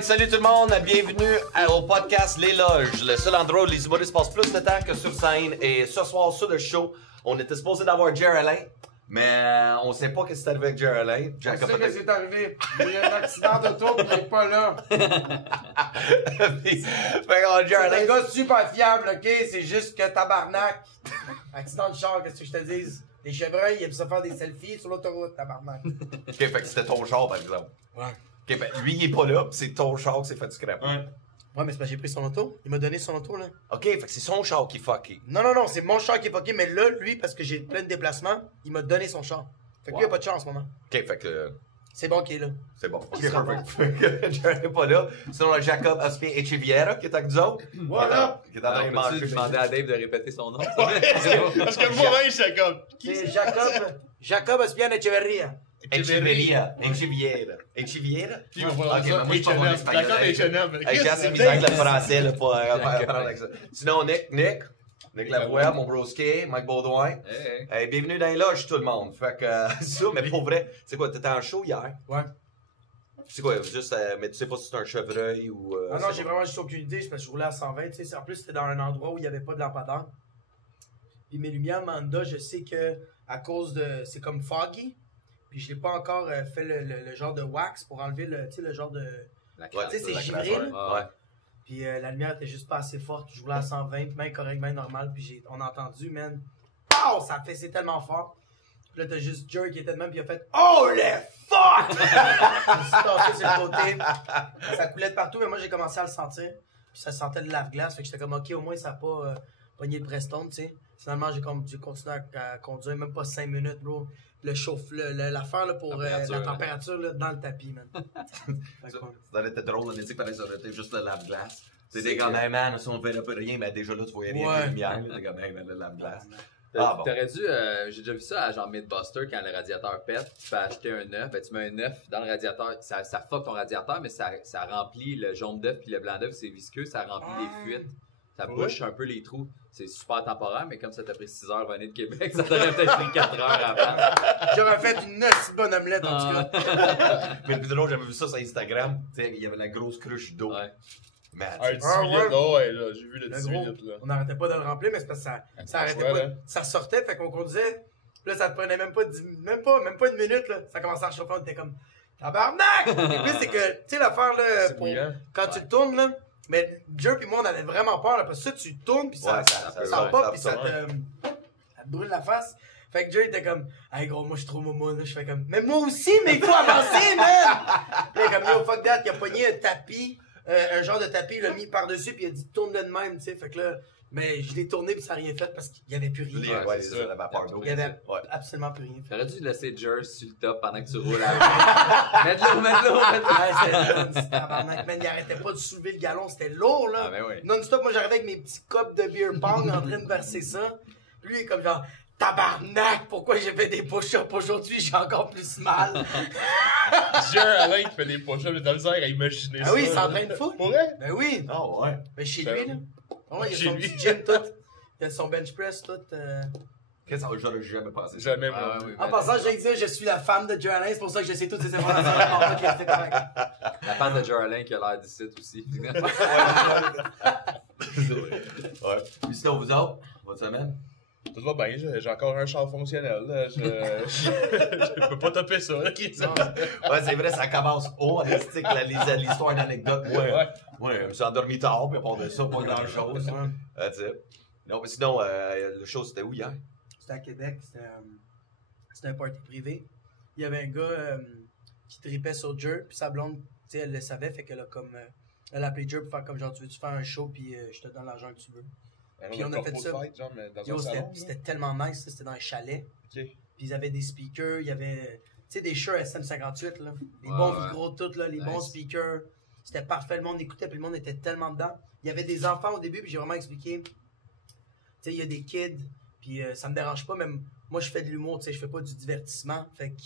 Alright, salut tout le monde, bienvenue au podcast Les Loges, le seul endroit où les humoristes passent plus de temps que sur scène. Et ce soir, sur le show, on était supposé d'avoir Jerry Alain, mais on sait pas ce qui est arrivé avec Jerry Alain. Je sais que c'est arrivé. Il y a un accident d'auto et il n'est pas là. C'est un gars super fiable, ok? C'est juste que tabarnak. Accident de char, qu'est-ce que je te dise? Les chevreuils, ils aiment se faire des selfies sur l'autoroute, tabarnak. Ok, fait que c'était ton char, par exemple. Ouais. Ok, ben lui, il est pas là, pis c'est ton char qui s'est fait scraper. Ouais, mais c'est parce que j'ai pris son auto. Il m'a donné son auto, là. Ok, fait que c'est son char qui est fucké. Non, c'est mon char qui est fucké, mais là, lui, parce que j'ai plein de déplacements, il m'a donné son char. Fait que lui, il a pas de char en ce moment. Ok, fait que... C'est bon qu'il est là. C'est bon. Ok, perfect. Fait que Jerry n'est pas là. Sinon, on a Jacob Aspien Echeviera qui est avec nous autres. Voilà. Qui est en train de manger. Tu demandais à Dave de répéter son nom. Parce que moi-même, j'étais comme. C'est Jacob Ospian Echeverria. Echeviera. Qui va Ok, mais moi, je suis pas bon en espagnol. D'accord, H&M. Avec assez misère avec le français, là, pour apprendre avec ça. Sinon, Nick Lavoie, mon broski, Mike Baudouin. Hey. Bienvenue dans les loges, tout le monde. Fait que, ça, mais pour vrai, c'est quoi, t'étais en show hier? Ouais. C'est quoi, juste, mais tu sais pas si c'est un chevreuil ou... Ah non, j'ai vraiment juste aucune idée, parce que je roulais à 120, tu sais. En plus, c'était dans un endroit où il n'y avait pas de lampadaire. Puis mes lumières Manda, je sais que à cause de... C'est comme foggy. Puis je l'ai pas encore fait le genre de wax pour enlever le, tu sais, le genre de... Ouais, tu sais, c'est la givré, classe, là. ouais. Puis la lumière était juste pas assez forte. Je roulais à 120, main correct, main normal. Puis on a entendu, man. Oh, ça a fessé tellement fort. Puis là, t'as juste Jerry qui était de même, puis il a fait oh le fuck! Je me suis tassé sur le côté. Ça coulait de partout, mais moi, j'ai commencé à le sentir. Puis ça sentait de lave-glace. Fait que j'étais comme, ok, au moins, ça a pas pogné le Prestone, tu sais. Finalement, j'ai continué à conduire, même pas 5 minutes, bro. Le chauffe, l'affaire là, pour la température là, dans le tapis, man. Ça aurait été drôle, on a dit qu'il fallait s'arrêter juste le lave-glace. C'était comme, hey man, si on ne verrait pas rien, mais déjà là, tu voyais rien de lumière. T'es comme, hey man, le lave-glace. Ah, bon. T'aurais dû, j'ai déjà vu ça à genre Mythbuster quand le radiateur pète, tu peux acheter un œuf, ben tu mets un œuf dans le radiateur, ça fuck ton radiateur, mais ça remplit le jaune d'œuf puis le blanc d'œuf, c'est visqueux, ça remplit les fuites, ça bouche un peu les trous. C'est super temporaire, mais comme ça t'a pris 6 heures venir de Québec, ça t'aurait peut-être pris 4 heures avant. J'aurais fait une aussi bonne omelette en tout cas. Mais le plus drôle, j'avais vu ça sur Instagram, tu sais, il y avait la grosse cruche d'eau. Ouais. Man, Un 18 litres, oh ouais, là, j'ai vu le 18 gros, litres, là. on n'arrêtait pas de le remplir, mais c'est parce que ça arrêtait pas. Ça sortait, fait qu'on conduisait. Puis là, ça te prenait même pas une minute, là. Ça commençait à chauffer, on était comme tabarnak! Et puis c'est que, tu sais, l'affaire, là, quand tu le tournes, là, mais Jerry et moi, on avait vraiment peur, là, parce que ça, tu tournes, puis ça pop, puis ça te brûle la face. Fait que Jerry était comme, hey gros, moi je suis trop momo, là. Je fais comme, mais moi aussi, mais il faut avancer, man! Puis là, comme, yo, fuck that, il a pogné un tapis. Un genre de tapis, il l'a mis par-dessus, puis il a dit tourne-le de même, tu sais. Fait que là, mais je l'ai tourné, puis ça n'a rien fait parce qu'il n'y avait plus rien. Ouais, c'est ça, la vapeur d'eau. Il n'y avait absolument plus rien. T'aurais dû laisser Jer sur le top pendant que tu roules à Mets-le. Ouais, c'était tabarnak, man. Il arrêtait pas de soulever le galon, c'était lourd, là. Ah, ben oui. Non-stop, moi j'arrivais avec mes petits copes de beer pong en train de verser ça. Lui, il est comme genre, tabarnak, pourquoi j'ai fait des push-ups aujourd'hui, j'ai encore plus mal. J'ai un Alain qui fait des push-ups, j'ai de la misère à imaginer ça. Ah oui, il s'entraîne fou. Pour vrai? Ben oui. Oh ouais. Ben chez lui, là. Ouais, il a Chez son lui. petit gym tout. Il a son bench press tout. Qu'est-ce que j'aurais jamais pensé? Jamais, moi. En passant, j'ai dit, je suis la femme de Jerry Alain, c'est pour ça que je sais toutes ces informations. Ok, c'est correct. La femme de Jer Alain qui a l'air d'ici aussi. Ouais. Puis sinon, vous autres, votre semaine? Tout va bien, j'ai encore un char fonctionnel, là. Je peux pas topper ça, là. Ouais, c'est vrai, ça commence haut, Alistique, l'histoire d'anecdote. Ouais, je me suis endormi tard, puis à part de ça, pas grand-chose. That's it. Non, mais sinon, le show, c'était où hier? C'était à Québec, c'était un party privé. Il y avait un gars qui tripait sur Jer, puis sa blonde, tu sais, elle le savait, fait qu'elle a comme... elle a appelé Jer pour faire comme genre, tu veux-tu faire un show, puis je te donne l'argent que tu veux. Puis on a fait ça. Fight, genre, mais dans Yo, un salon, c'était tellement nice, c'était dans un chalet. Ok. Puis ils avaient des speakers, il y avait, tu sais, des Shure SM58, là. Les bons micros, tout, là, les bons speakers. C'était parfait, le monde écoutait, puis le monde était tellement dedans. Il y avait des enfants au début, puis j'ai vraiment expliqué. Tu sais, il y a des kids, puis ça me dérange pas, même moi, je fais de l'humour, tu sais, je fais pas du divertissement. Fait que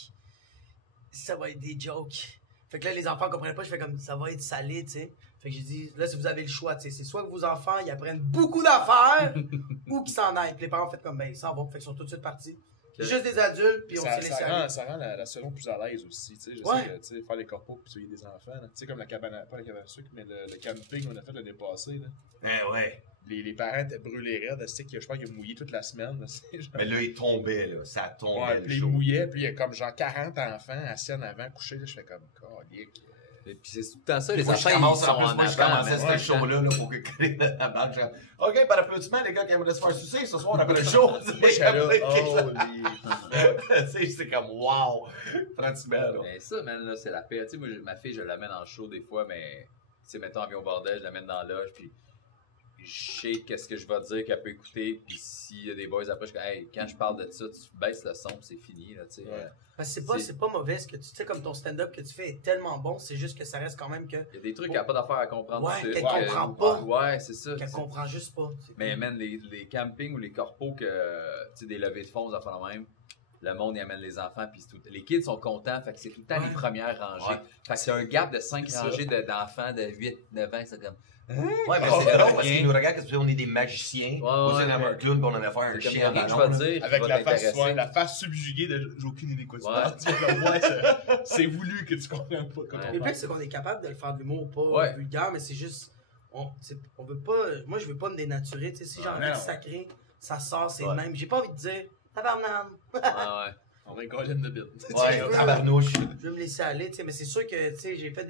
ça va être des jokes. Fait que là, les enfants comprenaient pas, je fais comme, ça va être salé, tu sais. Fait que j'ai dit, là, si vous avez le choix, tu sais, c'est soit que vos enfants, ils apprennent beaucoup d'affaires, ou qu'ils s'en aillent. Puis les parents ont fait comme, ben, ils s'en vont. Fait qu'ils sont tout de suite partis. Juste des adultes, puis on s'est laissé aller. Ça rend la saison plus à l'aise aussi. Je sais que faire les corpos puis tuer des enfants. Tu sais, comme pas la cabane à sucre, mais le camping qu'on a fait l'année passée. Là. Ouais. Les parents étaient brûlés raides. Je pense qu'ils ont mouillé toute la semaine. Là, mais là, ils tombaient, là. Ça tombait. Ouais, puis ils mouillaient, puis il y a comme genre 40 enfants assis en avant, couchés. Là, je fais comme, calique. Et puis c'est tout le temps ça, les enfants, ils sont en avant. Moi, je commençais ce show-là pour que la banque. OK, par applaudissement, les gars qui aimeraient se faire sucer, ce soir, après le show. C'est comme, wow! Pratiquement, Mais ça, man, là, c'est la paix. Tu sais, moi, ma fille, je l'amène en show des fois, mais, tu sais, mettons, avion bordel, je l'amène dans la loge, puis je sais qu'est-ce que je vais dire qu'elle peut écouter, puis s'il y a des boys après, je dis, hey, quand je parle de ça, tu baisses le son, puis c'est fini, là, tu sais. Ouais. Parce que c'est pas mauvais ce que tu sais, comme ton stand-up que tu fais est tellement bon, c'est juste que ça reste quand même que. Il y a des trucs qu'elle n'a pas d'affaire à comprendre. Ouais, qu'elle comprend pas. Ouais, c'est ça. Qu'elle comprend juste pas. Mais, man, les campings ou les corpos, tu sais, des levées de fonds, ça fait le même. Le monde y amène les enfants, puis les kids sont contents, fait que c'est tout le temps les premières rangées. Fait que c'est un gap de 5 rangées d'enfants de 8, 9 ans, c'est comme. Ouais, mais c'est drôle parce qu'ils nous regardent parce qu'on est des magiciens. Aussi, on avait un clown, puis on en a fait un chien en je vais dire. Avec la face subjuguée de j'ai aucune idée quoi tu parles. C'est voulu que tu comprennes pas. Le pire, c'est qu'on est capable de le faire de l'humour, pas vulgaire, mais c'est juste. On veut pas. Moi, je veux pas me dénaturer. Tu sais, si j'ai envie de sacrer, ça sort, c'est le même. J'ai pas envie de dire tabarnane. Ouais. On va une colline de bite. Ouais, tabarnouche. Je veux me laisser aller, tu sais, mais c'est sûr que, tu sais, j'ai fait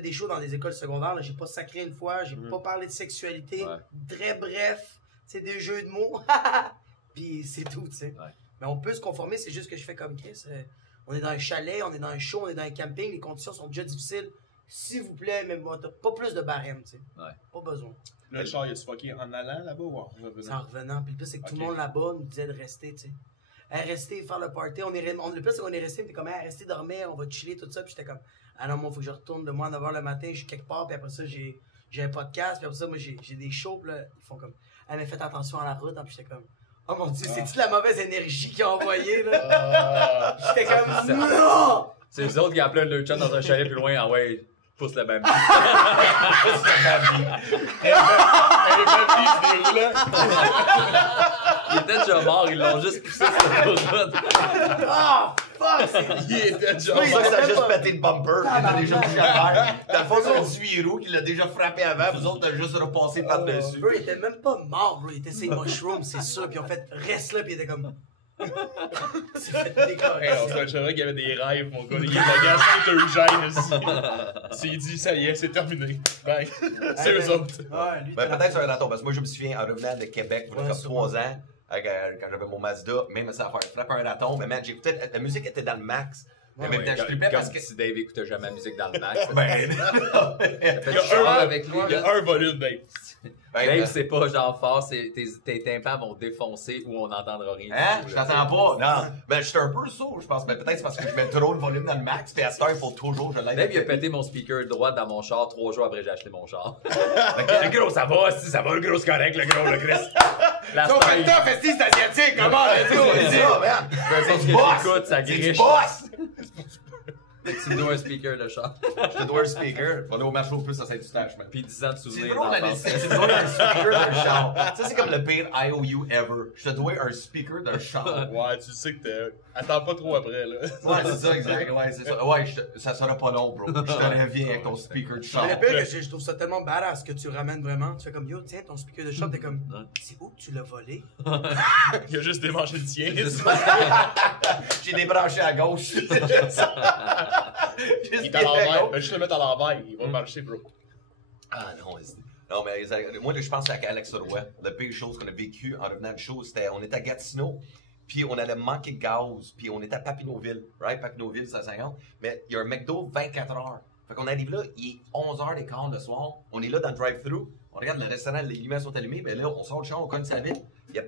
des shows dans des écoles secondaires, là, j'ai pas sacré une fois, j'ai pas parlé de sexualité, très bref, tu sais, des jeux de mots, puis c'est tout, tu sais. Ouais. Mais on peut se conformer, c'est juste que je fais comme Chris, on est dans un chalet, on est dans un show, on est dans un camping, les conditions sont déjà difficiles, s'il vous plaît, même pas plus de barème, tu sais. Ouais. Pas besoin. Le char, il a fucké en allant là-bas ou en revenant? C'est en revenant, puis le plus, c'est que tout le monde là-bas nous disait de rester, tu sais. Rester, faire le party. Le plus, c'est qu'on est resté, mais t'es comme, rester dormir, on va chiller, tout ça. Puis j'étais comme, ah non, moi, faut que je retourne de moi à 9h le matin, je suis quelque part, puis après ça, j'ai un podcast, puis après ça, moi, j'ai des shows, puis là, ils font comme, mais faites attention à la route, hein, puis j'étais comme, oh mon Dieu, c'est-tu de la mauvaise énergie qu'ils ont envoyée, là? J'étais comme, non! C'est eux autres qui appelaient le chat dans un chalet plus loin, ah ouais, pousse le même. Il était déjà mort, ils l'ont juste poussé sur la route. Ah, fuck! Il était déjà C'est mort. ça que ça a juste pété le bumper, il a déjà touché à terre. Dans le fond, c'est un 18 roues qui l'a déjà frappé avant, vous autres, t'as juste repassé par-dessus. Bro, il était même pas mort, bro, il était ses mushrooms, c'est sûr, puis en fait, reste là, puis il était comme. C'est fait décorer. On se savait qu'il y avait des rêves, mon gars. Il y a de la gaz aussi. S'il dit, ça y est, c'est terminé. Bye. C'est eux autres. Ouais, lui, Peut-être sur un raton, parce que moi, je me souviens, en revenant de Québec, il y a comme 3 ans, quand j'avais mon Mazda, même ça a fait frapper un raton, mais man, j'écoutais, la musique était dans le max. Mais en même temps, je trippais parce que. Si Dave écoutait jamais la musique dans le max. Ben, Il y a un volume, Dave. Dave, c'est pas genre fort, tes tympans vont défoncer ou on n'entendra rien. Hein? Je t'entends pas. Non. Ben, j'étais un peu sourd, je pense. Mais peut-être c'est parce que je mets trop le volume dans le max. Puis à cette heure, il faut toujours que je l'aide. Dave, il a pété mon speaker droit dans mon char 3 jours après j'ai acheté mon char. Le gros, ça va, si ça va, le gros, c'est correct, le gros, le Chris. La ton facteur festif, c'est asiatique, comment, let's go, C'est ça, man. C'est ce que j'écoute, ça C'est du griche. boss! Tu me dois un speaker, le char. Je te dois un speaker. On est au marché au plus à Saint-Eustache, man. Puis 10 ans de C'est souvenirs. drôle, c'est drôle un speaker d'un char. Ça, c'est comme le pire IOU ever. Je te dois un speaker d'un char. Ouais, tu sais que t'es. Attends pas trop après, là. Ouais, c'est ça, exact. Ouais, c'est ça. Ouais, ça sera pas long, bro. Je te reviens avec ton speaker de char. Mais le pire, je trouve ça tellement badass que tu ramènes vraiment. Tu fais comme, yo, tiens, ton speaker de shop, t'es comme, c'est où que tu l'as volé? Il a juste démanché le tien. J'ai débranché à gauche. Il est à l'envers. Ben, juste le mettre à l'envers. Il va marcher, bro. Ah non, non, mais moi, là, je pense à Alex Roy. La pire chose qu'on a vécue en revenant de show, c'était on était à Gatineau, puis on allait manquer de gaz, puis on était à Papineauville. Right? Papineauville, c'est à 50. Mais il y a un McDo 24 heures. Fait qu'on arrive là, il est 11h15 le soir. On est là dans le drive-thru. On regarde le restaurant, les lumières sont allumées. Mais là, on sort du champ, on cogne sa ville. Il y a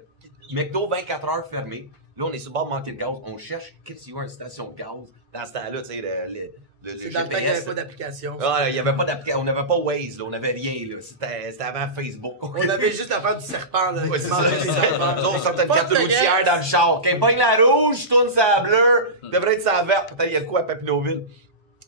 McDo 24 heures fermé. Là, on est sur le bord de manquer de gaz. On cherche qu'est-ce qu'il y a une station de gaz. Dans ce temps-là, tu sais, le C'est dans le temps qu'il n'y avait pas d'application. Ah, il n'y avait pas d'application. On n'avait pas Waze, là. On n'avait rien, là. C'était avant Facebook. On avait juste l'affaire du serpent, là. Ouais, c'est ça. Nous, on sortait une carte routière dans le char. Quand il pogne la rouge, je tourne sa bleue. Devrait être sa verte. Peut-être il y a de quoi à Papineauville.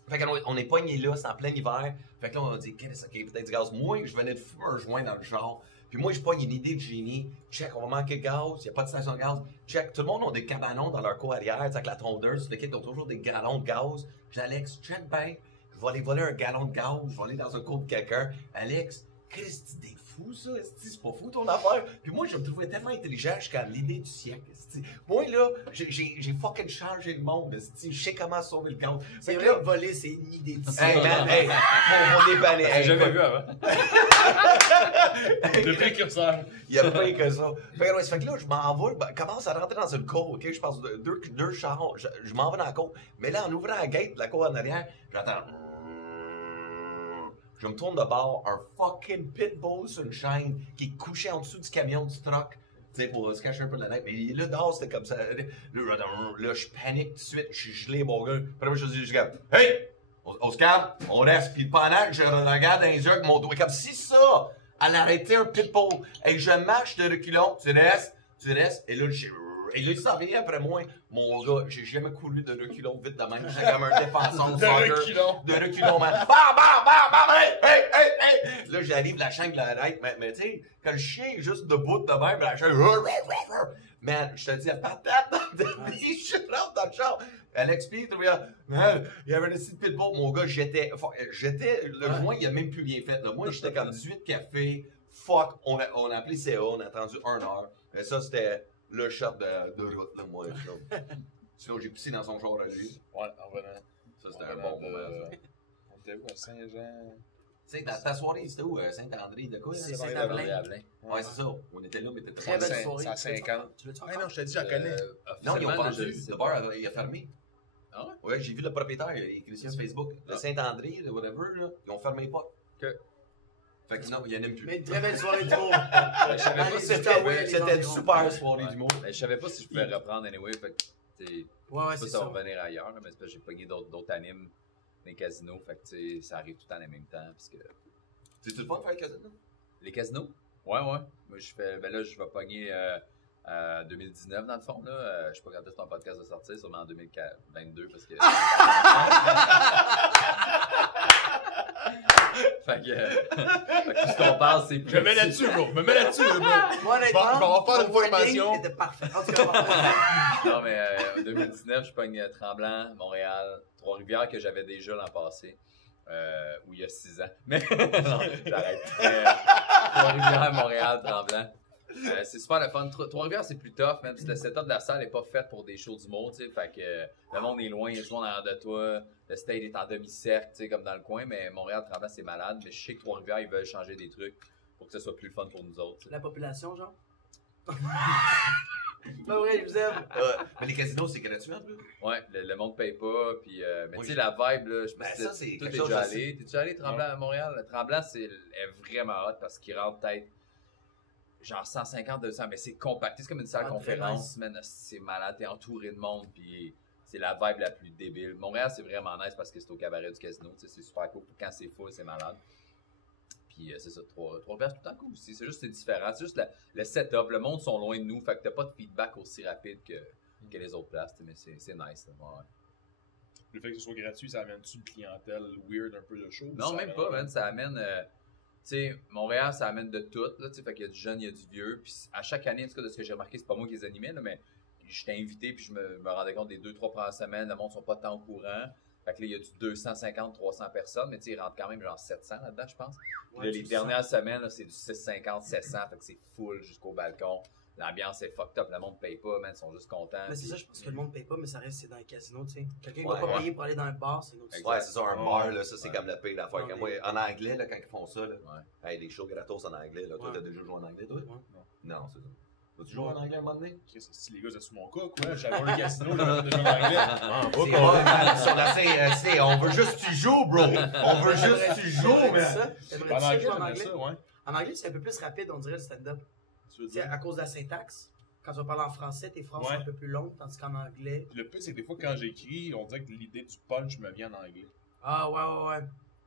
Fait qu'on est pogné là, c'est en plein hiver. Fait que là, on a dit, qu'est-ce que c'est? Peut-être du gaz. Moi, je venais de fumer un joint dans le char. Puis moi, je pogne une idée de génie. Check, on va manquer de gaz. Il n'y a pas de station de gaz. Check, tout le monde a des cabanons dans leur cour arrière. Avec la tondeuse, les kids ont toujours des gallons de gaz. J'ai Alex, check ben. Je vais aller voler un gallon de gaz. Je vais aller dans un cours de quelqu'un. Alex, Christ, t'es fou, ça. C'est pas fou, ton affaire. Puis moi, je me trouvais tellement intelligent. Je suis comme l'idée du siècle. Moi, là, j'ai fucking changé le monde. Je sais comment sauver le gaz. C'est vrai que voler, c'est une idée de siècle. Hey, man, hey, on est banné. J'ai jamais vu avant. Le précurseur. Il y a pas que ça. Fait que là, je m'en vais, commence à rentrer dans une cour, ok? Je passe deux chars, je m'en vais dans la cour. Mais là, en ouvrant la gate de la cour en arrière, j'entends. Je me tourne de bord, un fucking pitbull sur une chaîne qui est couché en dessous du camion du truck. Tu sais, pour se cacher un peu de la tête. Mais là, dehors, c'était comme ça. Là, je panique tout de suite, je suis gelé, mon gars. Puis là, je dis, hey! On se calme, on reste. Puis pendant que je regarde dans les yeux avec mon doigt, comme si ça, elle arrêtait un pitbull. Et je marche de reculons, tu restes. Et là, il s'en vient après moi. Mon gars, j'ai jamais couru de reculons vite de même. J'étais comme un défenseur de soccer. De reculons, man. Bam, bam, bam, bam, hey! Là, j'arrive, la chaîne l'arrête. Mais tu sais, quand le chien est juste debout de même, la chaîne. Man, je te dis, patate dans le nez, je rentre dans le char. Alex P, man, il y avait un petit pitbull. Mon gars, j'étais, le joint, il a même plus bien fait. Là. Moi, j'étais comme 18 cafés. Fuck, on a appelé CA, on a attendu 1 heure. Et ça, c'était le shot de route, là, moi. Sinon, j'ai pissé dans son char à lui. Ouais, en venant. Ça, c'était un bon moment. On était où, à Saint-Jean? Tu sais, ta soirée, c'était où? Saint-André de quoi? C'est Saint-Avelin. Ouais, c'est ça. On était là, mais t'étais Très belle soirée. C'est à 50. Tu veux-tu Ah non, je t'ai dit, je la connais. Non, ils ont vendu. Le bar, il a fermé. Ah ouais? Ouais, j'ai vu le propriétaire, il a écrit ça sur Facebook. Le Saint-André, le whatever, là, ils ont fermé les portes. Fait que non, il y en a plus. Mais une très belle soirée d'humour. Je savais pas si je C'était pouvais. une super soirée d'humour. Je savais pas si je pouvais reprendre anyway. Fait que, tu Ouais, sais, c'est ça va ça. revenir ailleurs, là, mais c'est parce que j'ai pogné d'autres animes dans les casinos. Fait que, tu sais, ça arrive tout le temps en même temps. Parce que... C'est-tu le fun de faire le casino? Les casinos? Ouais. Moi, je fais. Ben là, je vais pogner 2019 dans le fond. Là. Je sais pas quand est-ce ton podcast va sortir, sûrement en 2022 parce que. Fait que tout ce qu'on parle, c'est plus. Je me mets là-dessus, bro. Je me mets là-dessus, bro. Moi, honnêtement, Bon, on va faire une ton formation. wording était parfait. En tout cas, Non, mais en 2019, je pogne Tremblant, Montréal, Trois-Rivières que j'avais déjà l'an passé. Ou il y a 6 ans. Mais non, j'arrête. Trois-Rivières, Montréal, Tremblant. C'est super le fun. Trois-Rivières, c'est plus tough, même si le setup de la salle n'est pas fait pour des shows d'humour, tu sais. Fait que le monde est loin, il y a du monde en arrière de toi. Le stage est en demi-cercle, tu sais, comme dans le coin. Mais Montréal, Tremblant, c'est malade. Mais je sais que Trois-Rivières, ils veulent changer des trucs pour que ce soit plus fun pour nous autres. T'sais. la population, genre. Pas vrai, je vous aime. Mais les casinos, c'est gratuit en plus. Ouais, le monde paye pas. Puis, mais Oui, tu sais, la vibe, là, je Ben, pense ça, que c'est tout quelque est chose déjà aussi. allé. T'es déjà allé Tremblant à Montréal? Le Tremblant, est vraiment hot parce qu'il rentre peut-être genre 150, 200, mais c'est compacté. C'est comme une salle conférence. Man, c'est malade, t'es entouré de monde, puis c'est la vibe la plus débile. Montréal, c'est vraiment nice parce que c'est au cabaret du casino. C'est super cool. Quand c'est full, c'est malade. Puis c'est ça, Trois-Rivières, c'est tout le temps cool aussi. C'est juste c'est différent. C'est juste le setup. Le monde sont loin de nous, fait que t'as pas de feedback aussi rapide que les autres places. Mais c'est nice. Là, ouais. Le fait que ce soit gratuit, ça amène-tu une clientèle weird un peu de show? Non, même pas, man. Ça amène. Tu sais, Montréal, ça amène de tout. Là, fait qu'il y a du jeune, il y a du vieux. Puis à chaque année, en tout cas, de ce que j'ai remarqué, c'est pas moi qui les animais, là, mais j'étais invité, puis je me rendais compte des 2-3 premières semaines, le monde ne sont pas tant au courant. Fait que là, il y a du 250-300 personnes, mais tu sais, il rentre quand même genre 700 là-dedans, je pense. Ouais, Là, les dernières semaines, là, c'est du 650-700, fait que c'est full jusqu'au balcon. L'ambiance est fucked up, le monde paye pas, man, ils sont juste contents. Mais c'est puis- ça, je pense que le monde paye pas, mais ça reste c'est dans les casinos, tu sais. Quelqu'un qui Ouais, va pas ouais. payer pour aller dans un bar, c'est une autre Ouais, c'est ça, un bar, là, ça, c'est Ouais. comme la pire d'affaire. Ouais. Moi, en anglais, là, quand ils font ça, là, Ouais. hey, les shows gratos en anglais, là, toi, Ouais. t'as déjà joué en anglais, toi? Ouais. Non, c'est ça. Vas-tu jouer en anglais à un moment donné? Si les gars, c'est sous mon cas, quoi. J'avais le casino, j'avais déjà en anglais. C'est pas mal, sur la scène, on veut juste que tu joues, bro! On veut juste que tu joues, mais... T'aimerais En ça anglais, jouer en j'aimais anglais? ça, ouais. En anglais, c'est un peu plus rapide, on dirait, le stand-up. Tu veux C'est dire? à cause de la syntaxe. Quand tu vas parler en français, tes phrases sont Ouais. un peu plus longues, tandis qu'en anglais. Le plus, c'est que des fois, quand j'écris, on dirait que l'idée du punch me vient en anglais. Ah, ouais.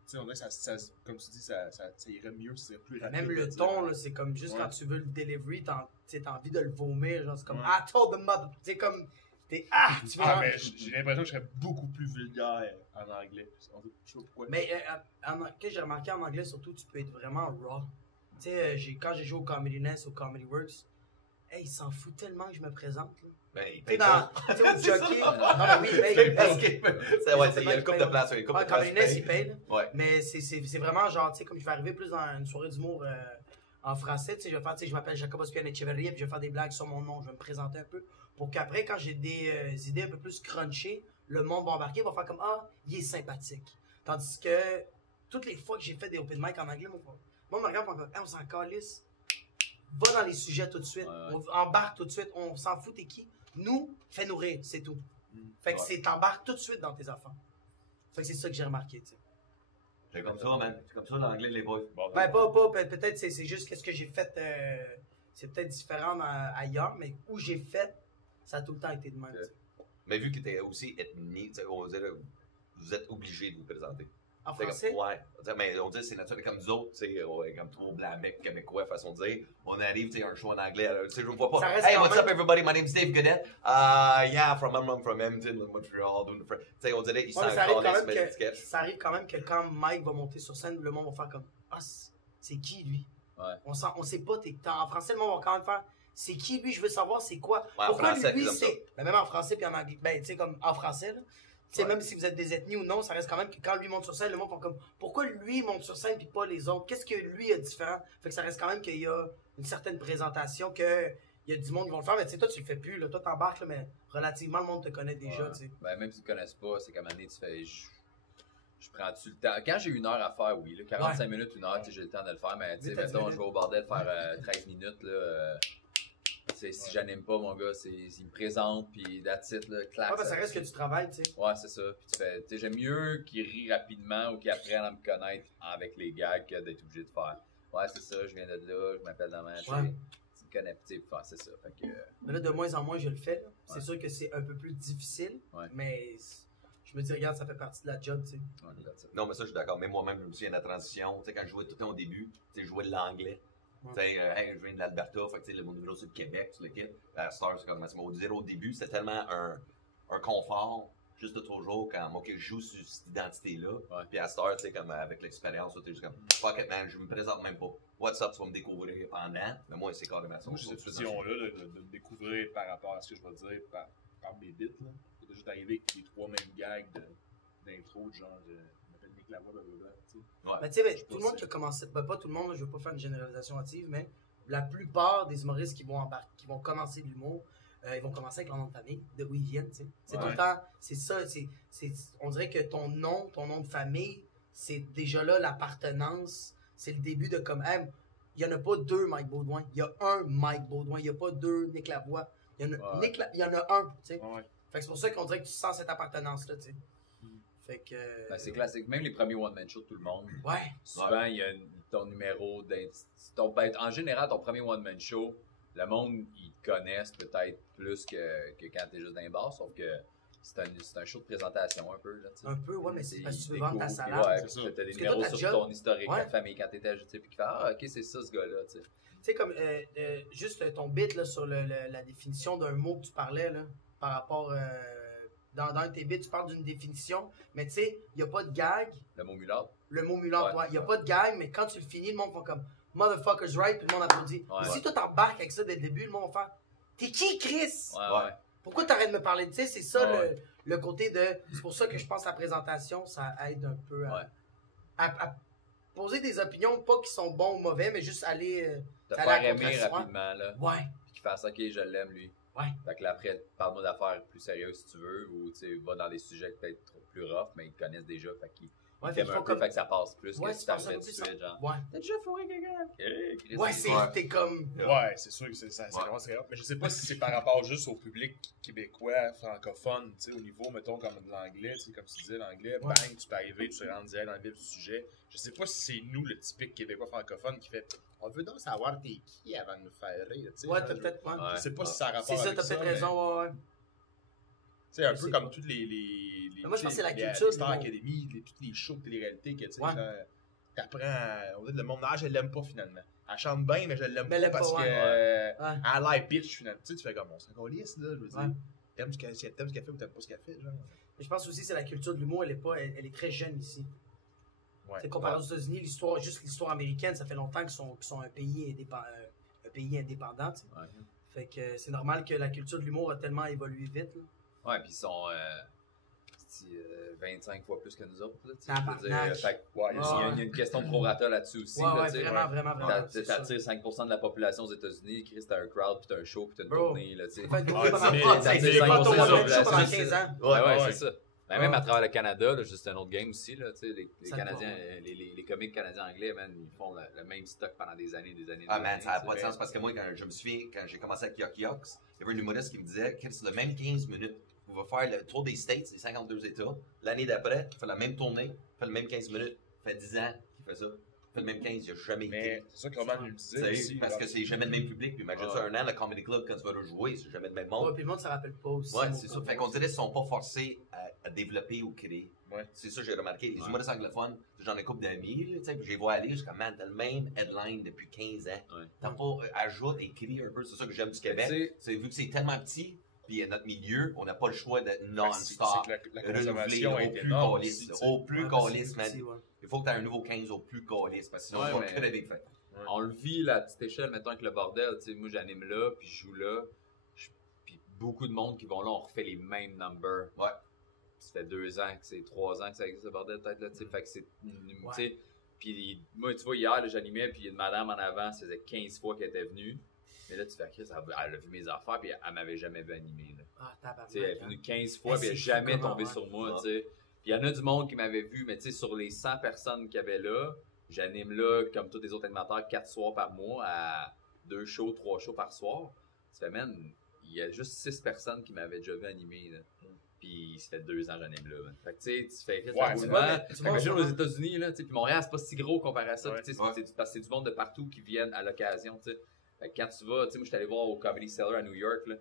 Tu sais, on dirait que ça, comme tu dis, ça irait mieux, c'est plus rapide. Même de le dire. ton, là, c'est comme juste Ouais. quand tu veux le delivery, t'as envie de le vomir. Genre, c'est comme Ouais. I told the mother. C'est comme. Tu veux. Ah, mais j'ai l'impression que je serais beaucoup plus vulgaire en anglais. Je sais pas pourquoi. Mais qu'est-ce que j'ai remarqué en anglais, surtout, tu peux être vraiment raw. Tu sais, quand j'ai joué au Comedy Nest, au Comedy Works, il s'en fout tellement que je me présente. Là. Ben, il paye pas. Tu sais, au jockey. Non, mais oui, il paye. Il y a une couple de places. Ouais, Comedy Nest, il paye. Ouais. Mais c'est vraiment genre, tu sais, comme je vais arriver plus dans une soirée d'humour en français, tu sais, je vais faire, tu sais, je m'appelle Jacob Ospian Echeverria, puis je vais faire des blagues sur mon nom, je vais me présenter un peu, pour qu'après, quand j'ai des idées un peu plus crunchées, le monde va embarquer, va faire comme, il est sympathique. Tandis que, toutes les fois que j'ai fait des open mic en anglais, moi, me regarde, on s'en calisse. Va dans les sujets tout de suite. On embarque tout de suite. On s'en fout, t'es qui? Nous, fais-nous rire, c'est tout. Fait que t'embarques tout de suite dans tes affaires. Fait que c'est ça que j'ai remarqué, tu sais. C'est comme ça, man. C'est comme ça l'anglais, les boys. Ben, peut-être c'est juste qu'est-ce que j'ai fait. C'est peut-être différent ailleurs, mais où j'ai fait, ça a tout le temps été de même. Mais vu que t'es aussi ethnie, on dirait, vous êtes obligé de vous présenter. En français? Ouais. Mais on dit c'est naturel comme nous autres, comme trop blancs mecs québécois, façon de dire. On arrive, tu sais, un show en anglais. Je me vois pas. Hey, what's up everybody? My name's Dave Godet. Yeah, I'm from Edmonton, Montreal. Tu sais, on dirait, ils s'en connaissent, mais sketch. Ça arrive quand même que quand Mike va monter sur scène, le monde va faire comme, c'est qui lui? Ouais. On sait pas, en français, le monde va quand même faire, c'est qui lui? Je veux savoir c'est quoi. Ouais, pourquoi français, lui, c'est. Ben, même en français puis en anglais. Ben, tu sais, comme en français, là. Tu sais, même si vous êtes des ethnies ou non, ça reste quand même que quand lui monte sur scène, le monde fait comme, pourquoi lui monte sur scène puis pas les autres? Qu'est-ce que lui a différent? Fait que ça reste quand même qu'il y a une certaine présentation, qu'il y a du monde qui vont le faire, mais tu sais, toi, tu le fais plus, là. Toi, t'embarques, là, mais relativement, le monde te connaît déjà, tu sais. Ben, même si tu ne connaisses pas, c'est comme année, tu fais. Je prends-tu le temps? Quand j'ai 1 heure à faire, oui, là, 45 minutes, 1 heure, j'ai le temps de le faire, mais tu sais, mettons, je vais au bordel faire 13 minutes, là. Si j'anime pas, mon gars, il me présente, puis that's it, là, claque. Ouais, ben, ça reste que tu travailles, tu sais. Ouais, c'est ça. Puis tu fais, j'aime mieux qu'ils rient rapidement ou qu'ils apprennent à me connaître avec les gags que d'être obligé de faire. Ouais, c'est ça, je viens de là, je m'appelle Demain, tu me connais, tu sais, c'est ça. Fait que, mais là, de moins en moins, je le fais. C'est sûr que c'est un peu plus difficile, mais je me dis, regarde, ça fait partie de la job, tu sais. Non, mais ça, je suis d'accord. Mais moi-même, je me souviens de la transition. Tu sais, quand je jouais tout le temps au début, tu sais, je jouais de l'anglais. Je viens de l'Alberta, fait que le monde nouveau c'est le Québec, tu l'équipe. À Star, c'est comme au début, c'était tellement un confort, juste de toujours, quand moi que je joue sur cette identité-là. Puis à Star, tu sais, comme avec l'expérience, tu es juste comme fuck it, man, je me présente même pas. What's up, tu vas me découvrir pendant. Mais moi, c'est carrément ça. Moi, j'ai cette vision-là de me découvrir par rapport à ce que je vais dire par mes bits. C'est juste d'arriver avec les 3 mêmes gags d'intro, genre. La voix tu sais, tout le monde qui a commencé, pas tout le monde, je veux pas faire une généralisation hâtive, mais la plupart des humoristes qui vont commencer l'humour, ils vont commencer avec leur nom de famille, de où ils viennent, tu sais. C'est tout le temps, c'est ça, on dirait que ton nom de famille, c'est déjà là l'appartenance, c'est le début de comme, il y en a pas 2 Mike Baudouin, il y a un Mike Baudouin, il y a pas 2 Nick Lavoie, il y en a un, tu sais. Fait que c'est pour ça qu'on dirait que tu sens cette appartenance-là, tu sais. Fait que... c'est classique. Même les premiers one-man shows de tout le monde. Ouais. Souvent, il y a ton numéro en général, ton premier one-man show, le monde, ils te connaissent peut-être plus que quand t'es juste dans les bars, sauf que c'est un show de présentation un peu. Là, un peu, ouais, mais c'est parce que tu veux vendre ta salade. Ouais, c'est ça. T'as des numéros sur ton historique de famille quand t'étais ajouté, puis qui fait ok, c'est ça ce gars-là. Tu sais, comme juste ton bit là, sur la définition d'un mot que tu parlais, là, par rapport. Dans tes bits, tu parles d'une définition, mais tu sais, il n'y a pas de gag. Le mot mulâtre. Le mot mulâtre, il n'y a pas de gag, mais quand tu le finis, le monde fait comme motherfuckers right, puis le monde applaudit. Si toi t'embarques avec ça dès le début, le monde va faire t'es qui, Chris? Pourquoi t'arrêtes de me parler de ça? C'est ça le côté de. C'est pour ça que je pense que la présentation, ça aide un peu à poser des opinions, pas qui sont bons ou mauvais, mais juste aller. Te faire aimer rapidement, là. Ouais. Puis qu'il fasse ok, je l'aime, lui. Ouais. Fait que là, après, parle-moi d'affaires plus sérieuses si tu veux, ou tu sais, va dans des sujets peut-être plus rough, mais ils te connaissent déjà, fait qu'ils t'aiment un peu, fait que ça passe plus que si t'arrivais tout de suite, genre. Ouais. T'as déjà fourré quelqu'un? Ouais, t'es comme. Ouais, c'est sûr que c'est vraiment très grave. Mais je sais pas si c'est par rapport juste au public québécois, francophone, tu sais, au niveau, mettons, comme de l'anglais, tu sais, comme tu disais, l'anglais, bang, tu peux arriver, tu rentres direct dans le vif du sujet. Je sais pas si c'est nous, le typique québécois francophone, qui fait. On veut donc savoir t'es qui avant de nous faire rire, tu sais. Ouais, t'as peut-être. Je sais pas si ça a rapport avec ça. C'est ça, t'as peut-être raison, ouais. Tu sais, un peu comme toutes les moi, je pense que c'est la culture. Les Star Academy, toutes les shows de télé-réalité que tu sais, t'apprends. On dit le monde, je l'aime pas finalement. Elle chante bien, mais je l'aime pas parce que elle a l'air bitch finalement. Tu sais, tu fais comme on s'en calisse, là, je veux dire. T'aimes ce qu'elle fait ou t'aimes pas ce qu'elle fait, genre. Je pense aussi que c'est la culture de l'humour, elle est très jeune ici. Ouais. Comparé aux États-Unis, juste l'histoire américaine, ça fait longtemps qu'ils sont un pays indépendant. Ouais. Fait que c'est normal que la culture de l'humour a tellement évolué vite. Là. Ouais, puis ils sont 25 fois plus que nous autres. Il y a une question de prorata là-dessus aussi. Vraiment. T'attires 5% de la population aux États-Unis, Chris, t'as un crowd, puis t'as un show, puis t'as une tournée. Ça fait une tournée pendant 15 ans. C'est ça. Même à travers le Canada, c'est un autre game aussi. Là, les Canadiens, les comiques canadiens-anglais, man, ils font le même stock pendant des années. Man, ça n'a pas de sens parce que moi, je me souviens, quand j'ai commencé avec Yuck Yucks, il y avait un humoriste qui me disait que c'est le même 15 minutes. On va faire le tour des States, les 52 États. L'année d'après, il fait la même tournée, il fait le même 15 minutes. Ça fait 10 ans qu'il fait ça. Il fait le même 15, il n'a jamais été. C'est ça que Roman nous disait aussi. Parce que c'est jamais le même public. Puis imagine ça, un an, le Comedy Club, quand tu vas le jouer, c'est jamais le même monde. Ouais, puis le monde ne se rappelle pas aussi. Ouais, c'est ça. Fait qu'on dirait qu'ils ne sont pas forcés à développer ou créer. Ouais. C'est ça que j'ai remarqué. Les humoristes anglophones, j'en ai couple d'amis, puis je les vois aller, je suis comme, man, t'as le même headline depuis 15 ans. T'as pas ajoute, écrit un peu, c'est ça que j'aime du Québec. C'est vu que c'est tellement petit, puis notre milieu, on n'a pas le choix d'être non-stop. La consommation est énorme. Au plus calice, man. Il faut que tu aies un nouveau 15 au plus calice, parce que sinon, on va crever de fait. On le vit, la petite échelle, mettons, avec le bordel. Moi, j'anime là, puis je joue là. Puis beaucoup de monde qui vont là, on refait les mêmes numbers. Ouais. Ça fait 2 ans, c'est 3 ans que ça existe, le bordel, peut-être, là, fait que c'est... Puis moi, tu vois, hier, là, j'animais, puis il y a une madame en avant, ça faisait 15 fois qu'elle était venue. Mais là, tu fais, Chris, elle a vu mes affaires, puis elle m'avait jamais vu animer, là. Ah, tabarnak. Elle est venue 15 fois, puis elle n'est jamais tombée sur moi, tu sais. Puis il y en a du monde qui m'avait vu, mais tu sais, sur les 100 personnes qu'il y avait là, j'anime là, comme tous les autres animateurs, 4 soirs par mois, à 2 shows, 3 shows par soir. Tu fais, man, il y a juste 6 personnes qui m'avaient déjà vu animer, là. Puis ça fait 2 ans que j'anime là. Fait que tu sais, tu fais imagine aux États-Unis, là, puis Montréal, c'est pas si gros comparé à ça. Parce que c'est du monde de partout qui viennent à l'occasion, tu sais. Fait que quand tu vas, tu sais, moi j'étais allé voir au Comedy Cellar à New York, là.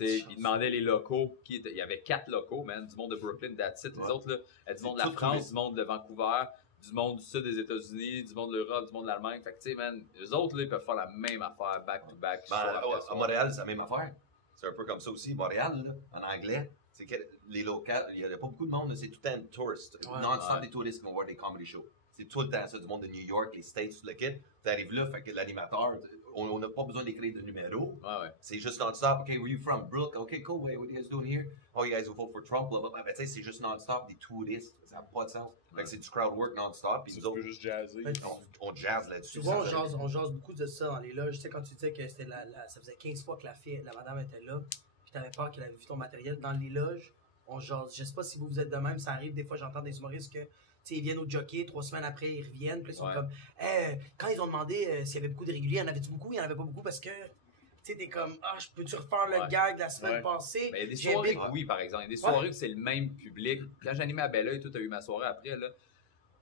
Ils demandaient les locaux. Il y avait 4 locaux, man. Du monde de Brooklyn, that's it. Les autres, là, du monde de la France, du monde de Vancouver, du monde du sud des États-Unis, du monde de l'Europe, du monde de l'Allemagne. Fait que tu sais, man, eux autres, là, ils peuvent faire la même affaire back-to-back. À Montréal, c'est la même affaire. C'est un peu comme ça aussi. Montréal, là, en anglais, c'est que les locaux, il n'y a pas beaucoup de monde, là, c'est tout le temps des touristes. Non-stop des touristes qui vont voir des comedy shows. C'est tout le temps ça, du monde de New York, les States, tout le kit. T'arrives là, fait que l'animateur, on n'a pas besoin d'écrire de numéro. C'est juste non-stop. OK, where you from? Brook. OK, cool. What are you guys doing here? Oh, you guys will vote for Trump. Blah, blah, blah. Ben, tu sais, c'est juste non-stop des touristes. Ça n'a pas de sens. Fait que c'est du crowd work non-stop. Puis nous autres, juste jazzer. On jazz là-dessus. Souvent, on jase beaucoup de ça dans les loges. Tu sais, quand tu disais que c'était ça faisait 15 fois que la madame était là, puis t'avais peur qu'elle avait vu ton matériel dans les loges, on jase. Je sais pas si vous êtes de même, ça arrive. Des fois, j'entends des humoristes que, tu sais, ils viennent au jockey, 3 semaines après, ils reviennent, puis ils sont comme, quand ils ont demandé s'il y avait beaucoup de réguliers, il y en avait-tu beaucoup? Il y en avait pas beaucoup parce que, tu sais, t'es comme, je peux-tu refaire le gag de la semaine passée? Mais il y a des soirées que oui, par exemple. Il y a des soirées où c'est le même public. Quand j'animais à Belleuil, toi, t'as eu ma soirée après, là.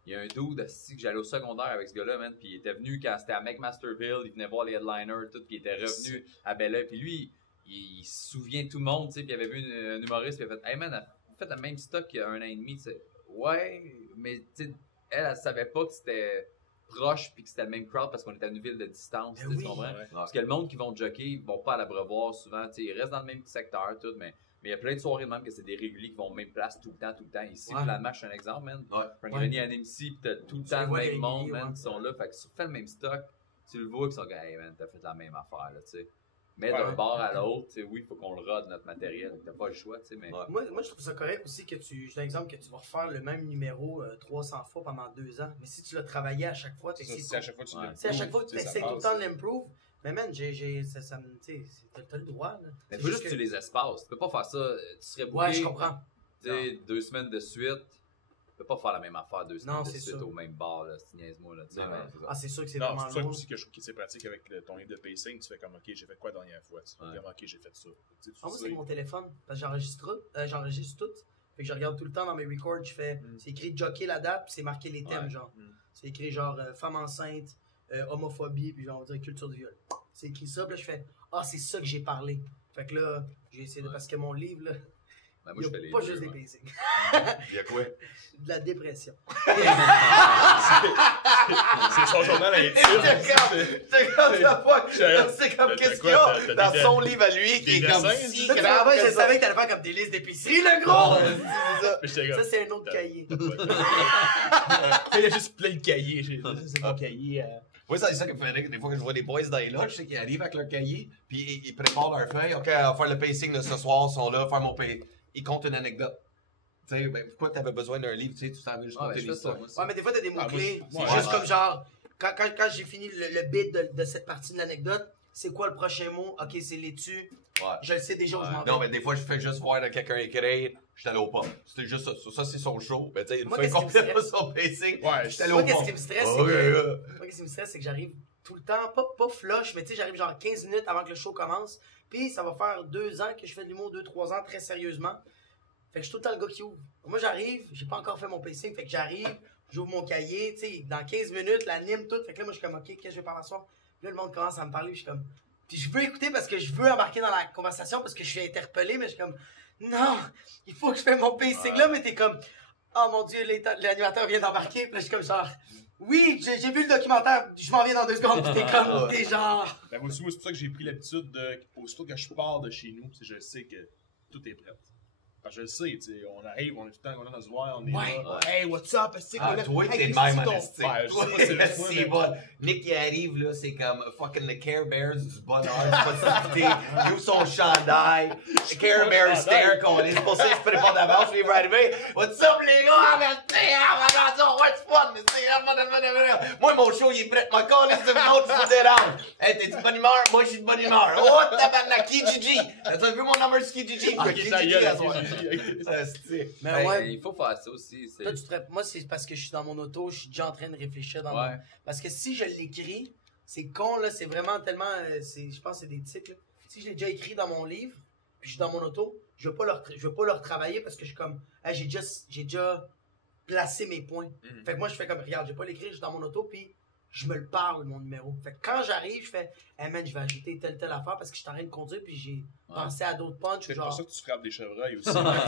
Il y a un dude que j'allais au secondaire avec ce gars-là, man, puis il était venu quand c'était à McMasterville, il venait voir les headliners, tout, puis il était revenu à Belleuil, puis lui, il se souvient de tout le monde, tu sais, puis il avait vu un humoriste, puis il a fait, hey man, vous faites le même stock qu'il y a 1 an et demi, tu sais. Ouais, mais tu sais, elle savait pas que c'était proche puis que c'était le même crowd parce qu'on était à une ville de distance, tu comprends? Parce que le monde qui vont jockey, ils vont pas à l'Abreuvoir souvent, tu sais, ils restent dans le même secteur, tout, mais il y a plein de soirées même que c'est des réguliers qui vont aux mêmes places tout le temps. Ici, la match, un exemple, man. Frank Grenier anime ici, pis t'as tout le temps le même monde, man, qui sont là. Fait que si tu fais le même stock, tu le vois qu'ils sont comme, hey, man, t'as fait la même affaire, là, tu sais. Mais d'un bord à l'autre, tu sais, oui, il faut qu'on le rode, notre matériel. T'as pas le choix, tu sais, mais... Moi, je trouve ça correct aussi que j'ai un exemple que tu vas refaire le même numéro 300 fois pendant 2 ans. Mais si tu l'as travaillé à chaque fois, c'est à chaque fois que tu l'improves. C'est à chaque fois que tu essaies tout le temps de l'improve. Mais man, ça me, tu sais, t'as le droit, là. Mais faut juste que tu les espaces. Tu peux pas faire ça, tu serais bouqué. Ouais, je comprends. Tu sais, 2 semaines de suite. Tu peux pas faire la même affaire 2 semaines de suite sûr. au même bar, là. C'est niaise-moi, là. C'est sûr que c'est vraiment lourd. C'est ça aussi que je trouve que c'est pratique avec ton livre de pacing. Tu fais comme, OK, j'ai fait quoi la dernière fois? Tu fais comme, OK, j'ai fait ça. Moi, c'est mon téléphone. Parce que j'enregistre tout. Fait que je regarde tout le temps dans mes records. Je fais, c'est écrit jockey la date, puis c'est marqué les thèmes, genre. C'est écrit genre femme enceinte, homophobie, puis genre, on dirait culture du viol. C'est écrit ça, puis là, je fais, c'est ça que j'ai parlé. Fait que là, j'ai essayé de. Parce que mon livre, là, Ben, moi, je fais les pas deux, juste des ouais. pacings. Il y a quoi? De la dépression. C'est son journal intime. C'est comme T'as qu'est-ce quoi? qu'il y a T'as dans des son livre à lui qui des est comme dessins, si Là, tu grand vois, que je ça. savais que t'allais faire comme des listes d'épicerie, le gros! C'est ça. Mais j'étais comme, Ça, c'est un autre cahier. il y a juste plein de cahiers. C'est mon cahier. Oui, c'est ça qui me fait rire. Des fois que je vois des boys dans les loges, c'est qu'ils arrivent avec leur cahier, puis ils préparent leur feuille. OK, on va faire le pacing de ce soir, ils sont là, faire mon pacing. Ils comptent une anecdote. Tu sais, ben, pourquoi t'avais besoin d'un livre, tu sais, tu savais juste Ah, ben, compter je fais ça, l'histoire. moi aussi. Ouais, mais des fois, t'as des mots-clés. moi, C'est ouais. juste comme genre, quand j'ai fini le bit de cette partie de l'anecdote, c'est quoi le prochain mot? Ok, c'est laitue. Ouais. Je le sais déjà où je m'en vais. Non, mais des fois, je fais juste voir quelqu'un écrire, je suis allé au pub. C'était juste ça. Ça, c'est son show. Mais tu sais, une Moi, fois qu'est-ce qui me complète stresse? son pacing, Ouais, je suis allé Moi, au qu'est-ce pub. qui me stresse, Ah, c'est ouais, que... ouais. Moi, qu'est-ce qui me stresse, c'est que j'arrive tout le temps, pas flush, mais tu sais, j'arrive genre 15 minutes avant que le show commence. Puis ça va faire 2 ans que je fais de l'humour, 2-3 ans, très sérieusement. Fait que je suis tout le temps le gars qui ouvre. Moi, j'arrive, j'ai pas encore fait mon pacing, fait que j'arrive, j'ouvre mon cahier, tu sais, dans 15 minutes, l'anime, tout. Fait que là, moi, je suis comme, OK, qu'est-ce que je vais faire ce soir? Puis là, le monde commence à me parler, puis je suis comme... Puis je veux écouter parce que je veux embarquer dans la conversation, parce que je suis interpellé, mais je suis comme, non, il faut que je fasse mon pacing là, mais t'es comme, oh mon Dieu, l'animateur vient d'embarquer, puis là, je suis comme genre, oui, j'ai vu le documentaire, je m'en viens dans 2 secondes, puis t'es comme, t'es genre... Ben, moi aussi, c'est pour ça que j'ai pris l'habitude de, aussitôt que je pars de chez nous, je sais que tout est prêt. Parce que je le sais, tu sais, on arrive, on est tout le temps content de se voir, on est Ouais. là. Hey, what's up? Est-ce Ah, qu'on a- toi, Hey, t'es le qu'est-ce même que en c'est esti. ton- Ouais, je sais pas si c'est le choix, C'est mais- bon. Nick, il arrive, là, c'est comme fucking le Care Bears du bonheur, c'est pas de il ouvre son chandail. Care Bears stare, qu'on est pour ça, je prépare d'avance, je vais arriver. What's up, les gars? What's fun? Moi, mon show, il est prêt. Mon call, c'est une autre, tu te déranges. Hey, t'es de bonne humeur? Moi, je suis de bonne humeur. Oh, tabarnak, Kijiji. T'as vu mon number sur Kijiji? Ah, Kijiji, ta gueule, à soir. Kijiji. Ça, c'est- Mais Ben, ouais, il faut faire ça aussi. c'est- toi, moi, c'est parce que je suis dans mon auto, je suis déjà en train de réfléchir dans Ouais. mon... Parce que si je l'écris, c'est con, là, c'est vraiment tellement... je pense que c'est des tics, là. Si je l'ai déjà écrit dans mon livre, puis je suis dans mon auto, je veux pas le retravailler parce que je suis comme... Hey, j'ai déjà placé mes points. Mhm. Fait que moi, je fais comme, regarde, je vais pas l'écrire, je suis dans mon auto, puis je me le parle, mon numéro. Fait que quand j'arrive, je fais, hey man, je vais ajouter telle affaire parce que je suis en train de conduire, puis j'ai pensé à d'autres punchs ou C'est pour genre... ça que tu frappes des chevreuils aussi. Ça de même,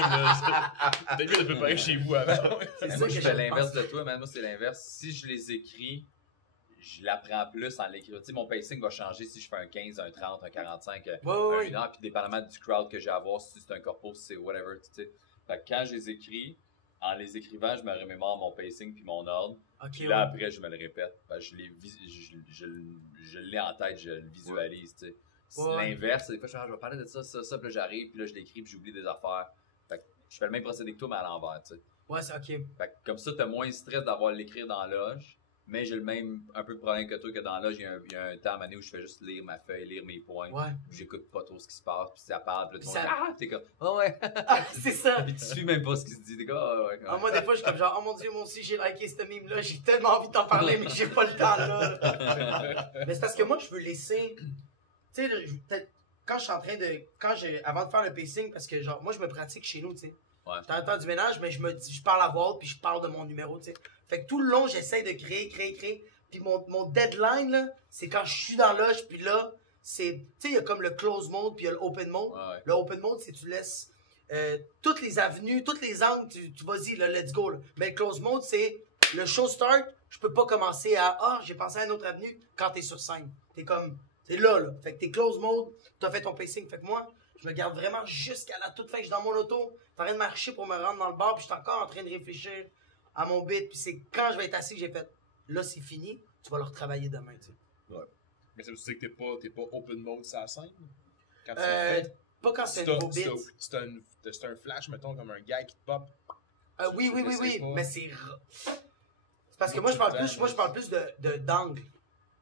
là. Peut-être mieux de préparer chez vous avant. C'est Mais ça moi, que je je fais l'inverse pense. de toi, mais moi, c'est l'inverse. Si je les écris, je l'apprends plus en l'écrivant. Tu sais, mon pacing va changer si je fais un 15, un 30, un 45, Ouais. un 1 heure, puis dépendamment du crowd que j'ai à voir, si c'est un corpo, si c'est whatever, tu sais. Fait que quand je les écris, en les écrivant, je me remémore mon pacing puis mon ordre. Ok, Puis là, ouais. après, je me le répète. Fait que je l'ai en tête, je le visualise, tu sais. C'est Ouais. l'inverse. Des fois, je vais parler de ça, puis là, j'arrive, puis là, je l'écris, puis j'oublie des affaires. Fait que je fais le même procédé que toi, mais à l'envers, tu sais. Ouais, c'est ok. Fait que comme ça, t'as moins de stress d'avoir à l'écrire dans la loge. Mais j'ai le même un peu de problème que toi, que dans la loge, il y a un temps à un moment donné où je fais juste lire ma feuille, lire mes points. Ouais. Puis j'écoute pas trop ce qui se passe, puis ça parle, puis là, tout Puis le ça- monde, ah, t'es comme, ah ouais. Ah, c'est ça! Puis tu suis même pas ce qui se dit, t'es comme, ah ouais. Ah, moi, des fois, je suis comme genre, oh mon Dieu, moi aussi, j'ai liké ce meme-là, j'ai tellement envie de t'en parler, mais j'ai pas le temps, là. Mais c'est parce que moi, je veux laisser. Tu sais, peut-être, quand je suis en train de. Avant de faire le pacing, parce que, genre, moi, je me pratique chez nous, tu sais. Ouais. Je suis en temps du ménage, mais je parle à voix haute, puis je parle de mon numéro, tu sais. Fait que tout le long, j'essaie de créer. Puis mon deadline, là, c'est quand je suis dans l'âge, puis là, c'est. Tu sais, il y a comme le close mode, puis il y a le open mode. Ouais. Le open mode, c'est tu laisses toutes les avenues, toutes les angles, tu vas-y, là, let's go. Là. Mais le close mode, c'est le show start, je peux pas commencer à j'ai pensé à une autre avenue quand t'es sur scène. T'es comme, t'es là. Fait que t'es close mode, t'as fait ton pacing. Fait que moi, je me garde vraiment jusqu'à la toute fin. Je suis dans mon auto, en train de marcher pour me rendre dans le bar, puis je suis encore en train de réfléchir à mon beat. Puis c'est quand je vais être assis que j'ai fait, là, c'est fini, tu vas le retravailler demain, tu sais. Mais ça veut dire que t'es pas open mode sur la scène? Quand tu l'as Euh, fait? pas quand c'est un nouveau beat. C'est un flash, mettons, comme un gars qui te pop. Oui, Je sais pas. mais c'est parce que moi je parle plus de d'angle.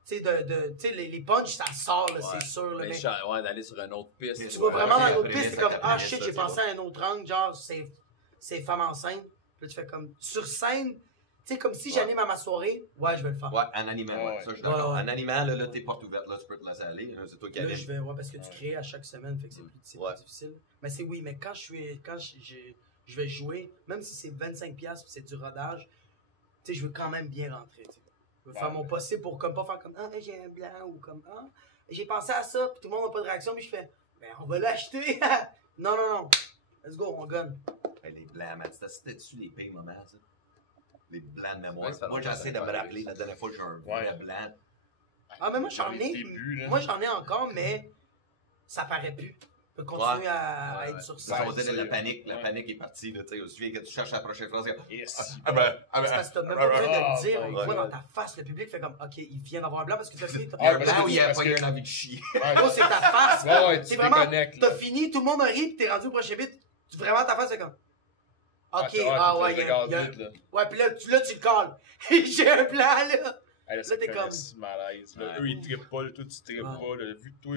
Tu sais, tu sais, les punchs, ça sort, là, Ouais. c'est sûr. Là, Mais mais ouais, d'aller sur une autre piste. Mais tu vas vraiment dans l'autre après, piste, c'est ça, comme, après, shit, ça, j'ai c'est pensé bon. à un autre angle, genre, c'est femme enceinte. Puis là, tu fais comme, sur scène, tu sais, comme si Ouais. j'anime à ma soirée, ouais, je vais le faire. Ouais, en animant, ouais. Ça, je suis d'accord. Ouais. En animant, là, t'es porte ouverte, là, tu peux te laisser aller, là, c'est toi qui Là, anime. je vais, parce que tu crées à chaque semaine, fait que c'est Ouais. plus difficile. Mais c'est oui, mais quand je vais jouer, même si c'est 25$ puis c'est du rodage, tu sais, je veux quand même bien rentrer, tu sais. Je veux faire mon possible pour comme pas faire comme, j'ai un blanc ou comme, j'ai pensé à ça, puis tout le monde n'a pas de réaction, puis je fais, ben, on va l'acheter. Non. Let's go, on gun. Les blancs, man. C'était-tu les pires moments, ça? Les blancs de mémoire. Ouais, Moi, j'essaie de me rappeler la dernière fois que j'ai un vrai blanc. Ah, mais moi, j'en ai. Moi, j'en ai encore, mais ça paraît plus. Je peux continuer à être sur ça. On dirait la panique est partie. Tu sais, aussi que tu cherches la prochaine phrase. C'est parce que t'as même pas besoin de le dire. On le voit dans ta face. Le public fait comme, OK, il vient d'avoir un blanc parce que t'as fini. Il y a un blanc ou il y a pas eu envie de chier. Gros, c'est ta face. C'est vraiment, déconnectes. t'as fini, tout le monde a ri, pis t'es rendu au prochain bit. Vraiment, ta face, c'est comme. OK, ouais, puis là, tu le calmes. J'ai un plan, là. Là, t'es comme. Malaise. Là, eux, ils trippent pas, toi, tu trippes pas. Là, vu que toi,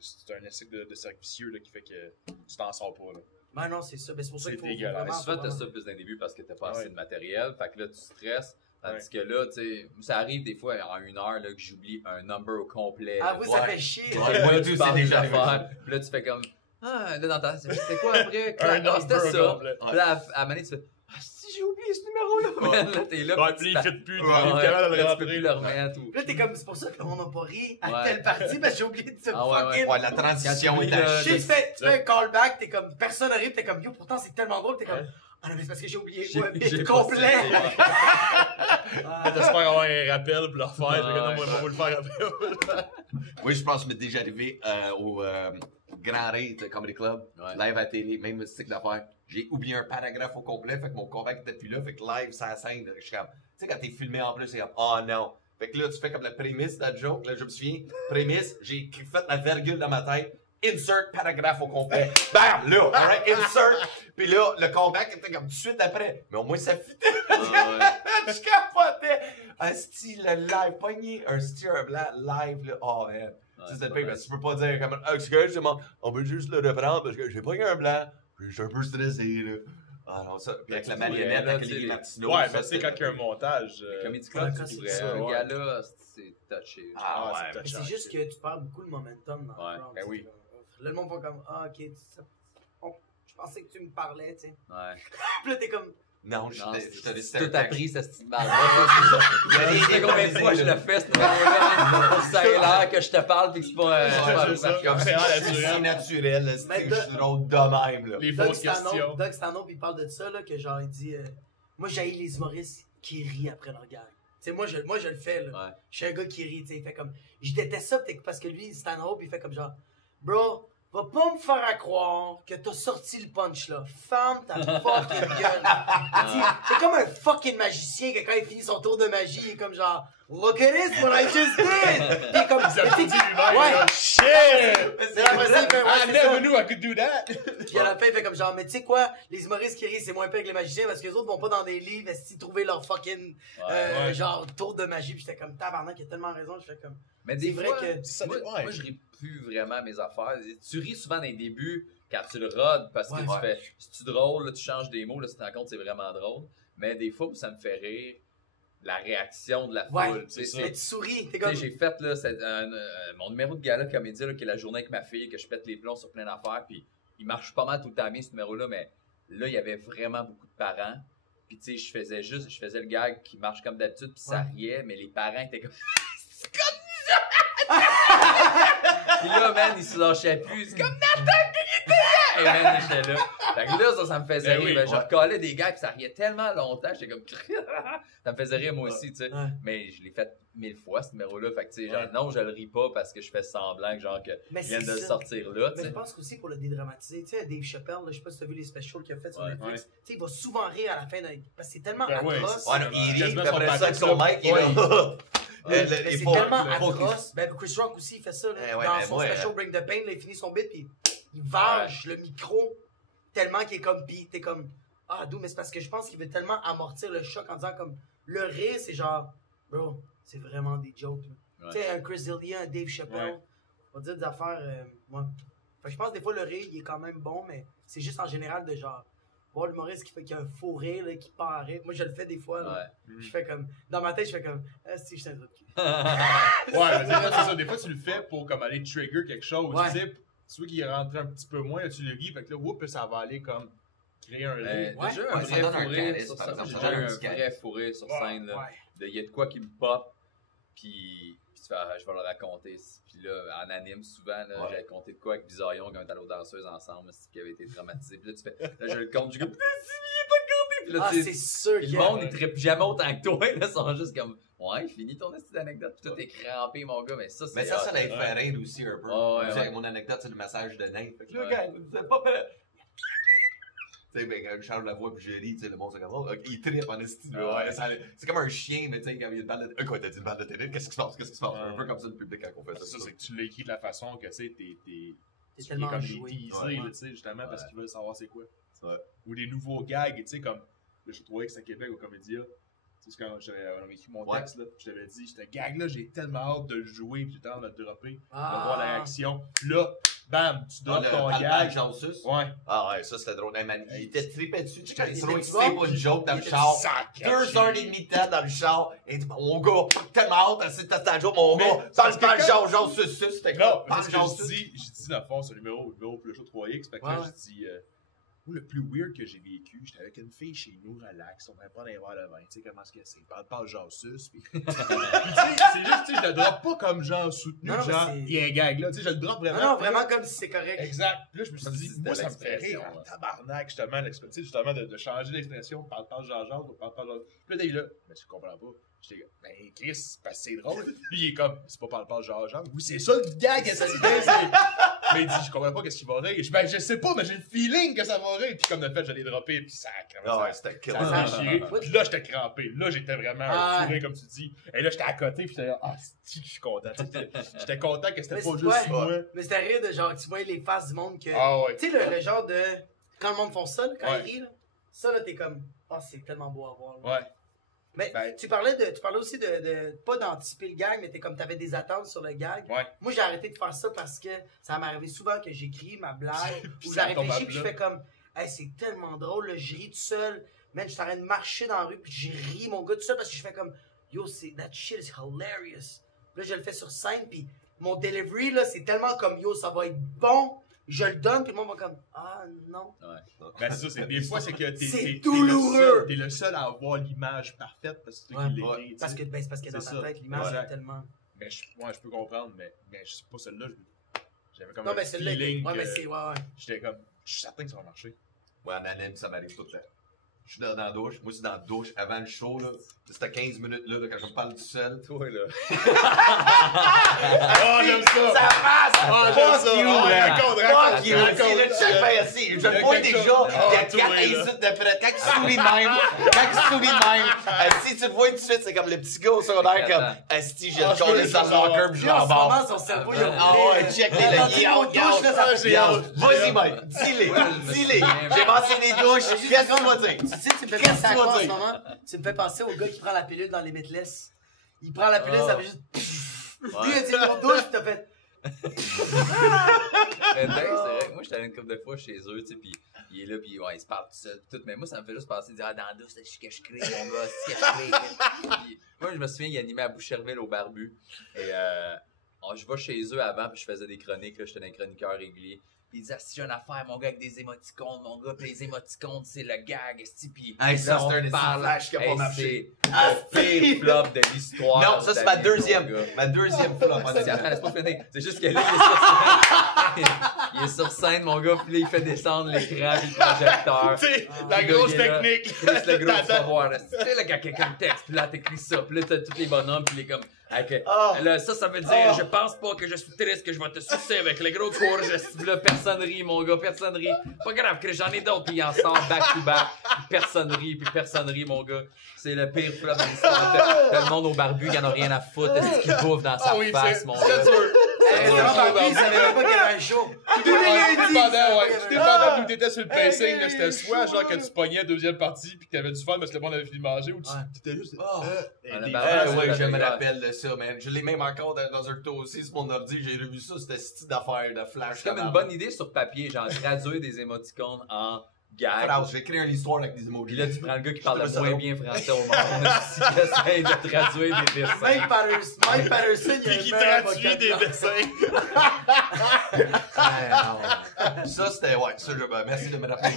c'est un essai de servicieux là, qui fait que tu t'en sors pas. Là. Ben non, c'est ça. Ben, c'est pour ça qu'il faut vraiment... Souvent, t'as ça plus dans les débuts parce que t'as pas assez de matériel. Fait que là, tu stresses. Tandis que là, tu sais, ça arrive des fois en 1 heure là, que j'oublie un number au complet. Ah oui, ça fait chier. Moi, tu parles des affaires. Puis là, tu fais comme... Ah, là, dans ta... C'est quoi après? C'était ça. Puis là, à un moment donné, tu fais... Ah, si j'ai oublié ce numéro-là, là, t'es là. Puis il fit plus, tu peux plus le remettre. Là, t'es comme, c'est pour ça qu'on n'a pas ri à telle partie, parce que j'ai oublié de se fucking. Ouais, la transition est à chier. Tu fais un callback, t'es comme, personne n'arrive, t'es comme, yo, pourtant c'est tellement drôle, t'es comme, ah non, mais c'est parce que j'ai oublié, j'ai complet. J'espère avoir un rappel pour le refaire, non, moi, je vais le faire après. Oui, je pense que ça m'est déjà arrivé au Grand Raid Comedy Club, live à la télé, même stick d'affaires. J'ai oublié un paragraphe au complet, fait que mon convainc était plus là, fait que live, ça la scène, je suis comme, tu sais, quand t'es filmé en plus, c'est comme, oh non. Fait que là, tu fais comme la prémisse de la joke, là, je me souviens, prémisse, j'ai fait la virgule dans ma tête, insert paragraphe au complet. Bam! Là, alright, insert. Puis là, le comeback était comme tout de suite après. Mais au moins, ça fitait. Je capotais. Un style live, pogné un style blanc live, là. Oh, man. Tu sais, c'est parce que tu peux pas dire comme, ah, excuse, on veut juste le reprendre parce que j'ai pogné un blanc. Je suis un peu stressé, là. Ah non, ça. Puis avec la marionnette, avec les Martino. Ouais, mais c'est quand il y a un montage. Le Comedy Club, tu pourrais. Le gars-là, c'est touché. Ah ouais. C'est juste que tu perds beaucoup de momentum dans le crowd. Ben oui. Là, le monde va comme, ah, ok, je pensais que tu me parlais, tu sais. Ouais. Puis là, t'es comme. Non, je te laisse tout appris, cette petite barre. Tu sais combien de fois je le fais, ce numéro-là, pour ça l'air que je te parle, pis que c'est pas. C'est naturel, c'est drôle de même, là. Les fausses questions. Doug Stanhope, il parle de ça, là, que genre, il dit, moi, j'haïs les humoristes qui rient après leur gag. Tu sais, moi, je le fais, là. Je suis un gars qui rit, tu sais, il fait comme, je déteste ça, parce que lui, Stanhope, il fait comme genre, bro, va pas me faire à croire que t'as sorti le punch là. Ferme ta fucking gueule. C'est comme un fucking magicien que quand il finit son tour de magie, il est comme genre, look at this, what I just did! Il est comme, ouais, shit! C'est la vraie, I never knew I could do that! Puis à la fin, il fait comme genre, mais tu sais quoi, les humoristes qui rient, c'est moins pire que les magiciens parce que les autres vont pas dans des livres essayer de trouver leur fucking, genre, tour de magie. Puis j'étais comme, tabarnak, il a tellement raison. Je fais comme, mais des fois, moi, je ris plus vraiment mes affaires. Tu ris souvent dans les débuts quand tu le rodes parce que tu fais, c'est-tu drôle, là, tu changes des mots, là, si tu te rends compte, c'est vraiment drôle. Mais des fois, ça me fait rire la réaction de la foule. Mais tu souris, t'es comme. J'ai fait là, mon numéro de gala comédie, là, qui est la journée avec ma fille, que je pète les plombs sur plein d'affaires, puis il marche pas mal tout le temps bien ce numéro-là, mais là, il y avait vraiment beaucoup de parents. Puis tu sais, je faisais le gag qui marche comme d'habitude, puis ça riait, mais les parents étaient comme. C'est comme Puis là, man, il se lâchait plus. C'est comme Nathan qui était là! Et man, j'étais là. Fait que là, ça me faisait rire. Je recalais des gars, puis ça riait tellement longtemps. J'étais comme. Ça me faisait rire moi aussi, tu sais. Mais je l'ai fait 1000 fois, ce numéro-là. Fait que, tu sais, genre, non, je le ris pas parce que je fais semblant que, genre, que je viens de le sortir là, tu sais. Mais je pense aussi pour le dédramatiser. Tu sais, Dave Chappelle, là, je sais pas si t'as vu les specials qu'il a fait sur Netflix. Tu sais, il va souvent rire à la fin parce que c'est tellement atroce. Ouais, il rit, après ça, avec son mic, il est c'est tellement atroce. Ben, Chris Rock aussi, il fait ça. Dans son special Bring the Pain, il finit son bit, puis il varge le micro tellement qu'il est comme, pis t'es comme, ah, d'où, mais c'est parce que je pense qu'il veut tellement amortir le choc en disant comme, le rire, c'est genre, bro, c'est vraiment des jokes. Tu sais, un Chris D'Elia, un Dave Chappelle, on va dire des affaires, moi. Fait que je pense que des fois, le rire, il est quand même bon, mais c'est juste en général de genre, voir l'humoriste qui a un faux rire, là, qui part à rire. Moi, je le fais des fois. Là. Je fais comme, dans ma tête, je fais comme, ah, si, je suis un truc. Ouais, mais c'est ça. Des fois, tu le fais pour comme aller trigger quelque chose. Tu sais, celui qui est rentré un petit peu moins, là, tu le ris, fait que là, whoop, ça va aller comme créer un rire. Déjà, un vrai fou rire sur scène. J'ai déjà eu un vrai fou rire sur scène. Il y a de quoi qui me pop, puis tu tu fais, je vais le raconter. Puis là, en anime, souvent, là, j'avais compté de quoi avec Bizarillon, quand on était allé aux danseuses ensemble, qui avait été traumatisé. Puis là, tu fais, là, je le compte, je dis, puis là, c'est sûr le monde, il trippe jamais autant que toi, là, ils sont juste comme, ouais, finis ton petite anecdote, puis tout est crampé, mon gars, mais ça, c'est. Mais ça l'a fait rire aussi un peu. Mon anecdote, c'est le message de Nate. Fait que là, gars, vous êtes pas prêts. Tu sais, ben, quand je change la voix puis je ris, tu sais, le monde, c'est comme, oh, il trippe en esti. C'est comme un chien, mais tu sais, quand il y a une balle de. Quoi, t'as dit une balle de télé? Qu'est-ce qui se passe? Un peu comme ça, le public, quand on fait ça. C'est que tu l'as écrit de la façon que, tu sais, t'es tellement comme joué. des teasers, tu sais, justement, parce qu'ils veulent savoir c'est quoi. Ou des nouveaux gags, tu sais, comme, le show 3X à Québec au Comédia. Tu sais, quand j'avais écrit mon texte, là, je t'avais dit, ce gag-là, j'ai tellement hâte de le jouer, puis j'ai tellement hâte de le dropper, de voir la réaction. Là, bam, tu donnes ton gag. Ouais. Ah ouais, ça c'était drôle. Il était trippé dessus. Il était pas une joke dans le char. 2h30 de temps dans le char. Et mon gars, tellement hâte, c'est ta joke, mon gars. Parle genre, c'était quoi? Parce que j'ai dit dans le fond, c'est le numéro le show 3X. Fait que là, j'ai dit, le plus weird que j'ai vécu, j'étais avec une fille chez nous, relax, on va prendre un verre de vin, tu sais comment est-ce que c'est, parle genre sus, pis tu sais, c'est juste, tu sais, je le drop pas comme genre soutenu, genre, il y a un gag là, tu sais, je le drop vraiment. Non, vraiment comme si c'est correct. Exact. Puis là, je me suis dit, moi, ça me fait rire en tabarnak, justement, justement, de changer l'expression, parle genre, ou parle genre. Puis là, t'es là, mais tu comprends pas. J'étais là, ben, Chris, parce que c'est drôle. Puis il est comme, c'est pas parle genre. Oui, c'est ça le gag, ça mais il dit, je comprends pas qu'est-ce qu'il va rire. Ben, je sais pas, mais j'ai le feeling que ça va rire. Puis comme de fait, je l'ai droppé, puis ça a c'était chier. Puis là, j'étais crampé. Là, j'étais vraiment fourré, comme tu dis. Et là, j'étais à côté, puis j'étais là, je suis content. J'étais content que c'était pas juste moi. Mais c'était rire de genre, tu voyais les faces du monde que. Tu sais, le genre de. Quand le monde font ça, quand ils rient, là, ça, là, t'es comme, c'est tellement beau à voir. Ouais. Mais tu parlais aussi de pas d'anticiper le gag, mais t'avais des attentes sur le gag. Ouais. Moi, j'ai arrêté de faire ça parce que ça m'est arrivé souvent que j'écris ma blague ou j'ai réfléchi puis je fais comme, hey, c'est tellement drôle, là, je ris tout seul. Man, je suis en train de marcher dans la rue puis j'ai ri mon gars tout seul parce que je fais comme, yo, that shit is hilarious. Puis là, je le fais sur scène puis mon delivery, là, c'est tellement comme, yo, ça va être bon. Je le donne, puis le monde va comme, non. Ouais. Ben, c'est ça, des fois, c'est que c'est douloureux. T'es le seul à avoir l'image parfaite parce que tu l'as écrit. Parce que dans ta tête, l'image est tellement. Mais je peux comprendre, mais je sais pas celle-là. J'avais comme un feeling. Ouais, mais c'est, j'étais comme, je suis certain que ça va marcher. Ouais, en anime, ça m'arrive tout le temps. Je suis dans la douche. Moi, c'est dans la douche avant le show, là. C'était 15 minutes, là, quand je me parle tout seul. Toi, là. J'aime ça! Ça passe! Fuck you! Fuck you! C'est le check bien ici. Je le vois déjà. Il y a 4 insultes de près. Quand il sourit de même, si tu le vois tout de suite, c'est comme le petit gars au secondaire, comme, esti, j'ai le corps de sa locker, puis je l'embarque. Son cerveau, il ouais, check les Vas-y, Mike. Dis-les. J'ai passé les douches. Qu'est-ce que tu vas dire? Tu sais, tu me fais penser à quoi en ce moment? Tu me fais penser au gars qui prend la pilule dans Limitless. Il prend la pilule, ça fait juste. Lui, il a dit mon douche, puis t'as fait. Mais c'est vrai que moi, j'étais allé une couple de fois chez eux, tu sais, pis il est là, pis il se parle tout seul, tout. Mais moi, ça me fait juste penser, dire, dans la douche, c'est ce que je crée, mon gars, c'est ce que je crée. Puis moi, je me souviens, il animait à Boucherville au Barbu. Et je vais chez eux avant, puis je faisais des chroniques, là, j'étais un chroniqueur régulier. Pis il disait, si j'ai une affaire, mon gars, avec des émoticônes, mon gars, pis les émoticônes, c'est le gag, pis ça, on c'est un parle. flash qui a pas marché. C'est le pire flop de l'histoire. Non, ça, c'est ma deuxième flop. Attends, laisse pas finir. C'est juste que là, il est sur scène, mon gars, pis là, il fait descendre l'écran pis le projecteur. Tu sais, la grosse technique. Chris, le gros, tu vas voir. Tu sais, là, quand quelqu'un texte, pis là, t'écris ça, pis là, t'as tous les bonhommes, pis il est comme, là, ça veut dire, je pense pas que je suis triste, que je vais te sucer avec le gros courge. Là, personne rit, mon gars, personne rit. Pas grave, que j'en ai d'autres, pis il en sort back-to-back. Personne rit, mon gars. C'est le pire flop de l'histoire. T'as le monde au Barbu, il en a rien à foutre. Est-ce qu'il bouffe dans sa face, mon gars? C'est sûr. Il savait même pas qu'il y avait un show. Tout dépendant d'où t'étais sur le pacing, c'était soit genre que tu pognais deuxième partie pis que t'avais du fun parce que le monde avait fini de manger ou tu t'étais juste. Ouais, je me rappelle de ça, man. Je l'ai même encore dans un tour aussi sur mon ordi. J'ai revu ça, c'était ce style d'affaire de flash. C'est comme une bonne idée sur papier, genre traduire des émoticônes en gag. Je vais écrire une histoire avec des emojis. Puis là, tu prends le gars qui parle le moins bien français au monde, qui essaie de traduire des dessins. Mike Patterson, il qui traduit des dessins. Ça, c'était, ouais, ça, merci de me rappeler,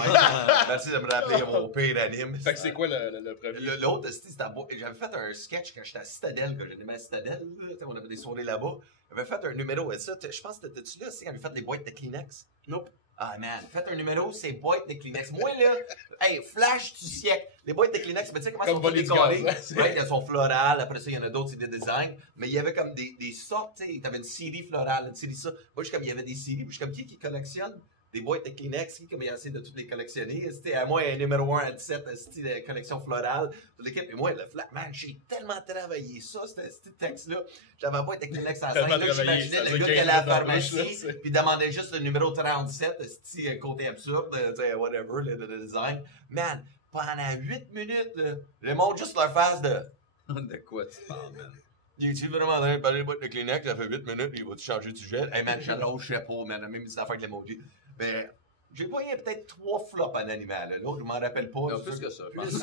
merci de me rappeler mon pire d'anime. Fait que c'est quoi le premier? L'autre, c'était j'avais fait un sketch quand j'étais à Citadel, quand j'animais à Citadel, on avait des soirées là-bas. J'avais fait un numéro, et ça, je pense que t'étais-tu là, quand j'ai fait les boîtes de Kleenex? Nope. Ah, man, faites un numéro, c'est boîtes de Kleenex. Moi, là, hey, flash du siècle. Les boîtes de Kleenex, mais tu sais comment Comme elles sont toutes décorées? Gaz, Ouais, elles sont florales. Après ça, il y en a d'autres, c'est des designs. Mais il y avait comme des sortes, tu sais. T'avais une série florale, une série ça. Moi, je suis comme, il y avait des séries. Je suis comme, qui collectionne des boîtes de Kleenex? Qui, comme, il essaie de toutes les collectionner? C'était à moi, numéro 1 à 17, c'était collection florale. L'équipe, et moi, le flat, man, j'ai tellement travaillé ça, ce texte-là. J'avais pas été Kleenex en 5. Là, j'imaginais le gars qui allait à la pharmacie, puis demandait juste le numéro 37, ce côté absurde, whatever, le design. Man, pendant 8 minutes, là, je montre juste leur face de. De quoi tu parles, man? J'ai-tu vraiment en train de parler de boîte de Kleenex, ça fait 8 minutes, puis il va-tu changer de sujet? Hey man, je sais pas, man, même si affaire avec l'emoji. Mais. J'ai pas eu peut-être 3 flops en animal. L'autre, je m'en rappelle pas. Non, plus que ça, je pense.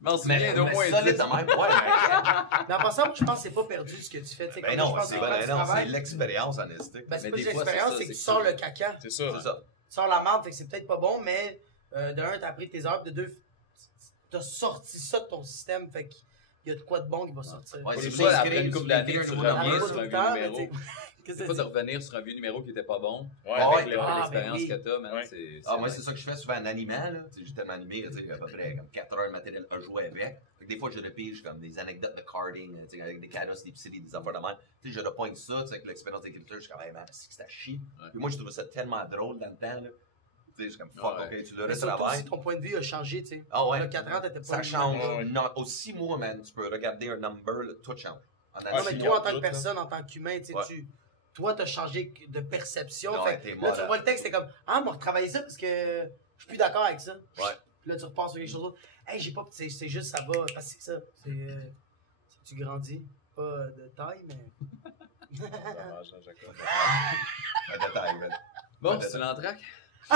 Mais on se souvient d'au moins solide 10. de même. Ouais, Mais en passant, je pense que c'est pas perdu ce que tu fais. ben non, c'est l'expérience en esthétique. Ben, c'est Mais pas des juste fois, l'expérience, c'est c'est que ça, tu c'est sors que- le caca. C'est ça. C'est ça. Tu sors la menthe, fait que c'est peut-être pas bon, mais de un, t'as appris tes heures, de deux, t'as sorti ça de ton système, fait qu'il y a de quoi de bon qui va sortir. Ouais, C'est c'est pas ça, après une couple d'années, tu Ça reviens arrive pas sur tout un le vieux temps, mais numéro. tu sais, qu'est-ce C'est que pas de c'est? revenir sur un vieux numéro qui était pas bon. Ouais, Avec ouais. l'expérience oui. que t'as, man. Ouais. C'est Moi, vrai. c'est ça que je fais souvent en animant. Là. J'ai tellement animé, tu sais, à peu près comme 4 heures de matériel à jouer avec. Fait que des fois, je repige comme des anecdotes de carding, tu sais, avec des canos, des psyllies, des affaires de même. Tu sais, je repogne ça, tu sais, avec l'expérience d'écriture. Je suis comme, hey man, c'est que c'est à chier. Ouais. Puis moi, je trouve ça tellement drôle dans le temps. Là. Tu sais, je suis comme, fuck, Ouais. ok, tu le Mais surtout retravailles. si ton point de vue a changé, tu sais. Ah ouais. Il y a 4 ans, t'étais pas Ça le change. même. Ouais. Non, aux 6 mois, man, tu peux regarder un number, là, tout change. En Non, animation. mais c'est toi, en tout, tant que là. personne, en tant qu'humain, tu sais, Ouais. toi, t'as changé de perception. Non, fait ouais, que t'es là, mort, tu vois le texte, c'est comme, ah, on va retravailler ça parce que je suis plus d'accord avec ça. Ouais. Puis là, tu repasses sur quelque chose d'autre. Hey, j'ai pas, c'est juste, ça va, parce que c'est ça. Tu grandis. Pas de taille, mais. Dommage, hein, Jacob. Un détail, man. Bon, c'est l'entraque. Je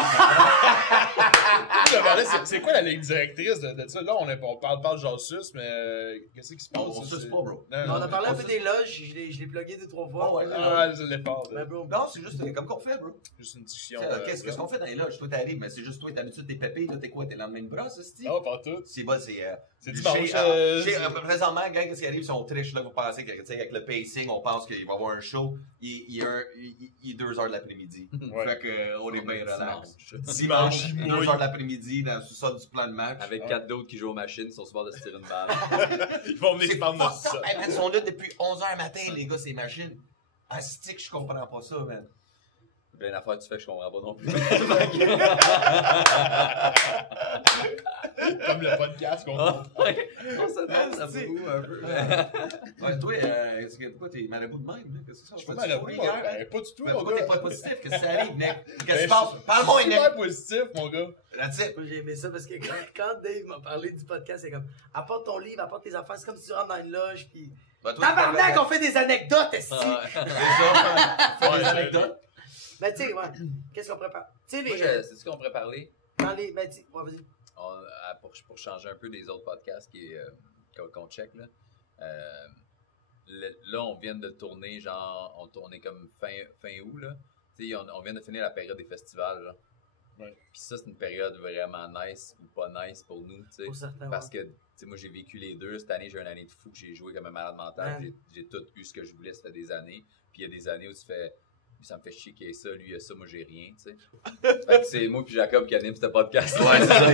me demandais, c'est quoi la ligne directrice de ça? Là, on parle genre sus, mais qu'est-ce qui se passe? On ça, suce c'est- pas, bro. Non, On non, a parlé un peu on- des loges, je l'ai plugué 2-3 fois. Ah ouais, Ah, c'est l'effort. Mais bro, Non, c'est juste comme qu'on fait, bro. Juste une discussion. Qu'est-ce qu'on fait dans les loges? Toi, t'arrives, mais c'est juste toi, t'as l'habitude des pépés, là, t'es quoi? T'es le lendemain de brosse, c'est Oh, pas tout. C'est bon, c'est. C'est dimanche. Présentement, gang, qu'est-ce qui arrive? Si on triche, là, vous pensez que, tu sais, avec le pacing, on pense qu'il va y avoir un show. Il est 2 heures de l'après-midi. Ouais. Fait que, on est bien relax. Dimanche, il 2 mouille. heures de l'après-midi, dans le sous-sol du plan de match. Avec 4 d'autres qui jouent aux machines, ils sont sur le bord de se tirer une balle. Ils vont venir C'est se prendre notre fucked up. ça. Hey, man, ils sont là depuis 11h matin, les gars, ces machines. Astique, je comprends pas ça, man. Plein d'affaires que tu fais que je comprends pas non plus. Comme le podcast qu'on Non, ça demande, ça c'est- fout un peu. Ouais, toi, est-ce que pourquoi t'es marabout de même, là? Qu'est-ce que ça? Je suis pas mal à bout, pas du tout, Mais mon pourquoi t'es gars. pas positif? Qu'est-ce que ça arrive, Nick? Qu'est-ce qui Ben, se passe? Parle-moi, je suis Nick! super positif, mon gars. That's it. Moi, j'ai aimé ça parce que quand Dave m'a parlé du podcast, c'est comme, apporte ton livre, apporte tes affaires, c'est comme si tu rentres dans une loge, puis. Ben, toi, Tabarnak, on fait des anecdotes, esti! Ah, C'est ça. Fais des Ouais, anecdotes. Ben, tu sais, ouais. Qu'est-ce qu'on prépare? Tu sais, moi, les. c'est ce qu'on pourrait parler. Dans les. Ben, tu sais, ouais, vas-y. Pour changer un peu des autres podcasts qu'on check, là. Là, on vient de tourner, genre, on tournait comme fin août, là. Tu sais, on vient de finir la période des festivals, là. Ouais. Puis ça, c'est une période vraiment nice ou pas nice pour nous, tu sais. Pour certains, ouais. Parce que, tu sais, moi, j'ai vécu les deux. Cette année, j'ai une année de fou, j'ai joué comme un malade mental. Ouais. J'ai tout eu ce que je voulais, ça fait des années. Puis il y a des années où tu fais, lui, ça me fait chier qu'il y ait ça, lui, il y a ça, moi, j'ai rien, tu sais. Fait que c'est moi puis Jacob qui anime ce podcast. Ouais, c'est ça.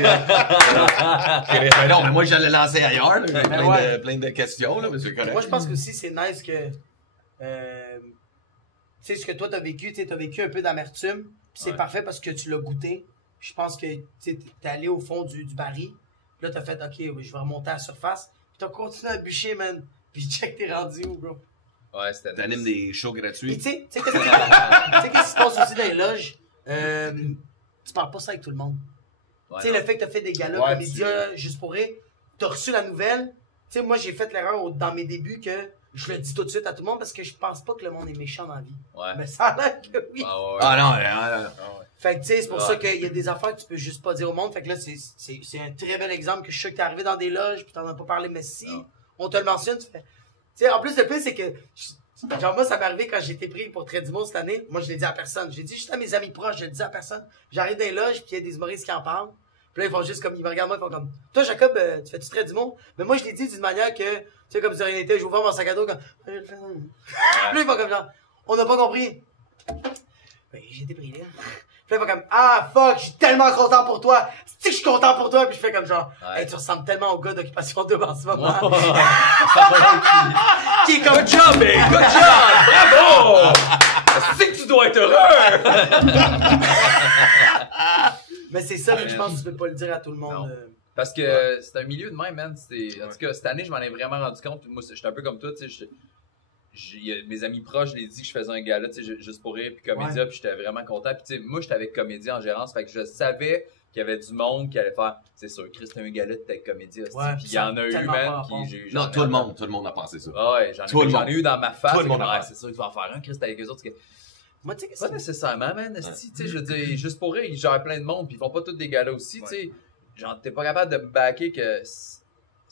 Ben non, mais moi, j'allais lancer ailleurs, là. J'ai Ouais. plein de questions, là, mais c'est correct. Moi, je pense que aussi, c'est nice que. Tu sais, ce que toi, t'as vécu, tu sais, t'as vécu un peu d'amertume. Puis c'est Ouais. parfait parce que tu l'as goûté. Je pense que tu sais, t'es allé au fond du baril. Puis là, t'as fait, OK, oui, je vais remonter à la surface. Puis t'as continué à bûcher, man. Puis check, t'es rendu où, bro? Ouais, c'était T'animes des shows Puis gratuits. tu sais, qu'est-ce qui se passe aussi dans les loges? Tu parles pas ça avec tout le monde. Ouais, Tu sais, non. le fait que t'as fait des galas Ouais, comédia juste pour rire, t'as reçu la nouvelle. Tu sais, moi, j'ai fait l'erreur dans mes débuts que je le dis tout de suite à tout le monde parce que je pense pas que le monde est méchant dans la vie. Ouais. Mais ça a l'air que oui. Ah ouais. Ah non, Ah ouais. Fait que, tu sais, c'est pour Ouais. ça qu'il y a des affaires que tu peux juste pas dire au monde. Fait que là, c'est un très bel exemple que je sais que t'es arrivé dans des loges puis t'en as pas parlé. Mais si Non. on te le mentionne, tu fais. Tu sais, en plus, le pire, c'est que Genre, moi, ça m'est arrivé quand j'ai été pris pour Trait d'humour cette année. Moi, je l'ai dit à personne. J'ai dit juste à mes amis proches, je le dis à personne. J'arrive dans les loges, puis il y a des humoristes qui en parlent. Puis là, ils font juste comme, ils me regardent moi, ils font comme, toi, Jacob, tu fais du Trait d'humour? Mais moi, je l'ai dit d'une manière que, tu sais, comme si rien n'était, j'ouvre mon sac à dos, comme, puis là, ils font comme genre, on n'a pas compris. Ben, j'ai été pris là. Puis là, il fait comme, ah, fuck, je suis tellement content pour toi. C'est que je suis content pour toi. Puis je fais comme genre, hey, tu ressembles tellement au gars d'Occupation Double en ce moment. Qui est comme, good job, mate, good job, bravo! C'est que tu dois être heureux! Mais c'est ça, je pense que tu peux pas le dire à tout le monde. Parce que c'est un milieu de même, man. En tout cas, cette année, je m'en ai vraiment rendu compte. Moi, j'étais un peu comme toi, tu sais. Mes amis proches, je l'ai dit que je faisais un gala, tu sais, juste pour rire, puis Comédia, puis j'étais vraiment content. Puis, tu sais, moi, j'étais avec Comédia en gérance, fait que je savais qu'il y avait du monde qui allait faire, c'est sûr, Chris, t'as un gala, t'es avec Comédia. Ouais, puis il y en a eu, man, qui. Non, tout le monde a pensé ça. Ouais, j'en ai eu dans ma face. Tout le monde c'est sûr que tu vas en faire un, Chris, t'es avec eux autres. Moi, tu sais que pas nécessairement, man. Tu sais, je veux dire, juste pour rire, ils gèrent plein de monde, puis ils font pas tous des galas aussi, tu sais. Genre, t'es pas capable de me backer que ça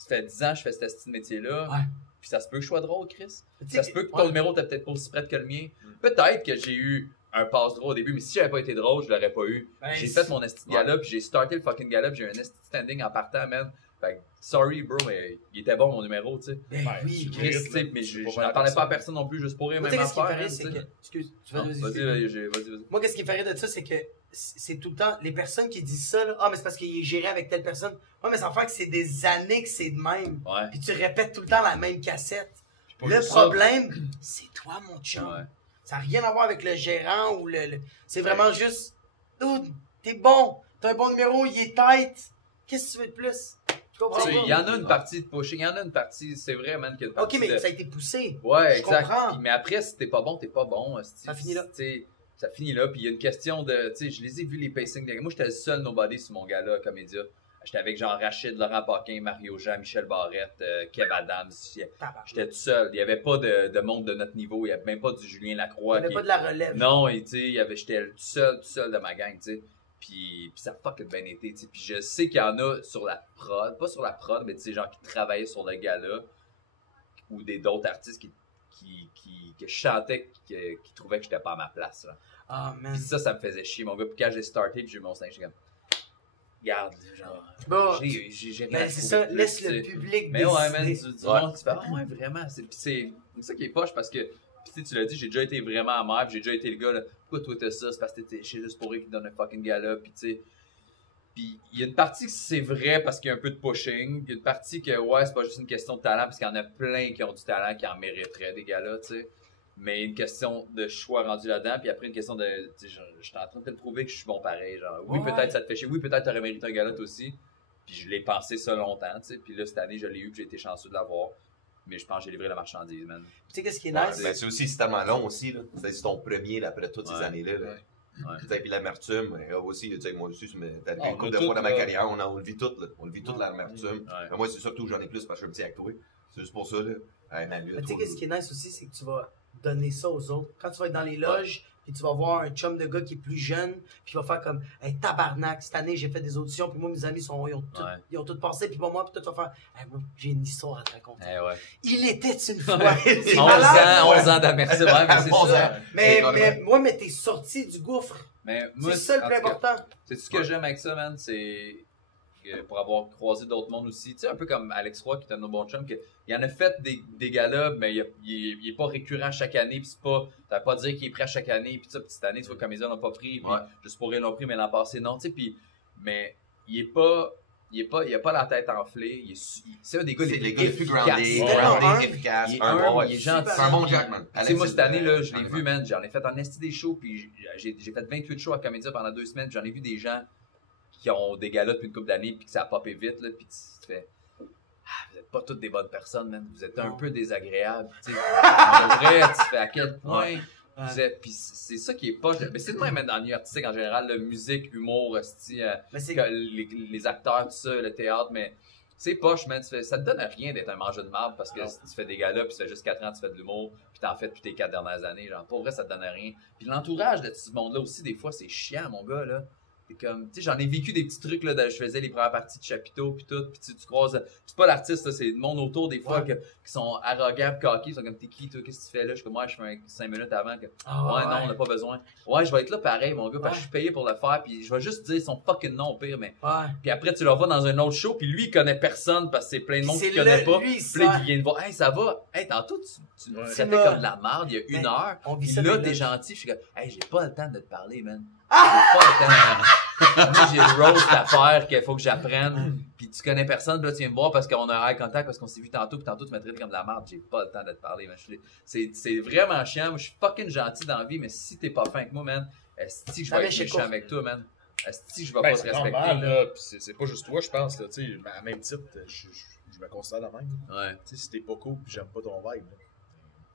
fait 10 ans que je fais ce style de métier-là. Ouais. Puis ça se peut que je sois drôle, Chris. Ça se peut que ton numéro t'es peut-être pas aussi près que le mien. Peut-être que j'ai eu un passe drôle au début, mais si j'avais pas été drôle, je l'aurais pas eu. Ben, j'ai fait mon esti de gala, puis j'ai starté le fucking gala, puis j'ai eu un esti standing en partant, man. Fait que, sorry, bro, mais il était bon mon numéro, tu sais. Ben oui, Chris, tu sais, mais je n'en parlais pas à personne non plus, juste pour rire, Moi, même tu sais, qu'est-ce qui me affaire. ferait, c'est que. Excuse, tu vas Vas-y. Moi, qu'est-ce qui me ferait de ça, c'est que c'est tout le temps les personnes qui disent ça, là. Ah, mais c'est parce qu'il est géré avec telle personne. Ouais, mais ça fait que c'est des années que c'est de même. Ouais. Puis tu répètes tout le temps la même cassette. Pas Le juste problème, c'est toi, mon chum. Ouais. Ça n'a rien à voir avec le gérant ou le... C'est vraiment juste. Dude, t'es bon. T'as un bon numéro, il est tight. Qu'est-ce que tu veux de plus? Tu comprends pas? Il y en a une partie de pushing, il y en a une partie, c'est vrai, man. Que Ok, mais ça a été poussé. Ouais, Je exact. comprends. Puis, mais après, si t'es pas bon, t'es pas bon. Ça finit là. Ça finit là. Puis il y a une question de. Tu sais, je les ai vus les pacings. Moi, j'étais le seul nobody sur mon gala à Comédia. J'étais avec Jean Rachid, Laurent Paquin, Mario Jean, Michel Barrette, Kev Adams. J'étais tout seul. Il n'y avait pas de monde de notre niveau. Il n'y avait même pas du Julien Lacroix. Il n'y avait pas de la relève. Non, et tu sais, j'étais tout seul de ma gang, tu sais. Puis ça a fucking bien été, tu sais. Puis je sais qu'il y en a sur la prod, pas sur la prod, mais tu sais, genre qui travaillaient sur le gala, ou d'autres artistes que je chantais, qui trouvaient que j'étais pas à ma place, là. Ah, man. Puis ça me faisait chier, mon gars. Puis quand j'ai starté, puis j'ai eu mon stage, j'étais comme, regarde, genre, Bon, j'ai rien ben, à c'est trouver ça, plus, laisse tu sais. le public Mais ouais, man, décider. tu fais, ah ouais, vraiment. C'est ça qui est poche parce que, puis tu l'as dit, j'ai déjà été vraiment amer, puis j'ai déjà été le gars, là, pourquoi toi t'as ça, c'est parce que t'es chez Juste pour rire qui te donne un fucking gala, puis tu sais. Puis il y a une partie que c'est vrai parce qu'il y a un peu de pushing, puis il y a une partie que, ouais, c'est pas juste une question de talent, parce qu'il y en a plein qui ont du talent qui en mériteraient des galas, tu sais. Mais une question de choix rendu là-dedans, puis après une question de, tu sais, je suis en train de te le prouver que je suis bon pareil, genre, oui, Ouais. peut-être ça te fait chier, oui, peut-être t'aurais mérité un gala toi aussi. Puis je l'ai pensé ça longtemps, tu sais. Puis là, cette année, je l'ai eu, puis j'ai été chanceux de l'avoir. Mais je pense que j'ai livré la marchandise, man. Tu sais, qu'est-ce qui est Ouais, nice? ben, c'est aussi, c'est tellement long aussi, là. C'est ton premier, là, après toutes ces Ouais. années-là, là. Ouais. Tu sais, puis l'amertume, aussi, tu sais, moi aussi, ça m'est arrivé Ah, une couple on de a fois tout, dans ma là. carrière, on le vit tout, là. On le vit toute l'amertume. Ouais. Mais moi, c'est surtout que j'en ai plus parce que je suis un petit acteur. C'est juste pour ça, là. Hey, Manu, Mais tu sais, toi, qu'est-ce qui est nice aussi, c'est que tu vas donner ça aux autres. Quand tu vas être dans les loges, puis tu vas voir un chum de gars qui est plus jeune, puis il va faire comme, hey, tabarnak, cette année, j'ai fait des auditions, puis moi, mes amis, ils ont tout passé, puis pour moi, puis toi, tu vas faire, hey, moi, j'ai une histoire à te raconter. Eh ouais. Il était une fois. 11 ans d'amertume, ouais, mais c'est 11 ça. ans. Mais t'es sorti du gouffre. Mais C'est moi, ça le en plus tout cas, important. c'est ce que j'aime avec ça, man, c'est que pour avoir croisé d'autres mondes aussi. Tu sais, un peu comme Alex Roy, qui est un de nos bons chums, il en a fait des galas, mais il est pas récurrent chaque année, puis c'est pas, ça veut pas dire qu'il est prêt à chaque année, puis ça, puis cette année, tu vois, Comédia n'ont pas pris, puis Ouais. Juste pour rire l'ont pris, mais l'an passé, non, tu sais, puis, mais il a pas la tête enflée, c'est un des gars C'est les les gars les plus efficaces. groundés, C'est tellement humble. efficaces, Il est un humble, bon, il est gentil. C'est un bon Jackman. Tu sais, moi, cette année, là, je l'ai vu, man. J'en ai fait en esti des shows, puis j'ai fait 28 shows à Comédia pendant 2 semaines, puis j'en ai vu des gens qui ont des galas depuis une couple d'années, puis que ça a popé vite, là, puis tu te fais... Ah, vous êtes pas toutes des bonnes personnes, man. Vous êtes un peu désagréables, tu sais. En vrai, tu fais à quel point... Vous êtes... Puis c'est ça qui est pas... Mais c'est le même, man, dans le milieu artistique en général, la musique, humour, esti, Mais c'est les acteurs, tout ça, le théâtre, mais... C'est poche, man. Ça te donne rien d'être un mangeur de marde parce que si tu fais des galas, puis ça fait juste 4 ans, tu fais de l'humour, puis t'en fais depuis tes 4 dernières années. Genre, pour vrai, ça te donne rien. Puis l'entourage de ce monde-là aussi, des fois, c'est chiant, mon gars, là. T'es comme, tu sais, j'en ai vécu des petits trucs, là, je faisais les premières parties de chapiteau, puis tout, puis tu croises, c'est pas l'artiste, là, c'est le monde autour, des fois, qui sont arrogants, pis coqués, ils sont comme, t'es qui, toi, qu'est-ce que tu fais là? Je suis comme, moi, je fais 5 minutes avant, que, non, on n'a pas besoin. Ouais, je vais être là pareil, mon gars, parce que je suis payé pour le faire, puis je vais juste dire son fucking nom au pire, mais. Puis après, tu le vois dans un autre show, puis lui, il connaît personne, parce que c'est plein de monde qui connaît pas. Puis là, il vient de voir, hey, ça va? Hey, tantôt, tu me traitais comme de la merde, il y a 1 heure. Puis là, t'es gentil, je suis comme, hey, j'ai pas le temps de te parler, man. J'ai pas le temps. Moi, j'ai le roast à faire qu'il faut que j'apprenne. Puis tu connais personne, puis là, tu viens me voir parce qu'on a un eye contact, parce qu'on s'est vu tantôt, puis tantôt, tu m'as traité comme de la merde. J'ai pas le temps de te parler, man. C'est vraiment chiant. Moi, je suis fucking gentil dans la vie, mais si t'es pas fin avec moi, man, est-ce que je vais être méchant avec toi, man? Est-ce que je vais pas te respecter? Normal, là. Puis c'est pas juste toi, je pense, là. Tu sais, à même titre, je me considère de même. Ouais. Tu sais, si t'es pas cool, puis j'aime pas ton vibe,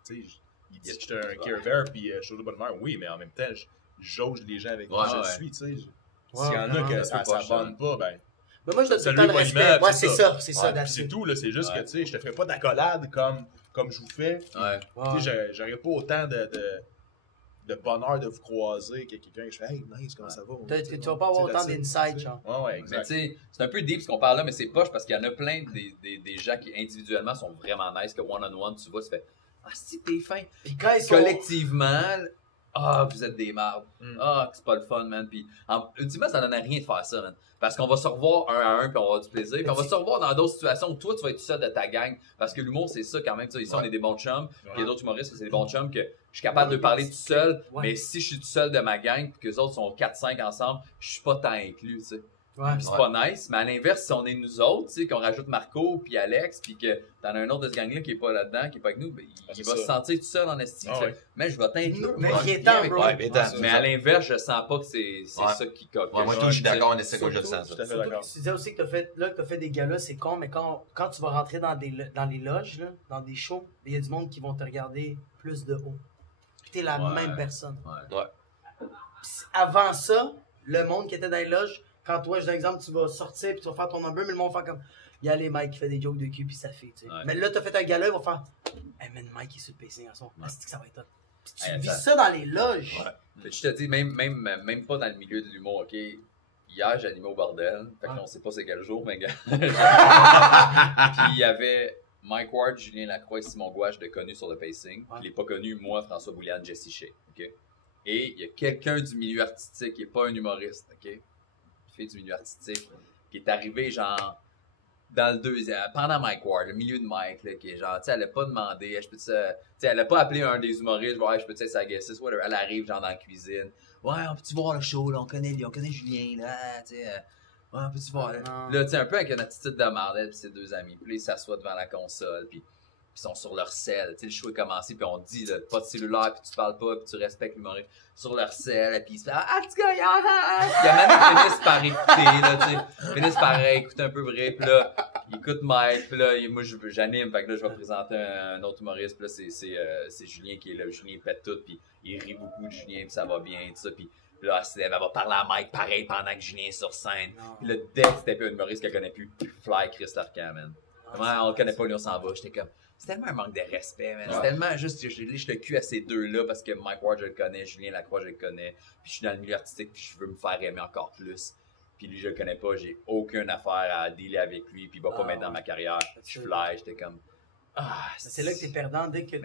tu sais, il dit que j'étais un care bear, puis je suis de bonne humeur. Oui, mais en même temps, jauge les gens avec qui je suis, tu sais. S'il y en a que ça s'abonne pas, ben. Mais moi, je donne tout le temps le respect. Moi, c'est ça, c'est tout, là. C'est juste que, tu sais, je te ferai pas d'accolade comme je vous fais. Tu sais, j'aurais pas autant de bonheur de vous croiser que quelqu'un qui fait, hey, nice, comment ça va? Tu vas pas avoir autant d'insight, genre. Ouais, exact. Mais tu sais, c'est un peu deep ce qu'on parle là, mais c'est poche parce qu'il y en a plein des gens qui individuellement sont vraiment nice, que one-on-one, tu vois, tu fais, si t'es fin. Puis quand ils sont... Collectivement, vous êtes des mardes. C'est pas le fun, man. Puis, ultimement, ça donne à rien de faire ça, man. Parce qu'on va se revoir un à un, puis on va avoir du plaisir. Puis on va se revoir dans d'autres situations où toi, tu vas être tout seul de ta gang. Parce que l'humour, c'est ça quand même. Ici, on est des bons chums. Puis il y a d'autres humoristes, c'est des bons chums que je suis capable de parler tout seul. Mais si je suis tout seul de ma gang, puis que les autres sont 4-5 ensemble, je suis pas tant inclus, tu sais. Puis c'est pas nice, mais à l'inverse, si on est nous autres, tu sais, qu'on rajoute Marco puis Alex, puis que t'en as un autre de ce gang-là qui est pas là-dedans, qui est pas avec nous, ben, il va se sentir tout seul en estime. Mais je vais t'inclure. Mais mais à l'inverse, je sens pas que c'est ça qui coque. Moi, je suis d'accord, c'est quoi je le sens. Tu disais aussi que t'as fait des galas, c'est con, mais quand tu vas rentrer dans les loges, là, dans des shows, il y a du monde qui vont te regarder plus de haut. Puis t'es la même personne. Avant ça, le monde qui était dans les loges, quand toi, je donne un exemple, tu vas sortir puis tu vas faire ton number, mais le monde va faire comme, il y a les Mike qui fait des jokes de cul puis ça fait, tu sais. Mais là, t'as fait un gala, ils vont faire, hey man, Mike est sur le pacing en son, est-ce que ça va être top? Puis tu vis ça dans les loges. Mais je te dis, même pas dans le milieu de l'humour, ok? Hier, j'animais au bordel, fait qu'on sait pas c'est quel jour, mais gars. Puis il y avait Mike Ward, Julien Lacroix et Simon Gouache de connus sur le pacing. Je l'ai pas connu, moi, François Bouliane, Jesse Shea, ok? Et il y a quelqu'un du milieu artistique qui est pas un humoriste, ok? Du milieu artistique, qui est arrivé genre dans le deuxième, pendant Mike Ward, le milieu de Mike, là, qui est genre, tu sais, elle a pas demandé, elle a pas appelé un des humoristes, je peux-tu être sa guest, whatever. Elle arrive genre dans la cuisine, on peut-tu voir le show, là, on connaît Julien, là, tu sais, on peut-tu voir, là, tu sais, un peu avec une attitude de merde, elle pis ses 2 amis, puis là, ils s'assoient devant la console, puis ils sont sur leur selle, tu sais, le show est commencé, puis on dit, là, pas de cellulaire, puis tu parles pas, puis tu respectes l'humoriste, sur leur selle, puis ils se font, tu gagnes, il y a même qui finissent par écouter, là, tu sais, finissent par écouter un peu vrai, puis là, ils écoutent Mike, puis là, moi, j'anime, fait que là, je vais présenter un autre humoriste, puis là, c'est Julien qui est là, Julien pète tout, puis il rit beaucoup de Julien, puis ça va bien, tout ça, puis là, elle va parler à Mike pareil pendant que Julien est sur scène, puis là, dès que c'était plus un humoriste qu'elle connaît plus, Fly Chris Larcan, man. Comment on le connaît pas, lui, on s'en va, j'étais comme, c'est tellement un manque de respect, man. C'est tellement juste que je liche le cul à ces deux-là parce que Mike Ward, je le connais, Julien Lacroix, je le connais, puis je suis dans le milieu artistique, puis je veux me faire aimer encore plus. Puis lui, je le connais pas, j'ai aucune affaire à dealer avec lui, puis il va pas m'aider dans ma carrière. Je fly, j'étais comme... c'est là que t'es perdant, dès que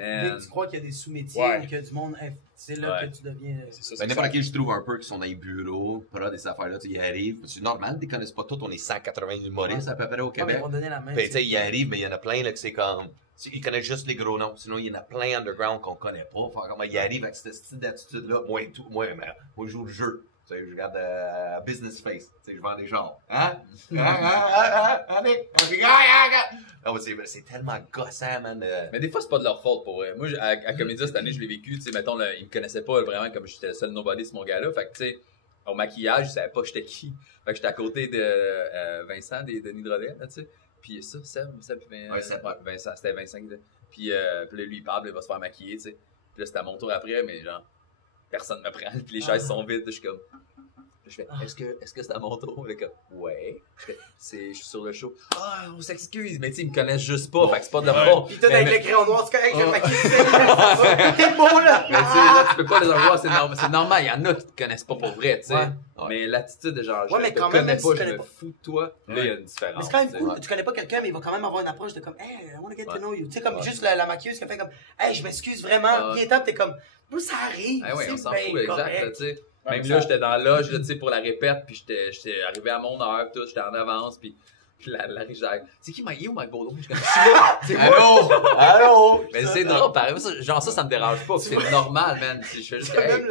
tu crois qu'il y a des sous-métiers ou qu'il y a du monde, c'est là que tu deviens... N'importe qui, je trouve un peu qui sont dans les bureaux, pas des affaires-là, ils arrivent, c'est normal, ils connaissent pas tous, on est 180 humoristes à peu près au Québec. Ils vont donner la main. Puis tu sais, ils arrivent, mais il y en a plein là que c'est comme... Ils connaissent juste les gros noms, sinon il y en a plein underground qu'on connaît pas. Enfin, comment ils arrivent avec cette style d'attitude-là, moi, je joue le jeu. Tu sais, je regarde Business Face, tu sais, je vends des genres. C'est tellement gossant, man. Mais des fois, c'est pas de leur faute, pour vrai. Moi, à Comédia, cette année, je l'ai vécu, tu sais, mettons, ils me connaissaient pas vraiment comme j'étais le seul nobody sur mon gars-là. Fait que, tu sais, au maquillage, je savais pas j'étais qui. Fait que j'étais à côté de Vincent, des Denis Drolet, là, tu sais. Puis ça, Seb, puis Vincent, c'était Vincent qui disait. Puis là, lui, il parle, il va se faire maquiller, tu sais. Puis là, c'était à mon tour après, mais genre, personne me prend, puis les chaises sont vides, je suis comme... Je fais, est-ce que c'est à mon tour? Il est comme, ouais. Je suis sur le show. Ah, on s'excuse. Mais tu sais, ils me connaissent juste pas. Fait que c'est pas de leur faute. Pis tout avec le crayon noir, c'est correct, je vais maquiller. T'es beau, là. Mais tu sais, là, tu peux pas les avoir. C'est normal. Il y en a qui te connaissent pas pour vrai, tu sais. Ouais. Mais l'attitude de genre, Ouais, mais je te quand même, connais même si pas, tu je connais me pas. fous de toi. Là, il y a une différence. Mais c'est quand même tu sais. cool. Tu connais pas quelqu'un, mais il va quand même avoir une approche de comme, hey, I wanna get to know you. Tu sais, comme juste la maquilleuse qui fait comme, hey, je m'excuse vraiment. Puis étape, t'es comme, nous, ça arrive. Ah ouais, on s'en bien fout, exact, correct. là, tu sais. Ouais, Même mais là, ça- j'étais dans la loge, là, tu sais, pour la répète, puis j'étais arrivé à mon heure, pis tout, j'étais en avance, puis la rigère. C'est qui Mike ou Mike Baudon? Je suis comme, je suis là! C'est moi! Allô? Mais c'est drôle, pareil. Genre, ça me dérange pas, c'est normal, man. Je fais juste, hey,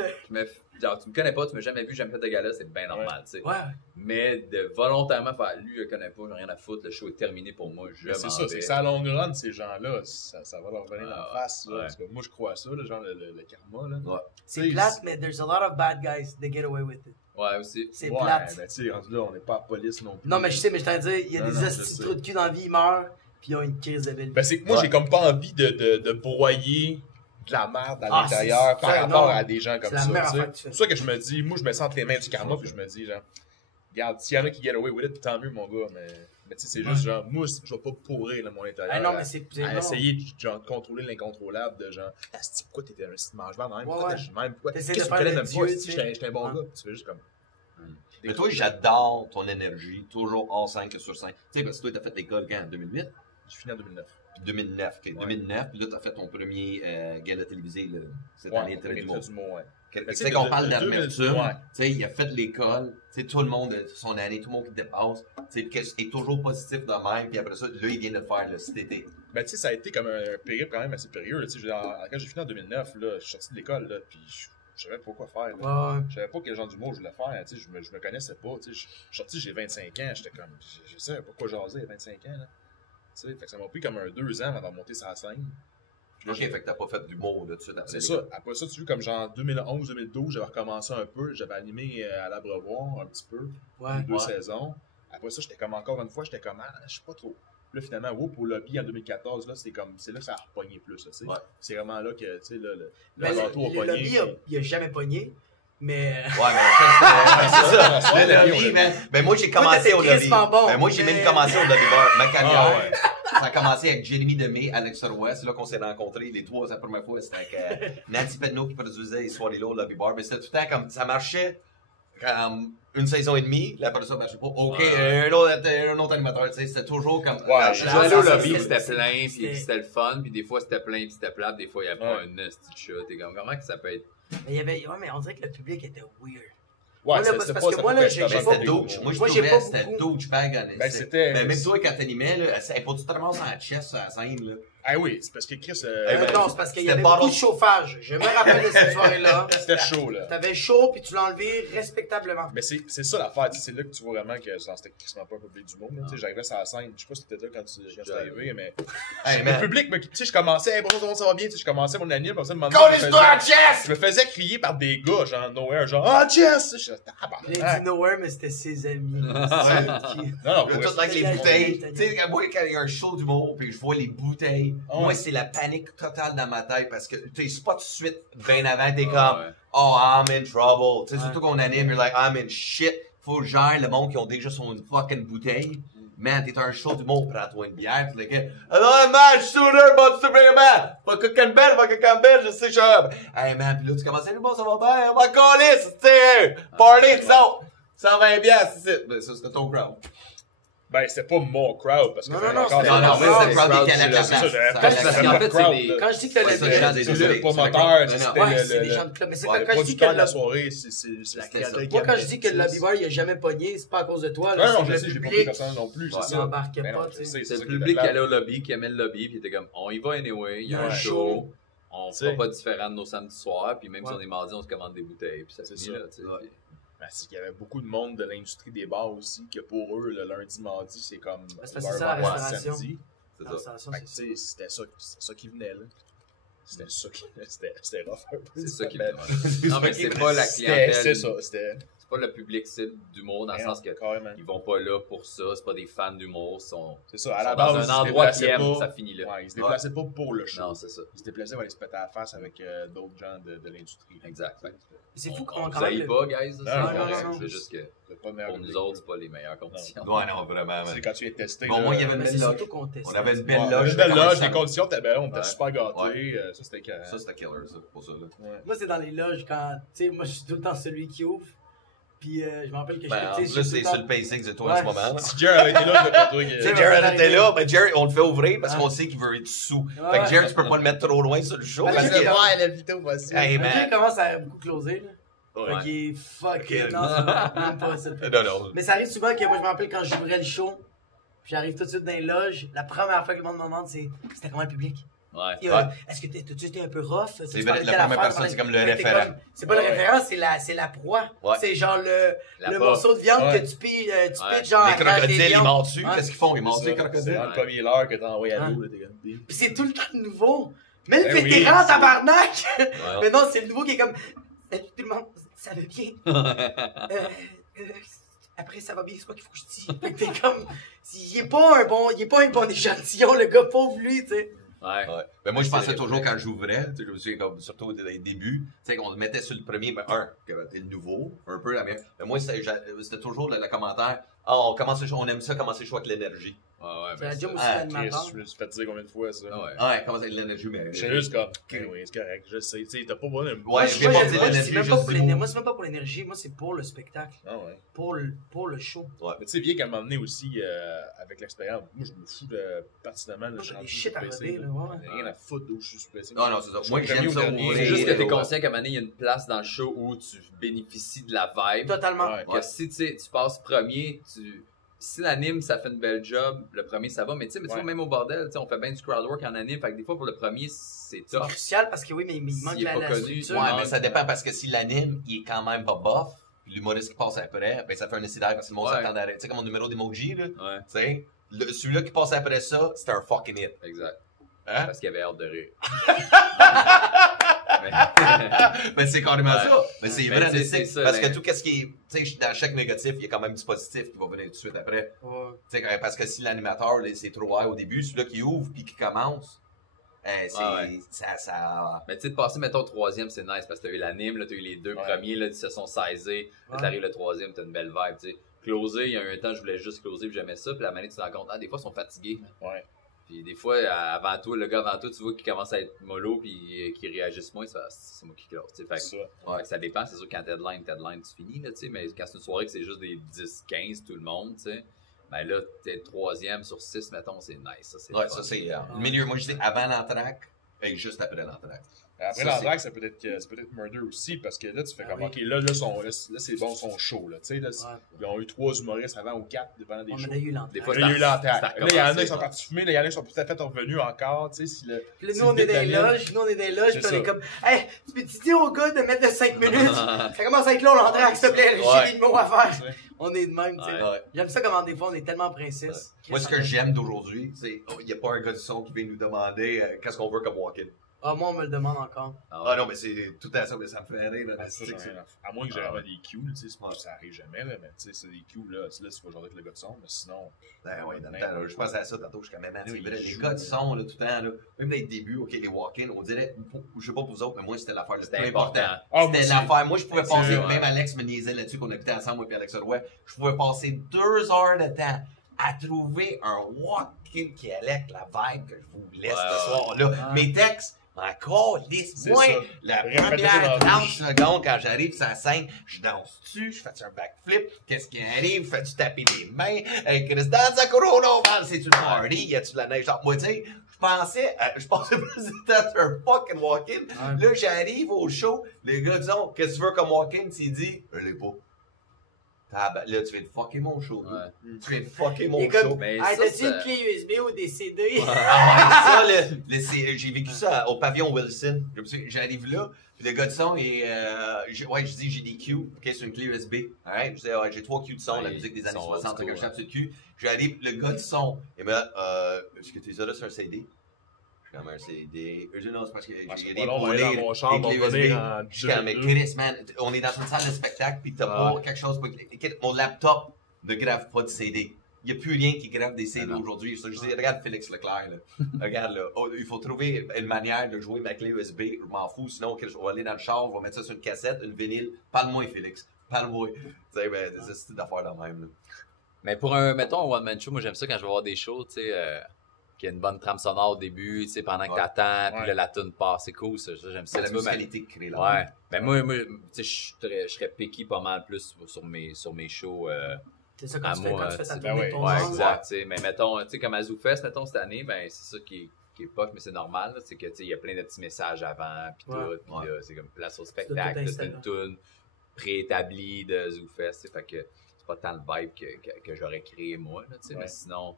genre, tu me connais pas, tu m'as jamais vu, jamais fait de gala, c'est bien normal, tu sais. Ouais. Mais de volontairement faire, lui, je le connais pas, j'ai rien à foutre, le show est terminé pour moi, je Mais c'est m'en ça, vais. c'est que ça à long run, ces gens-là, ça va leur revenir dans la face. Là, ouais. parce que moi, je crois à ça, là, genre le karma. Là. Ouais. C'est plate, mais there's a lot of bad guys that get away with it. Ouais, aussi. C'est Ouais, plate. mais tu sais, rendu là, on n'est pas à la police non plus. Non, mais je sais, mais je t'en dis, il y a Non, des non, je astis sais. de trous de cul dans la vie, ils meurent, puis ils ont une crise de belle vie. Ben, c'est que moi, j'ai comme pas envie de broyer de la merde à Ah, l'intérieur c'est par ça, rapport non. à des gens comme C'est la ça. meilleure tu sais. affaire que tu fais. C'est pour ça que je me dis, moi, je me sens entre les mains du karma, puis je me dis, genre, regarde, s'il y en a qui get away with it, tant mieux, mon gars, mais tu sais, c'est juste, genre, moi, je vais pas pourrir, là, mon intérieur. Ah non, mais c'est à non. essayer genre, de contrôler l'incontrôlable, de genre, Asti, pourquoi t'étais un petit mange-vert de même? Pourquoi Ouais, t'as de même? Pourquoi? T'essaies Qu'est-ce de que tu faire connais le de dieu, moi? tu Si sais. j'étais un bon Ouais. gars, puis tu fais juste comme. Mais toi, j'adore ton énergie, toujours hors 5 sur 5. Tu sais, parce que toi, t'as fait l'école quand? En 2008? J'ai fini en 2009. Puis 2009. Okay. Ouais. 2009, puis là, t'as fait ton premier gala télévisé, là, cette Ouais, année de Télé du Monde. du mot, ouais. Tu Mais tu sais sais, qu'on de- parle de- d'amertume, ouais. tu sais, il a fait l'école, tu sais, tout le monde, son année, tout le monde qui dépasse, tu sais, est toujours positif de même, puis après ça, là, il vient de faire le cet été. Ben, tu sais, ça a été comme un périple quand même assez périeux. Tu sais, je veux dire, quand j'ai fini en 2009, là, je suis sorti de l'école, là, puis je savais pas quoi faire. Là. Ouais. Je savais pas quel genre d'humour je voulais faire. Tu sais, je me connaissais pas. Tu sais, je suis sorti, j'ai 25 ans. J'étais comme, je sais pas quoi jaser à 25 ans. Là. Tu sais, fait que ça m'a pris comme 2 ans avant de monter sur la scène. Ok, fait que t'as pas fait d'humour là, tout de suite après C'est l'école. ça. Après ça, tu vois, comme genre 2011-2012, j'avais recommencé un peu. J'avais animé à l'Abreuvoir un petit peu. Ouais. 2 Ouais. saisons. Après ça, j'étais comme encore une fois, j'étais comme, je sais pas trop. Là, finalement, au lobby en 2014, là, c'est là que ça a repogné plus. Là, tu sais. Ouais. C'est vraiment là que, tu sais, le Mais bateau a le pogné. lobby, il a jamais pogné, mais... Ouais, mais ça, c'est ça. Ouais, Le ouais, lobby, ouais. man. Ben, moi, j'ai Toi, commencé t'étais au lobby. crissement bon, Ben, moi, j'ai mais- même commencé au lobby bar. Ma carrière, Ah, ouais. ça a commencé avec Jérémy Demé, Alex Roy. C'est là qu'on s'est rencontrés. Les trois, c'est la première fois. C'était avec Nancy Pedneau qui produisait les soirées-là au lobby bar. Mais c'était tout le temps comme, ça marchait comme une saison et demie. Là, après ça, ça marchait pas. OK, un autre animateur, tu sais. C'était toujours comme... Ouais, Je Ah, jouais ça, au ça, lobby, c'était- c'était plein, puis c'était- c'était le fun, puis des fois c'était plein, puis c'était plate, des fois il y avait pas Ouais. un esti de chat. T'es comme, comment que ça peut être? Mais il y avait... Ouais, mais on dirait que le public était weird. Ouais, là, c'était parce pas- que c'était moi, pas là, que j'ai Mais pas c'était beaucoup. douche. Moi, je Moi, j'ai trouvais pas c'était beaucoup. douche bag. Ben, c'était- Mais même toi, quand t'animais, là, c'est pas du tout ramasses en chest sur la scène, là. Ah oui, c'est parce que Chris, ben, Non, c'est parce qu'il y c'était avait bottle- beaucoup de chauffage. Je me rappelle de cette soirée-là. c'était chaud, là. T'avais chaud, puis tu l'as enlevé respectablement. Mais c'est ça l'affaire, tu sais, c'est là que tu vois vraiment que genre, c'était quasiment pas un public du monde. Tu sais, j'arrivais sur la scène, je sais pas si t'étais là quand tu arrivé, mais Hey, le man. public, tu sais, je commençais, hey, bonjour, ça va bien, tu sais, je commençais mon anime, comme ça, Collez-toi en chest! je me faisais crier par des gars, genre nowhere, genre, ah, Jess! Je suis J'ai tabarnak. dit nowhere, mais c'était ses amis. Non, non, Là, ouais, tout avec les c'est- bouteilles. c'est- Tu sais, moi, quand il y a un show d'humour, puis je vois les bouteilles, Ah moi, ouais. c'est la panique totale dans ma tête parce que tu sais, c'est pas tout de suite, bien avant, t'es Ah, comme, ouais. oh, I'm in trouble. Tu sais, Ouais. surtout qu'on anime, you're like, I'm in shit. Faut que j'aille le monde qui ont déjà son fucking bouteille. Man, t'es un show d'humour, prends-toi une bière, tu le gars, hello, man, shooter, but to bring a man. Fuck a Campbell, je sais, je hey, man, pis là, tu commences à dire, bon, ça va bien, on va coller, tu sais, party, disons, 120 bières, c'est ça. Ben, ça, c'était ton crowd. Ben, c'était pas mon crowd, parce que Non, j'avais non, encore c'était- Non, non, mais non, c'est le crowd crowd des du- Canadiens. c'est ça, j'avais Ça, pas- ça, parce ça, qu'en ça, fait, crowd, c'est des- là. Quand je dis que le Ouais, ça, lobby... genre des C'est hosties, le c'est promoteur, le c'était crowd. Ouais, le- c'est le- des gens de club. Mais c'est Ouais, quand le je dis que producteur de la le... soirée, c'est la C'était ça. clientèle qui Moi, quand avait- je dis que le lobby bar, il a jamais pogné, c'est pas à cause de toi. Ouais, là, non, c'est je le sais, j'ai pas pris public personne non plus, c'est Ouais. qui ça. embarquait Mais non, pas, je tu sais. sais, C'est ça le qui public était qui plate. allait au lobby, qui aimait le lobby, puis il était comme, on y va anyway, il y a Ouais. un show, on T'sais. fera pas différent de nos samedis soirs, puis même si Ouais. on est mardi, on se commande des bouteilles, puis ça C'est finit ça. là, tu sais. Ouais. puis- Ben, c'est qu'il y avait beaucoup de monde de l'industrie des bars aussi, que pour eux, le lundi, mardi, c'est comme parce que c'est ça, la bar, restauration. samedi. C'est Ah, ça. ça, Fait que, c'est tu sais, c'était ça qui venait, là. C'était ça qui... C'était rough un peu. C'est ça qui Mais- Non, mais c'est pas la C'était clientèle. c'est ça, c'était... c'est pas le public cible d'humour dans le sens que ils vont pas là pour ça, c'est pas des fans d'humour, c'est ça, à la base, dans un endroit qu'ils aiment, ça finit là. Ouais, ils se déplaçaient pas pour le show. Non, c'est ça. Ils se déplaçaient pour aller se péter à la face avec d'autres gens de l'industrie. Exact. C'est fou On qu'on vous aille pas, guys. Non. C'est juste que pour nous autres, c'est pas les meilleures conditions. Ouais, non, vraiment. C'est quand tu es testé. Bon, moi, il y avait une Mais belle c'est loge. surtout qu'on teste. On avait une belle loge. Une belle loge, les conditions, on était super gâtés. Ça, c'était carré. Ça, c'était killer, ça, pour ça. Moi, c'est dans les loges quand, tu sais, moi, je suis tout le temps celui qui ouvre. Puis, je me rappelle que En j'étais. plus, c'est sur le pacing de toi en ce moment. Si Jerry avait été là, c'est pas toi qui. Si Jared était là, ben Jerry, on le fait ouvrir parce qu'on sait qu'il veut être sous. Fait que Jerry, tu peux pas le mettre trop loin sur le show. Parce que la vidéo possible. Hey, Jerry man. commence à beaucoup closer, là. Ouais. Fait qu'il est fuck. Ok. Non, c'est même pas ça. Non. Mais ça arrive souvent que moi, je me rappelle quand j'ouvrais le show. Puis j'arrive tout de suite dans les loges. La première fois que le monde me demande, c'était comment le public? Ouais. Est-ce que t'as-tu été un peu rough? C'est la première personne, c'est comme le référent. C'est pas le référent, c'est la proie. Ouais. C'est genre le pomme. morceau de viande que tu pitches genre Les à la cage des crocodiles, ils lions. mordent dessus. Ouais. Qu'est-ce qu'ils font? Ils mordent dessus, les C'est crocodiles. dans le premier heure que t'as envoyé à l'eau, là, t'es comme. Puis c'est tout le temps le nouveau. Mais le Ben oui, vétéran, c'est- tabarnak! Ouais. Mais non, c'est le nouveau qui est comme. Salut tout le monde, ça va bien. Après, ça va bien, c'est quoi qu'il faut que je dise? Fait que t'es comme. Il est pas un bon échantillon, le gars pauvre lui, tu sais. Ouais. Ouais. Ben moi, je pensais toujours quand j'ouvrais, tu sais, je me souviens comme, surtout dans les débuts, tu sais, qu'on le mettait sur le premier, ben, que t'es le nouveau, un peu la même. Mais moi, c'était toujours le commentaire, on commence le show, on aime ça commencer le show avec l'énergie. Ouais, C'est la ben, job aussi Ah, d'animateur. Je me suis fait dire combien de fois ça. ouais. Ouais, commencer avec l'énergie, mais. J'étais juste comme, oui, c'est correct, je sais, tu sais, t'as pas besoin de. Ouais, je vais pas dire l'énergie, c'est même pas juste pour du l'énergie. mot. Moi, c'est même pas pour l'énergie, moi, c'est pour le spectacle. Ah ouais. Pour le show. Mais tu sais bien qu'à un moment donné aussi, avec l'expérience, moi je me fous pertinemment de Moi, j'ai changer des shit à sur PC, roder, là, ouais. J'ai rien à foutre d'où je suis sur PC. Non, c'est ça. Moi, j'aime ça ouvrir. C'est juste que t'es Ouais. conscient qu'à un moment donné, il y a une place dans le show où tu bénéficies de la vibe. Totalement. Ouais. Que si tu passes premier, si l'anime ça fait une belle job, le premier ça va, mais tu vois, même au bordel, on fait bien du crowdwork en anime, fait que des fois pour le premier c'est C'est tough. crucial parce que oui, mais il manque S'il est pas la connu, structure. Ouais, mais ça dépend parce que si l'anime, il est quand même pas bof, puis l'humoriste qui passe après, ben ça fait un incident parce que le monde Ouais. s'attend à. Tu sais, comme mon numéro d'emoji, là. Ouais, Tu sais, celui-là qui passe après ça, c'était un fucking hit. exact. Hein? Parce qu'il avait hâte de rire. Ben c'est carrément Ouais. ça. Mais c'est Mais vrai, tu sais, c'est c'est ça, parce là. que tout ce qui est, tu sais, dans chaque négatif, il y a quand même du positif qui va venir tout de suite après. Ouais. Tu sais, parce que si l'animateur, là, c'est trop high au début, celui-là qui ouvre puis qui commence, Ouais. ça. Mais tu sais, de passer, mettons, au troisième, c'est nice parce que t'as eu l'anime, là, t'as eu les deux premiers, là, qui se sont sizés. Là, Ouais. t'arrives le troisième, t'as une belle vibe, tu sais. Closer, il y a un temps, je voulais juste closer puis j'aimais ça. Puis la manette, tu te rends compte, des fois, ils sont fatigués. Ouais. Puis des fois, avant toi, le gars avant toi, tu vois qu'il commence à être mollo puis qu'il réagisse moins, c'est moi qui close, tu sais. Fait que Ça. fait que ça dépend, c'est sûr quand deadline, tu finis, là, tu sais, mais quand c'est une soirée que c'est juste des 10-15 tout le monde, tu sais, ben là, t'es troisième sur 6, mettons, c'est nice, ça, c'est Ouais, le ça fun. c'est le milieu. Moi je dis avant l'entraque et juste après l'entraque. Après Ça, l'entraque, c'est peut-être Murder aussi, parce que là, tu fais Ah comme, oui. ok, là c'est bon, son show, là, tu sais, là, Ouais. ils ont eu 3 humoristes avant ou 4, dépendant des On shows. a eu l'entrée. Des fois, Là, il y a eu l'entraque. ça a Là, il y en a qui recommencé, sont partis fumer, là, il y en a qui sont tout à fait revenus encore, tu sais, si le... Puis là, si nous, on le est dans les détermine- loges, puis on est C'est comme, hey, tu peux dire au gars de mettre le 5 minutes? Ça commence à être long, l'entraque, s'il te plaît, Ouais. j'ai des mots à faire. Ouais. On est de même, tu sais. Ouais. J'aime ça comment des fois on est tellement princesse. Moi ce que j'aime d'aujourd'hui, c'est il n'y a pas un gars du son qui vient nous demander qu'est-ce qu'on veut comme walk-in. Ah, moi, on me le demande encore. Ah non, mais c'est tout à ça, mais ça me fait rire. Là, Ah, ça, j'en ai rien à foutre. À moins que j'ai vraiment des cues, tu sais, c'est pas que ça arrive jamais, là, mais tu sais, c'est des cues, là, tu vas jouer avec le gars de son, mais sinon. Ben ouais, dans le temps, là, je pensais à ça tantôt, je suis quand même Oui, les il gars du joue, son, là, tout le temps, là, même dans les débuts, ok, les walk-in, on dirait, je sais pas pour vous autres, mais moi c'était l'affaire le C'était plus important. important. Ah, moi C'était aussi. l'affaire. Moi, je pouvais C'est passer, vrai. même Alex me niaisait là-dessus, qu'on habitait ensemble, moi et Alex Roy. Je pouvais passer 2 heures de temps à trouver un walk-in qui allait avec la vibe que je vous laisse ce soir-là. Ouais. Mes textes, encore, lisse-moi C'est ça. la Répétez première ça dans la 30 bouche. secondes quand j'arrive sur la scène. Je danse-tu? Je fais un backflip? Qu'est-ce qui arrive? Fais-tu taper les mains? Chris, dans sa coronavirus, c'est-tu le party? Y a-tu de la neige? Genre, moi, tu sais, je pensais plus de temps sur un fucking walk-in. Ouais. Là, j'arrive au show, les gars disent, qu'est-ce que tu veux comme walk-in? Tu dis, je l'ai pas. Là, tu viens de fucker mon show. là. Ouais. Tu viens de fucker mon Il est comme, show. Mais hey, ça, t'as-tu ça- une clé USB ou des CD? Ah ouais, ça, j'ai vécu ça au pavillon Wilson. J'arrive là, puis le gars de son, je dis, j'ai des cues, ok, c'est une clé USB. Alright, je dis, j'ai 3 cues de son, la Ouais, musique des ils années sont 60, old que je school, tape sur le cul. J'arrive, le gars de son, il me dit, est-ce que tu es là sur un CD? comme un CD. Non, c'est parce que j'ai des volets dans mon char, des clés USB. Je suis comme, mais Chris, man, on est dans une salle de spectacle, puis t'as pas quelque chose pour... Mon laptop ne grave pas de CD. Il n'y a plus rien qui grave des CD aujourd'hui. Je dis, regarde Félix Leclerc, là. Regarde, là. Oh, il faut trouver une manière de jouer ma clé USB. Je m'en fous. Sinon, je vais aller dans le char, on va mettre ça sur une cassette, une vinyle. Parle-moi, Félix. Parle-moi. Tu sais, ben, c'est d'affaires de même, là. Mais pour mettons, un one-man show, moi, j'aime ça quand je vais voir des shows, tu sais, qu'il y a une bonne trame sonore au début, tu sais, pendant que t'attends, puis là, la tune passe. C'est cool, ça. J'aime ça. C'est la musicalité qui crée là. Ouais. Ben, moi, tu sais, je serais picky pas mal plus sur mes shows. C'est ça, quand tu fais ta tournée de ton ouais, genre. exact, tu sais. Mais mettons, tu sais, comme à ZooFest, mettons, cette année, ben, c'est ça qui est poche, mais c'est normal, c'est que, tu sais, il y a plein de petits messages avant, puis tout, puis là, c'est comme place au spectacle, c'est une tune préétablie de ZooFest, tu sais, fait que c'est pas tant le vibe que j'aurais créé moi, là, tu sais, mais sinon,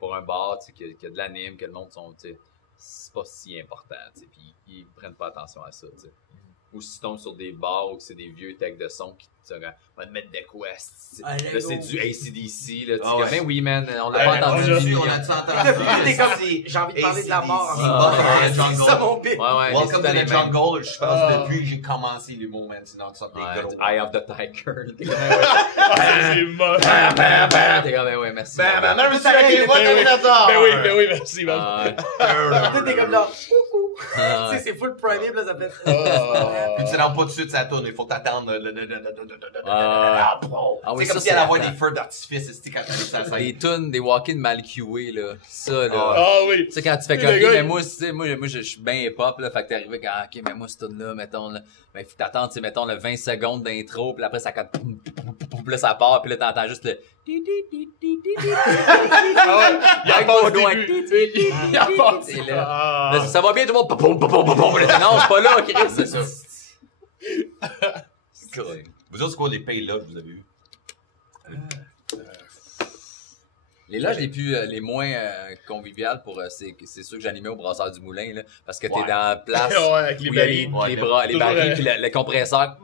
pour un bar, tu sais, qu'il y a de l'anime, que le monde sont, tu sais, c'est pas si important, tu sais, puis ils prennent pas attention à ça, tu sais. Ou si tu tombes sur des bars ou que c'est des vieux techs de son qui te va te mettre de quoi? Là, c'est du AC/DC. Là, tu dis, ben oui, man, on l'a pas entendu. On a-tu entendu? J'ai envie de parler de la mort. C'est ça mon pitch. Welcome to the jungle. Je pense depuis que j'ai commencé l'humour, man. C'est non, ça des gros. Eye of the Tiger. C'est moche. T'es comme, ben oui, merci. Ben oui, merci, man. T'es comme là, coucou. Tu sais, c'est full primé, là, ça fait. Puis tu rentres pas tout de suite ça tourne, il faut t'attendre. C'est comme si elle envoie des feux d'artifice quand t'arrives sur la scène. Des tunes, des walk-in mal cués, là. Ça, là. Ah oui. Tu sais, quand tu fais comme, mais moi, tu sais, moi, je suis bien hip-hop, là. Fait que t'es arrivé quand, ok, mais moi, cette tune-là, mettons, là. Ben, faut t'attendre, tu sais, mettons, le 20 secondes d'intro, puis après, ça quand, puis là, ça part, puis là, t'entends juste le. Il a pas au début. Il a pas. Ça va bien, tout le monde. Non, c'est pas là, Chris, c'est ça. Vous autres, c'est quoi les pays là que vous avez eu? Les loges les moins conviviales pour c'est ceux que j'animais au Brasseur du Moulin là, parce que t'es dans la place avec les où il y a les barils puis le compresseur.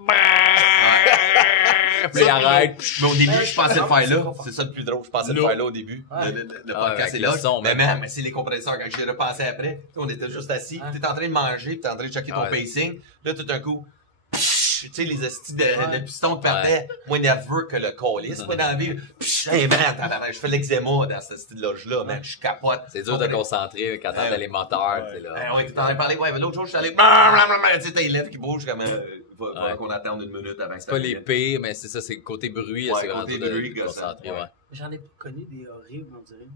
Puis il arrête. Mais au début, je pensais le faire là. C'est ça le plus drôle. Je pensais le faire là au début. Le podcast est là. Mais c'est les compresseurs. Quand j'ai repensé après, on était juste assis. T'es en train de manger, puis t'es en train de checker ton pacing. Là, tout d'un coup, tu sais, les estis de piston qui partaient moins nerveux que le colis. Moi, dans la vie, je fais l'eczéma dans ce style-là, man. Je capote. C'est dur de concentrer quand t'entends les moteurs, tu sais, là. Ouais, t'en as parlé, l'autre jour, je suis allé, tu sais, t'as les lèvres qui bougent comme, faut qu'on attende une minute avant que ça. C'est pas les pires, mais c'est ça, c'est le côté bruit, c'est vraiment côté dur bruit, de concentrer, ouais. J'en ai connu des horribles, on dirait.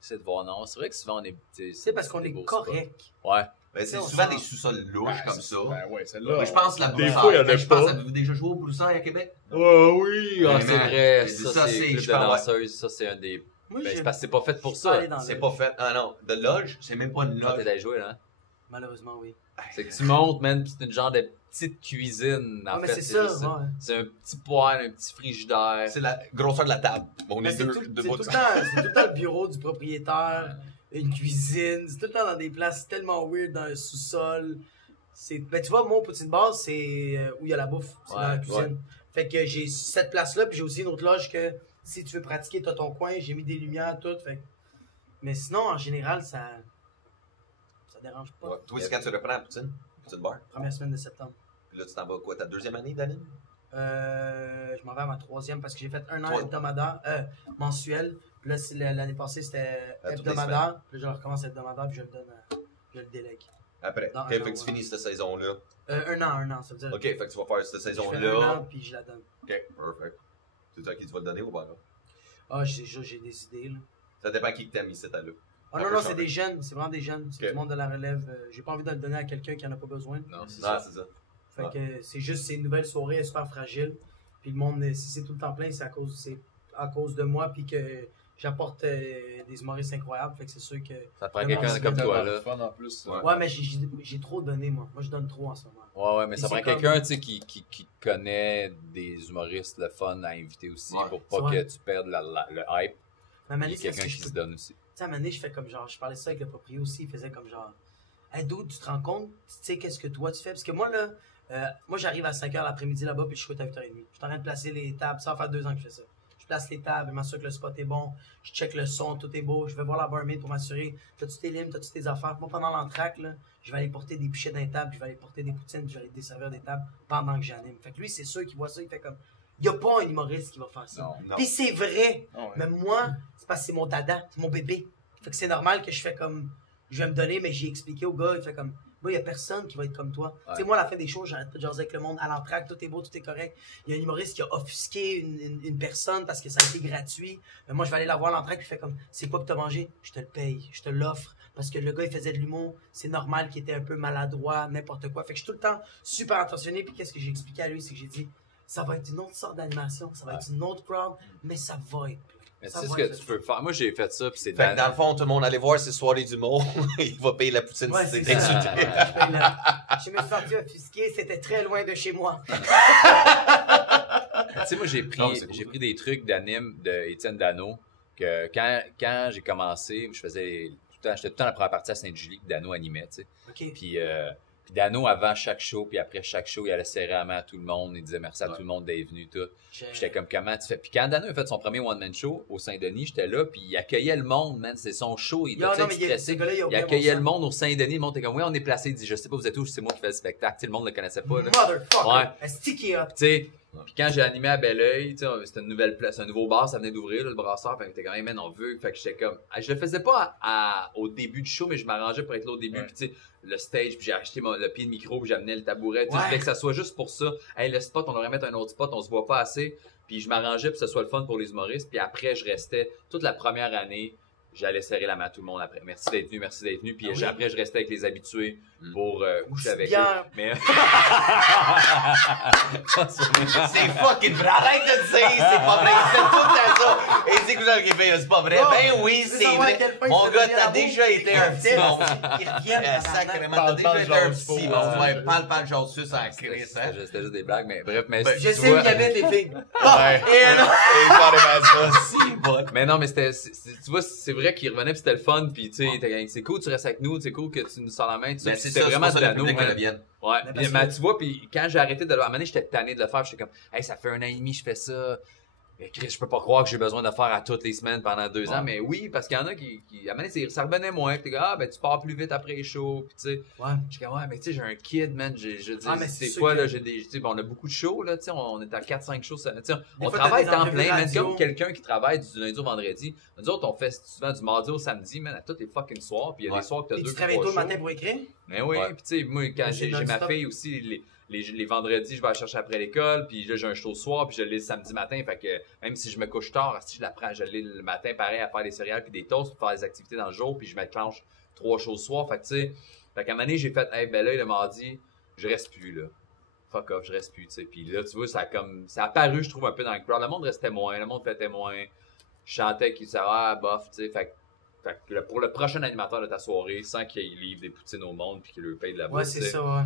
C'est de voir, non. C'est vrai que souvent on est. C'est parce qu'on est correct. Ouais. Ben, c'est souvent des sous-sols louches comme ça. Ben ouais, celle-là. Mais je pense que la Des fois, il y en a pas. Je pense que avez-vous déjà joué au broussailles à Québec? Oui, c'est vrai. Ça, c'est club de danseuse. Ça, c'est un des. Moi, c'est parce que c'est pas fait pour ça. C'est pas fait. Ah non, de loge, c'est même pas une Quand loge. t'es allé jouer, là. Malheureusement, oui. C'est que tu montes, man, pis c'est une genre de petite cuisine. En fait, c'est ça, c'est un petit poêle, un petit frigidaire. C'est la grosseur de la table. On est C'est deux tout de le temps le bureau du propriétaire, une cuisine. C'est tout le temps dans des places tellement weird, dans un sous-sol. Ben, tu vois, mon poutine bar, c'est où il y a la bouffe. C'est dans la cuisine. Fait que j'ai cette place-là, puis j'ai aussi une autre loge que si tu veux pratiquer, t'as ton coin. J'ai mis des lumières, tout. Fait. Mais sinon, en général, ça dérange pas. Ouais. Toi, c'est quand tu reprends la poutine bar? Première semaine de septembre. Puis là, tu t'en vas quoi, ta deuxième année d'anime? Je m'en vais à ma troisième parce que j'ai fait un an hebdomadaire, mensuel. Puis là, l'année passée, c'était hebdomadaire. Puis là, je recommence hebdomadaire, puis je le délègue. Après. Ok, fait que tu finis cette saison-là. Un an, ça veut dire. Ok, fait que tu vas faire cette saison-là. Je fais un an, puis je la donne. Ok, perfect. C'est toi qui tu vas te donner ou pas? Ah, j'ai des idées, là. Ça dépend qui t'a mis cette année-là. Ah non, c'est des jeunes, c'est vraiment des jeunes. C'est du monde de la relève. J'ai pas envie de le donner à quelqu'un qui en a pas besoin. Non, c'est ça. Fait que c'est juste, c'est une nouvelle soirée, elle est super fragile. Puis le monde, si c'est tout le temps plein, c'est à cause de moi, puis que j'apporte des humoristes incroyables. Fait que c'est sûr que. Ça prend quelqu'un comme toi, là. Fun en plus. Ouais, mais j'ai trop donné, moi. Moi, je donne trop en ce moment. Ouais, mais ça prend quelqu'un, tu sais, qui connaît des humoristes, le fun à inviter aussi, pour pas que tu perdes le hype. Mais quelqu'un qui se donne aussi. Tu sais, à un moment donné, je fais comme genre, je parlais ça avec le proprio aussi, il faisait comme genre, hey, dude, tu te rends compte, tu sais, qu'est-ce que toi tu fais? Parce que moi, là, moi, j'arrive à 5h l'après-midi là-bas, puis je suis à 8h30. Je suis en train de placer les tables, ça va faire 2 ans que je fais ça. Je place les tables, je m'assure que le spot est bon, je check le son, tout est beau, je vais voir la barmaid pour m'assurer, t'as-tu tes limes, t'as-tu tes affaires. Moi, pendant l'entraque, là, je vais aller porter des pichets dans les tables, je vais aller porter des poutines, je vais aller desservir des tables pendant que j'anime. Fait que lui, c'est sûr qu'il voit ça, il fait comme, y a pas un humoriste qui va faire ça. Non. Puis c'est vrai, Ah ouais. mais moi, c'est parce que c'est mon dada, c'est mon bébé. Fait que c'est normal que je fais comme, je vais me donner, mais j'ai expliqué au gars, il fait comme, moi, il n'y a personne qui va être comme toi. Ouais. Tu sais, moi, à la fin des shows, j'arrête pas de jaser avec le monde. À l'entraque, tout est beau, tout est correct. Il y a un humoriste qui a offusqué une personne parce que ça a été gratuit. Mais moi, je vais aller la voir à l'entraque et fait comme, c'est quoi que t'as mangé? Je te le paye, je te l'offre. Parce que le gars, il faisait de l'humour. C'est normal qu'il était un peu maladroit, n'importe quoi. Fait que je suis tout le temps super attentionné. Puis qu'est-ce que j'ai expliqué à lui? C'est que j'ai dit, ça va être une autre sorte d'animation, ça va être une autre crowd, mais ça va être. Mais tu Ça sais ce va que être- tu peux faire. Moi, j'ai fait ça, puis c'est Fait que dans le fond, tout le monde allait voir ses soirées d'humour. Il va payer la poutine Ouais, si c'est t'es ça. insulté. Je me suis senti offusqué, c'était très loin de chez moi. Tu sais, moi, j'ai Non, mais c'est cool, j'ai ça. pris des trucs d'anime de Étienne Dano, que quand j'ai commencé, je faisais j'étais tout le temps la première partie à Sainte-Julie que Dano animait, tu sais. OK. Puis Dano, avant chaque show, puis après chaque show, il allait serrer la main à tout le monde, il disait merci à Ouais. tout le monde d'être venu, tout. Je- J'étais comme, comment tu fais? Puis quand Dano a fait son premier one-man show au Saint-Denis, j'étais là, puis il accueillait le monde, man. C'est son show, il Non, était non, mais ce stressé. gars-là, il a Il oublié accueillait mon le monde au Saint-Denis, le monde était comme, oui, on est placé. Il dit, je sais pas, vous êtes où, c'est moi qui fais le spectacle. Tu sais, le monde ne le connaissait pas, là. Motherfucker! Ouais. Un sticky up. Tu sais, puis quand j'ai animé à Belleuil, tu sais, c'était une nouvelle place, un nouveau bar, ça venait d'ouvrir, là, le brasseur, fait que j'étais quand même, man, on veut. Fait que j'étais comme, je le faisais pas au début du show, mais je m'arrangeais pour être là au début, Ouais. puis tu sais, le stage, puis j'ai acheté le pied de micro, puis j'amenais le tabouret, tu sais, Ouais. je voulais que ça soit juste pour ça. Hey, le spot, on devrait mettre un autre spot, on se voit pas assez, puis je m'arrangeais pour que ce soit le fun pour les humoristes, puis après, je restais toute la première année. J'allais serrer la main à tout le monde après. Merci d'être venu. Puis Ah oui? après, je restais avec les habitués pour coucher avec bien. eux. Mais... C'est fucking vrai. Arrête de dire, c'est pas vrai. Il fait tout le temps ça. Et c'est que vous avez c'est pas vrai. Non, Ben oui, tu veux c'est savoir à vrai. quel point Mon ils gars, deviennent t'as amoureux? déjà été un petit monstre. Ils reviennent, Sacrément, tabarnak. t'as déjà été un Parle, petit parle, monstre. parle. Ouais, parle, genre sus en Chris, hein. C'était juste des blagues, mais bref, mais Ben, tu Je sais vois- qu'il y avait des filles. Ouais. Et non. Et pas des masses, Si, bon. Mais non, mais tu vois, c'est vrai qu'il revenait puis c'était le fun puis tu sais, il était comme, c'est cool, tu restes avec nous, c'est cool que tu nous sors la main, tu sais, Ben, puis c'est c'était ça, vraiment c'est pour de ça que le l'anneau, public man. revienne. Ouais, Mais puis, parce que- tu vois, puis quand j'ai arrêté de le faire, à un moment donné, j'étais tanné de le faire, puis j'étais comme, hey, ça fait 1 an et demi, je fais ça. Mais Chris, je peux pas croire que j'ai besoin de le faire à toutes les semaines pendant 2 ans, Ouais. mais oui, parce qu'il y en a qui à un moment donné, ça revenait moins, puis t'es comme, ah, ben, tu pars plus vite après les shows, puis tu sais. Ouais. Je suis comme, ouais, mais tu sais, j'ai un kid, man. Je dis, Ah, mais c'est des sûr fois, que- là, j'ai des. Tu sais, bon, on a beaucoup de shows, là, tu sais, on est à 4-5 shows. Tu sais, on fois, travaille t'as des temps entrevues plein, man. radio. Comme quelqu'un qui travaille du lundi au vendredi. Nous autres, on fait souvent du mardi au samedi, man, à tous les fucking soirs. Puis il y a Ouais. des soirs que t'as Et 2 tu travailles tôt le matin pour écrire? Mais oui, Ouais. puis tu sais, moi, quand Ouais, j'ai c'est ma non-stop. fille aussi, les vendredis, je vais la chercher après l'école, puis là, j'ai un show le soir, puis je l'ai le samedi matin. Fait que même si je me couche tard, si je la prends, je l'ai le matin, pareil, à faire des céréales puis des toasts pour faire des activités dans le jour, puis je m'enclenche 3 shows le soir. Fait que tu sais, fait qu'à un moment donné, j'ai fait, hey, ben là, le mardi, je reste plus, là. Fuck off, je reste plus, tu sais. Puis là, tu vois, ça a apparu, je trouve, un peu dans le crowd. Le monde restait moins, le monde fêtait moins. Je chantais qu'il disait, ah, bof, tu sais. Fait que pour le prochain animateur de ta soirée, sans qu'il livre des poutines au monde puis qu'il leur paye de la bouffe, Ouais, c'est tu sais, ça, ouais.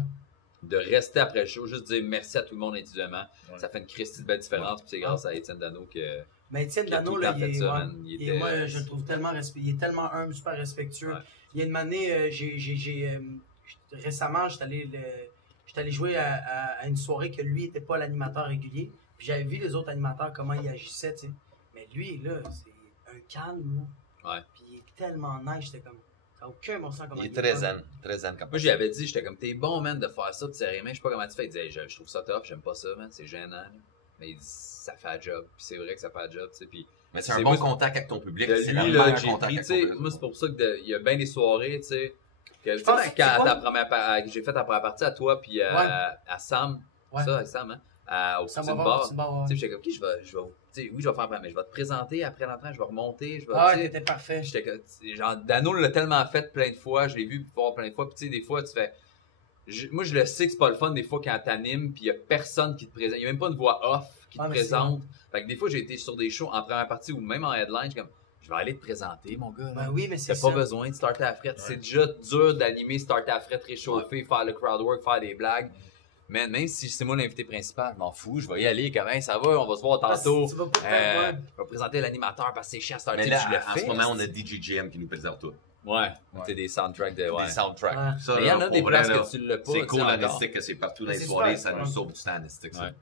de rester après le show, juste dire merci à tout le monde individuellement. Ouais. Ça fait une Christie de belle différence. Puis c'est grâce à Étienne Dano que. Mais Étienne Qui a Dano, tout le là, temps il fait est, ça, ouais, man. Il et était- moi, je le trouve tellement il est tellement humble, super respectueux. Ouais. Il y a une année, récemment, j'étais allé jouer à une soirée que lui n'était pas l'animateur régulier. Puis j'avais vu les autres animateurs, comment ils agissaient, tu sais. Mais lui, là, c'est un calme, là. Ouais. Puis il est tellement nice, j'étais comme, ça n'a aucun bon sens comment Il est très fun. zen comme Moi, j'y avais dit, j'étais comme, t'es bon, man, de faire ça, de serrer les mains. Je sais pas comment tu fais. Il disait, hey, je trouve ça tough, j'aime pas ça, man, c'est gênant. Là. Mais il dit, ça fait un job. Puis c'est vrai que ça fait un job, tu sais. Puis Mais c'est un c'est bon moi, contact avec ton public. de C'est lui, le là, meilleur que j'ai contact pris, avec tu sais, ton public. moi, c'est pour ça il y a bien des soirées, tu sais. Que, tu pense sais, que quand c'est ta pas- première j'ai fait la première partie à toi, puis à Sam, Ouais. ça, avec Sam, hein, au Ça Poutine va Bar. voir, c'est bon, Tu sais, j'étais comme, ok, je vais, tu sais, oui, je vais faire, mais je vais te présenter après l'entraînement, je vais remonter, je vais, Ah, tu sais, t'étais parfait. j'étais comme, genre, Dano l'a tellement fait plein de fois, je l'ai vu voir plein de fois, puis tu sais, des fois, tu fais, moi, je le sais que c'est pas le fun, des fois, quand t'animes, puis il y a personne qui te présente, il y a même pas une voix off qui te Ah, mais présente. Fait que des fois, j'ai été sur des shows en première partie ou même en headline, je suis comme, je vais aller te présenter, mon gars, là. Ben oui, mais c'est T'as ça. pas besoin de starter à frette. C'est déjà dur d'animer, starter à frette, réchauffer, faire le crowd work, faire des blagues. Mais même si c'est moi l'invité principal, je m'en fous, je vais y aller quand même, ça va, on va se voir Parce que tantôt. tu vas pas te Je vais présenter l'animateur parce que c'est chiant starter, Mais puis je le là, en fais. ce moment, on a DJGM qui nous présente tout. Ouais, c'est des soundtracks de. Ouais. Des soundtracks. Ouais. Ça, Mais il y en là, a des pour vrai, places là, que tu l'as pas. C'est tu cool sais, en encore. estique que c'est partout dans Mais les c'est soirées, super, ça ouais. nous sauve du temps en estique, ça. Ouais.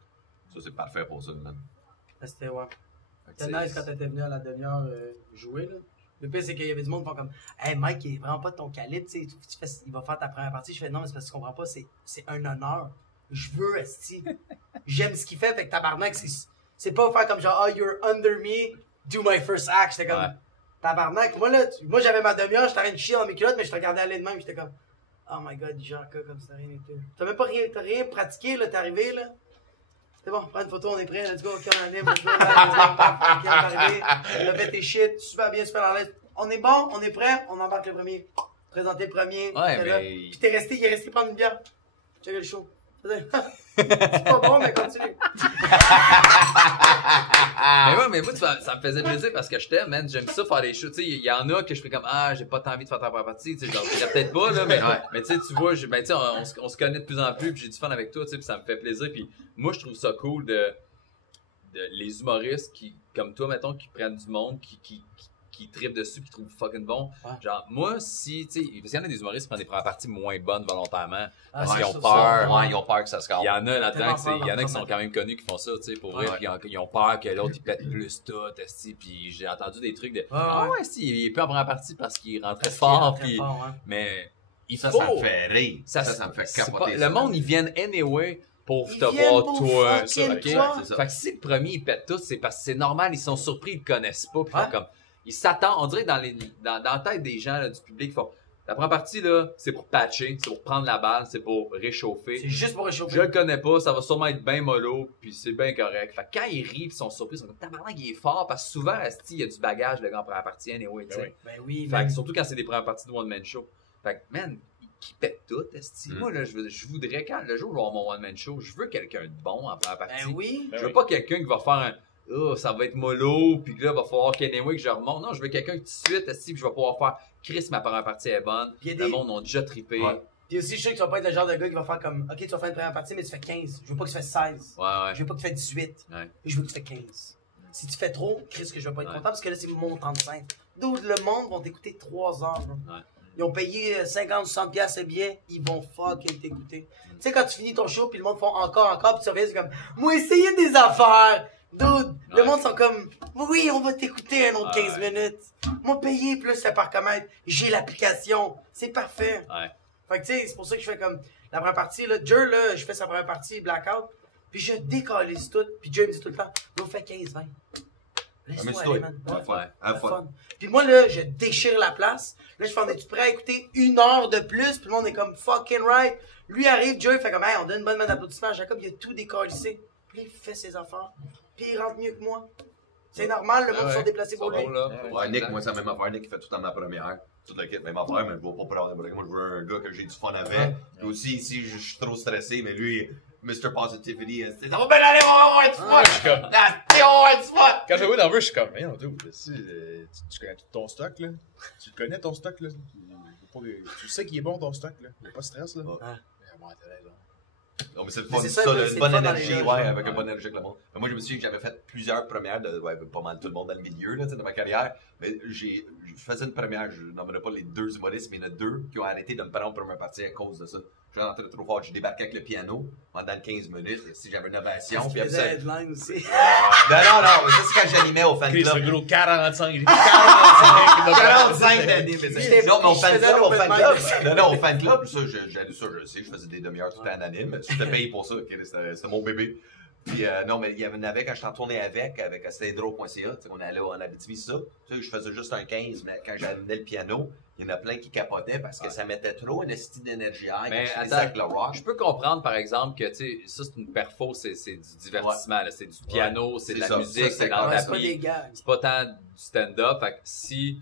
Ça, c'est parfait pour ça, man. C'était, ouais. C'était nice quand t'étais venu à la demi-heure jouer, là. Le pire, c'est qu'il y avait du monde qui font comme Hey Mike, il est vraiment pas de ton calibre, tu sais, il va faire ta première partie. Je fais non, mais c'est parce que tu comprends pas, c'est un honneur. Je veux, esti. J'aime ce qu'il fait, fait que tabarnak, c'est pas faire comme genre, oh, you're under me, do my first act. J'étais comme, tabarnak. Moi, j'avais ma demi-heure, j'étais en train de chier dans mes culottes, mais je te regardais aller de même, j'étais comme, oh my god, il gère comme ça, rien n'était. T'as rien pratiqué, là, t'es arrivé, là. C'est bon, prends une photo, on est prêt, let's go, ok, on anime, on est arrivé, on a fait tes shit, super bien, super à l'aise. On est bon, on est prêt, on embarque le premier. Présenter le premier. Ouais, mais... Puis il est resté prendre une bière. Checker le show. C'est pas bon, mais continue. mais moi, ça me faisait plaisir parce que je t'aime, man. J'aime ça faire des shows. Tu sais, il y en a que je fais comme, j'ai pas tant envie de faire ta première partie. Tu sais, genre, il y a peut-être pas, là, mais tu sais, tu vois, on se connaît de plus en plus, puis j'ai du fun avec toi, tu sais, puis ça me fait plaisir. Puis moi, je trouve ça cool de les humoristes qui, comme toi, mettons, qui prennent du monde, qui trippent dessus, qui trouvent fucking bon. Ouais. Genre, moi, si, tu sais, parce qu'il y en a des humoristes qui prennent des premières parties moins bonnes volontairement, parce qu'ils ont peur. Ouais, ils ont peur que ça se casse. Il y en a là-dedans, il y en a qui sont quand même connus qui font ça, tu sais, pour vrai, puis ils ont peur que l'autre, il pète plus tout, puis j'ai entendu des trucs de, si, il est plus en première partie parce qu'il rentrait fort, puis, mais il faut... Ça me fait rire. Ça me fait capoter. Le monde, ils viennent anyway pour te voir toi, ça, ok? Fait que si le premier, il pète tout, c'est parce que c'est normal, ils sont surpris, ils le connaissent pas, puis comme... Ils s'attendent, on dirait dans la tête des gens là, du public, font la première partie là, c'est pour patcher, c'est pour prendre la balle, c'est pour réchauffer. C'est juste pour réchauffer. Je le connais pas, ça va sûrement être bien mollo, puis c'est bien correct. Fait que quand ils rient, ils sont surpris, ils sont comme tabarnak, il est fort parce que souvent il y a du bagage le gars en première partie anyway, tu sais. Ben oui. Fait que surtout quand c'est des premières parties de one man show. Fait que man, qui pète tout, esti. Moi là, je voudrais quand le jour où je vais avoir mon one man show, je veux quelqu'un de bon en première partie. Ben oui. Je veux pas quelqu'un qui va faire un ça va être mollo, puis là, il va falloir qu'anyway que je remonte. Non, je veux quelqu'un tout de suite, puis je vais pouvoir faire Chris, ma première partie est bonne. Le monde a déjà trippé. Ouais. Puis aussi, je sais que tu vas pas être le genre de gars qui va faire comme, ok, tu vas faire une première partie, mais tu fais 15. Je veux pas que tu fasses 16. Ouais. Je veux pas que tu fasses 18. Je veux que tu fasses 15. Si tu fais trop, Chris, que je vais pas être content, parce que là, c'est mon 35. D'autres, le monde vont t'écouter 3 heures. Ils ont payé 50-60$ piastres billets, ils vont fucking t'écouter. Tu sais, quand tu finis ton show, puis le monde font encore, puis tu reviens, c'est comme, moi, essayez des affaires. Dude, le monde sont comme, oui, on va t'écouter un autre 15 minutes. Moi, payer plus le parcomètre. J'ai l'application. C'est parfait. Fait que, tu sais, c'est pour ça que je fais comme, la première partie, là, Jer, là, je fais sa première partie, Blackout, puis je décalise tout, puis Jer me dit tout le temps, on fait 15-20. Laisse-moi aller, man. Fun. Puis moi, là, je déchire la place. Là, je fais, es-tu prêt à écouter 1 heure de plus? Puis le monde est comme, fucking right. Lui arrive, Jer, il fait comme, hey, on donne une bonne main d'applaudissement. Jacob, il a tout décalissé. Puis il fait ses affaires. Puis il rentre mieux que moi. C'est normal, le monde sont déplacés pour lui. Nick, moi, c'est la même affaire. Nick, il fait tout en ma première. Toute la kit, même affaire, mais je ne vais pas prendre. Moi, je veux un gars que j'ai du fun avec. Puis aussi, ici, je suis trop stressé, mais lui, Mr. Positivity, ça va bien aller, on va avoir du fun! On va avoir du fun! Quand je vois dans le jeu, je suis comme, hey, tu connais tout ton stock, là? Tu connais ton stock, là? Tu sais qu'il est bon, ton stock, là? Il n'y a pas de stress, là? Non, mais c'est le fun, ça, une bonne énergie, avec une bonne énergie avec le monde. Mais moi, je me suis dit que j'avais fait plusieurs premières de pas mal tout le monde dans le milieu, là, de ma carrière. Mais je faisais une première, je n'emmènerai pas les 2 humoristes, mais il y en a 2 qui ont arrêté de me prendre pour ma partie à cause de ça. Je rentrais trop fort, je débarquais avec le piano pendant 15 minutes, si j'avais une ovation. Tu faisais headline aussi. Non, mais ça, c'est quand j'animais au fan club. C'est un gros 45 d'années. Non, mais au fan club, au fan club, ça, je sais, je faisais des demi-heures tout en anime. Tu te payes pour ça, c'était mon bébé. Puis non, mais il y en avait quand je t'en tournais avec cedro.ca, on allait en Abitibi, ça. Tu sais, je faisais juste un 15, mais quand j'amenais le piano, il y en a plein qui capotaient parce que ça mettait trop une estime d'énergie. Mais attends, je peux comprendre par exemple que tu sais, ça c'est une perfo, c'est du divertissement, c'est du piano, c'est de la musique, c'est dans la vie. C'est pas tant du stand-up. Fait que si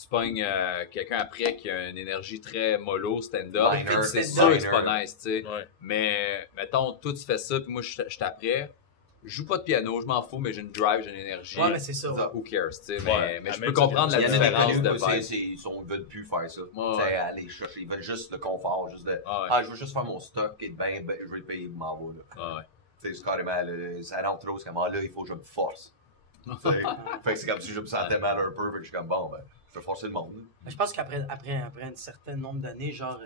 tu pognes quelqu'un après qui a une énergie très mollo, stand-up, c'est sûr que c'est pas nice, tu sais. Mais mettons, toi tu fais ça, puis moi je t'apprête. Je joue pas de piano, je m'en fous, mais j'ai une drive, j'ai une énergie. Ouais, mais c'est ça. Who cares, tu sais. Mais je peux comprendre la différence de vibe. Ils veulent plus faire ça. Aller chercher, ils veulent juste le confort, juste de, je veux juste faire mon stock et ben, je vais le payer, je m'en vais, là. Tu sais, c'est carrément, ça rentre trop, c'est comme, là, il faut que je me force. Fait que c'est comme si je me sentais mal un peu, fait que je suis comme, bon, ben, je vais forcer le monde. Je pense qu'après un certain nombre d'années, genre,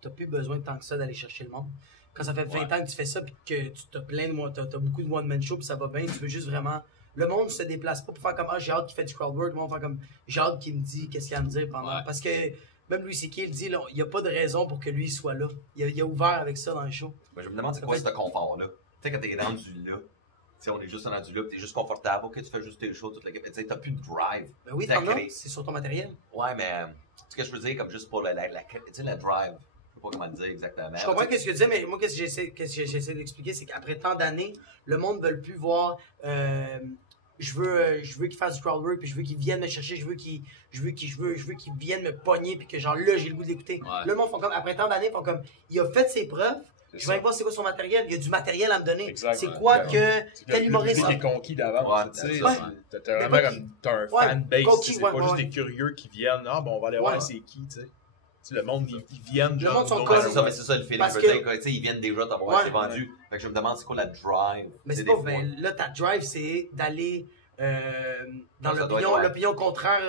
t'as plus besoin de tant que ça d'aller chercher le monde. Quand ça fait 20 ans que tu fais ça, puis que tu t'as beaucoup de one-man show, puis ça va bien, tu veux juste vraiment le monde se déplace pas pour faire comme, j'ai hâte qu'il fait du crowd work, le monde fait comme, j'ai hâte qu'il me dise qu'est-ce qu'il a à me dire pendant. Parce que même Louis C.K. le dit, il n'y a pas de raison pour que lui soit là. Il a ouvert avec ça dans le show. Ben, je me demande c'est quoi ce confort-là. Tu sais, quand t'es rendu là, t'sais, on est juste rendu là, t'es juste confortable, ok, tu fais juste tes shows, toute la game, mais t'as plus de drive. Ben oui, t'en as, c'est sur ton matériel. Ouais, mais ce que je veux dire, comme juste pour la drive, je sais pas comment le dire exactement. Je comprends ce que tu disais, mais moi, qu'est-ce que j'essaie d'expliquer, c'est qu'après tant d'années, le monde ne veut plus voir. Je veux qu'il fasse du crowd work, puis je veux qu'il vienne me chercher, je veux qu'il vienne me pogner, puis que genre là, j'ai le goût de l'écouter. Là, le monde font comme, après tant d'années, font comme, il a fait ses preuves. Je vais aller voir c'est quoi son matériel. Il y a du matériel à me donner. C'est quoi quel humoriste. C'est conquis d'avance. T'as vraiment comme t'as un fanbase. C'est pas juste des curieux qui viennent. Ah bon, on va aller voir c'est qui, tu sais. Le monde, ils viennent. Le monde sont comme. C'est ça le feeling. Ils viennent déjà t'avoir, c'est vendu. Fait que je me demande c'est quoi la drive. Mais c'est pas, là, ta drive, c'est d'aller dans l'opinion contraire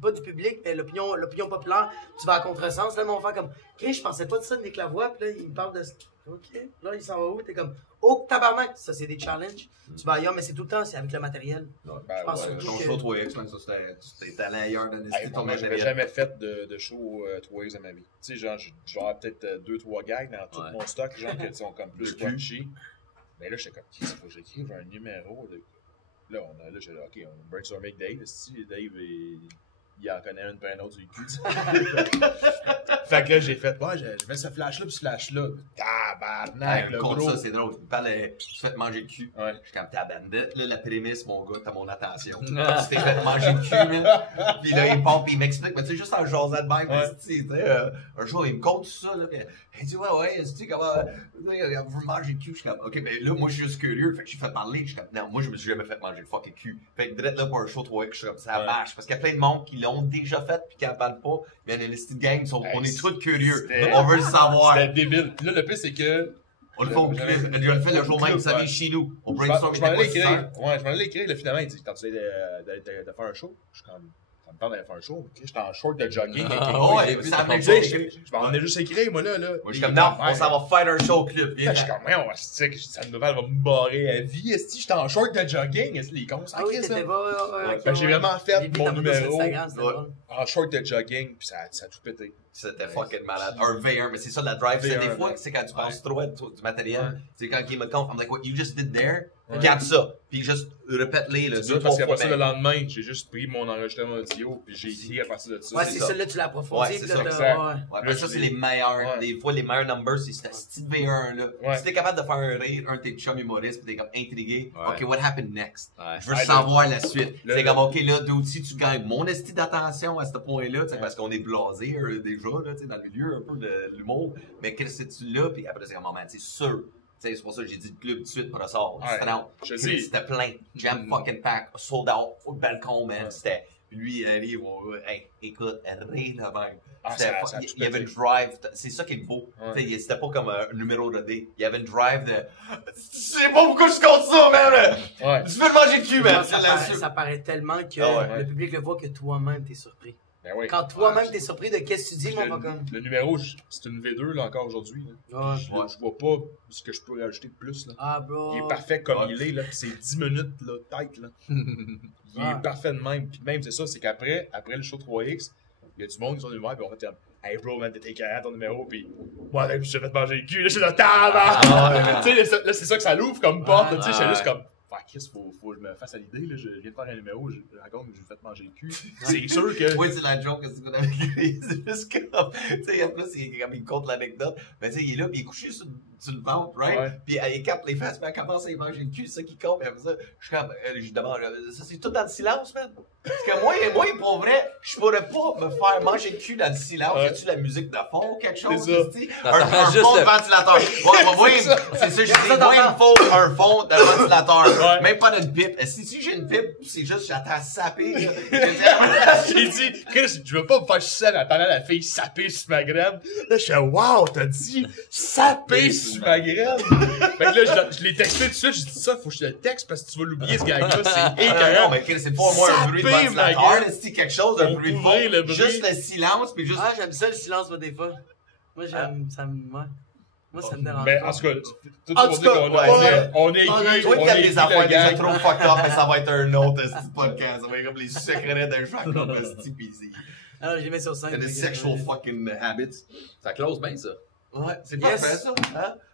pas du public, mais l'opinion populaire. Tu vas à contresens. Là, mon frère comme, je pensais pas de ça de Nick Lavoie, puis là, il me parle de. Ok, là, il s'en va où? T'es comme, oh, tabarnak! Ça, c'est des challenges. Tu vas ailleurs, mais c'est tout le temps, c'est avec le matériel. Je pense surtout que. Show 3X, c'était allé ailleurs de ton matériel. J'avais jamais fait de show 3X dans ma vie. Tu sais, genre, je vais avoir peut-être 2-3 gags dans tout mon stock, genre, qui sont comme plus punchy. Mais là, j'étais comme, il faut que j'écrive un numéro. Là, j'ai dit, ok, on brainstorm avec Dave. Dave, il en connaît un autre du cul. Fait que là, j'ai fait, je mets ce flash-là puis ce flash-là. Tabarnak, le gros. Ça, c'est drôle. Il parle, tu te fais manger le cul. Je suis comme, ta bandette, là, la prémisse, mon gars, t'as mon attention. Tu t'es fait manger le cul, man. Puis là, il pompe, puis il m'explique, mais tu sais, juste en jasant de même, tu sais, un jour, il me compte tout ça, là, puis il dit, tu sais, comment, il veut manger le cul. Je suis comme, ok, mais là, moi, je suis juste curieux. Fait que j'ai fait parler. Je suis comme, non, moi, je me suis jamais fait manger le fucking cul. Fait que direct là, pour un show 3X, je suis comme, ça marche. Parce qu'il y a plein de monde qui l'ont déjà fait, puis qui en parlent pas. Il y a des listes de games, on est tous curieux. On veut le savoir. C'était débile. Là, le pire, c'est que. On le fait au clip. On le fait le jour même, vous savez, chez nous. On brainstorm. Je m'en allais écrire. Ouais, je m'en allais écrire. Là, finalement, il dit, quand tu essaies de faire un show, je suis comme. Ça me tente d'aller faire un show. J'étais en short de jogging. Je m'en ai juste écrit, moi, là. Moi, je suis comme, non, on s'en va faire un show au club. Je suis comme, ouais, cette nouvelle va me barrer à vie. Est-ce que j'étais en short de jogging? Est-ce que les cons, ça? J'ai vraiment fait mon numéro en short de jogging, puis ça a tout pété. C'était fucking malade. Un V1, mais c'est ça la drive. C'est des fois, c'est quand tu penses trop à du matériel. C'est quand il me compte, I'm like, what you just did there? Regarde ça. Puis juste répète-les, là. C'est parce qu'après ça, le lendemain, j'ai juste pris mon enregistrement audio, puis j'ai écrit à partir de ça. Ouais, c'est ça, là, tu l'as approfondi. Ouais, c'est ça. Ouais, ça, c'est les meilleurs. Des fois, les meilleurs numbers, c'est ce petit V1, là. Si t'es capable de faire un rire, un de tes chums humoristes, puis t'es comme intrigué, ok, what happened next? Je veux savoir la suite. C'est comme, ok, là, si tu gagnes mon esti d'attention à ce point-là, parce qu'on est blasé déjà, là, dans le milieu un peu de l'humour, mais qu'est-ce que tu là, puis après, c'est comme, moment, c'est sûr. C'est pour ça que j'ai dit le club tout de suite pour le sort. C'était plein. Jam fucking pack, sold out, au balcon, man. C'était. Lui, il arrive, écoute, rire là même. Il y avait une drive, c'est ça qui est beau. C'était pas comme un numéro de D. Il y avait une drive de. Je sais pas pourquoi je compte ça, man! Tu veux le manger le cul, man! Ça paraît tellement que le public le voit que toi-même t'es surpris. Ben oui. Quand toi-même t'es surpris de qu'est-ce que tu dis, mon comme. Le numéro, c'est une V2 là encore aujourd'hui. Je vois pas ce que je peux rajouter de plus. Là. Ah, bro. Il est parfait comme il est, là. Puis c'est 10 minutes, là, tête, là. Il est parfait de même. Puis même, c'est ça, c'est qu'après le show 3X, il y a du monde qui sont venus me voir, puis on fait hey bro, man, t'étais carré ton numéro, puis moi, là, je t'ai fait manger le cul, là, je suis là, tabarnak! Tu sais, là, c'est ça que ça l'ouvre comme porte, tu sais, je suis juste comme. Chris, faut que je me fasse à l'idée, là. Je viens de faire un numéro, je raconte que je lui ai fait manger le cul. C'est sûr que. Oui, c'est la joke que c'est qu'on avait écrit. C'est juste comme. Tu sais, en plus, il compte l'anecdote. Mais tu sais, il est là, puis il est couché sur le ventre, right? Puis il capte les fesses, puis elle commence à y manger le cul, c'est ça qui compte. Puis après ça, je suis comme. Je demande, ça, c'est tout dans le silence, man. Parce que moi, pour vrai, je pourrais pas me faire manger le cul dans le silence. Y a-tu la musique de fond ou quelque chose? C'est ça. Un fond de ventilateur. C'est ça, je dis. Moi, il me faut un fond de ventilateur. Même pas d'une pipe. Si j'ai une pipe, c'est juste j'attends saper. J'ai dit, Chris, je veux pas me faire seul en attendant la fille saper sur ma graine. Là, je suis wow, t'as dit saper sur ma graine. Fait que là, je l'ai texté tout de suite, j'ai dit ça, faut que je le texte parce que tu vas l'oublier ce gag-là, c'est écœurant. Non, mais Chris, c'est pas moi un bruit de ventilateur, c'est quelque chose, un bruit de fond. Juste le silence, puis juste. Ah, j'aime ça le silence, moi, des fois. Moi, j'aime, ça me. Moi, ça me dérange Mais pas. en tout cas, tout En pour tout dire cas, qu'on ouais. on est On a- écrit, Toi, on t'aimes est des écrit affaires le déjà gag. trop fucked up, mais ça va être un autre podcast. Ça va être comme les secrets d'un Jacob, esti. Alors, je les mets sur Il y 5. a des sexual fucking habits. Ça close bien, ça. Ouais, c'est Yes. parfait ça. Hein?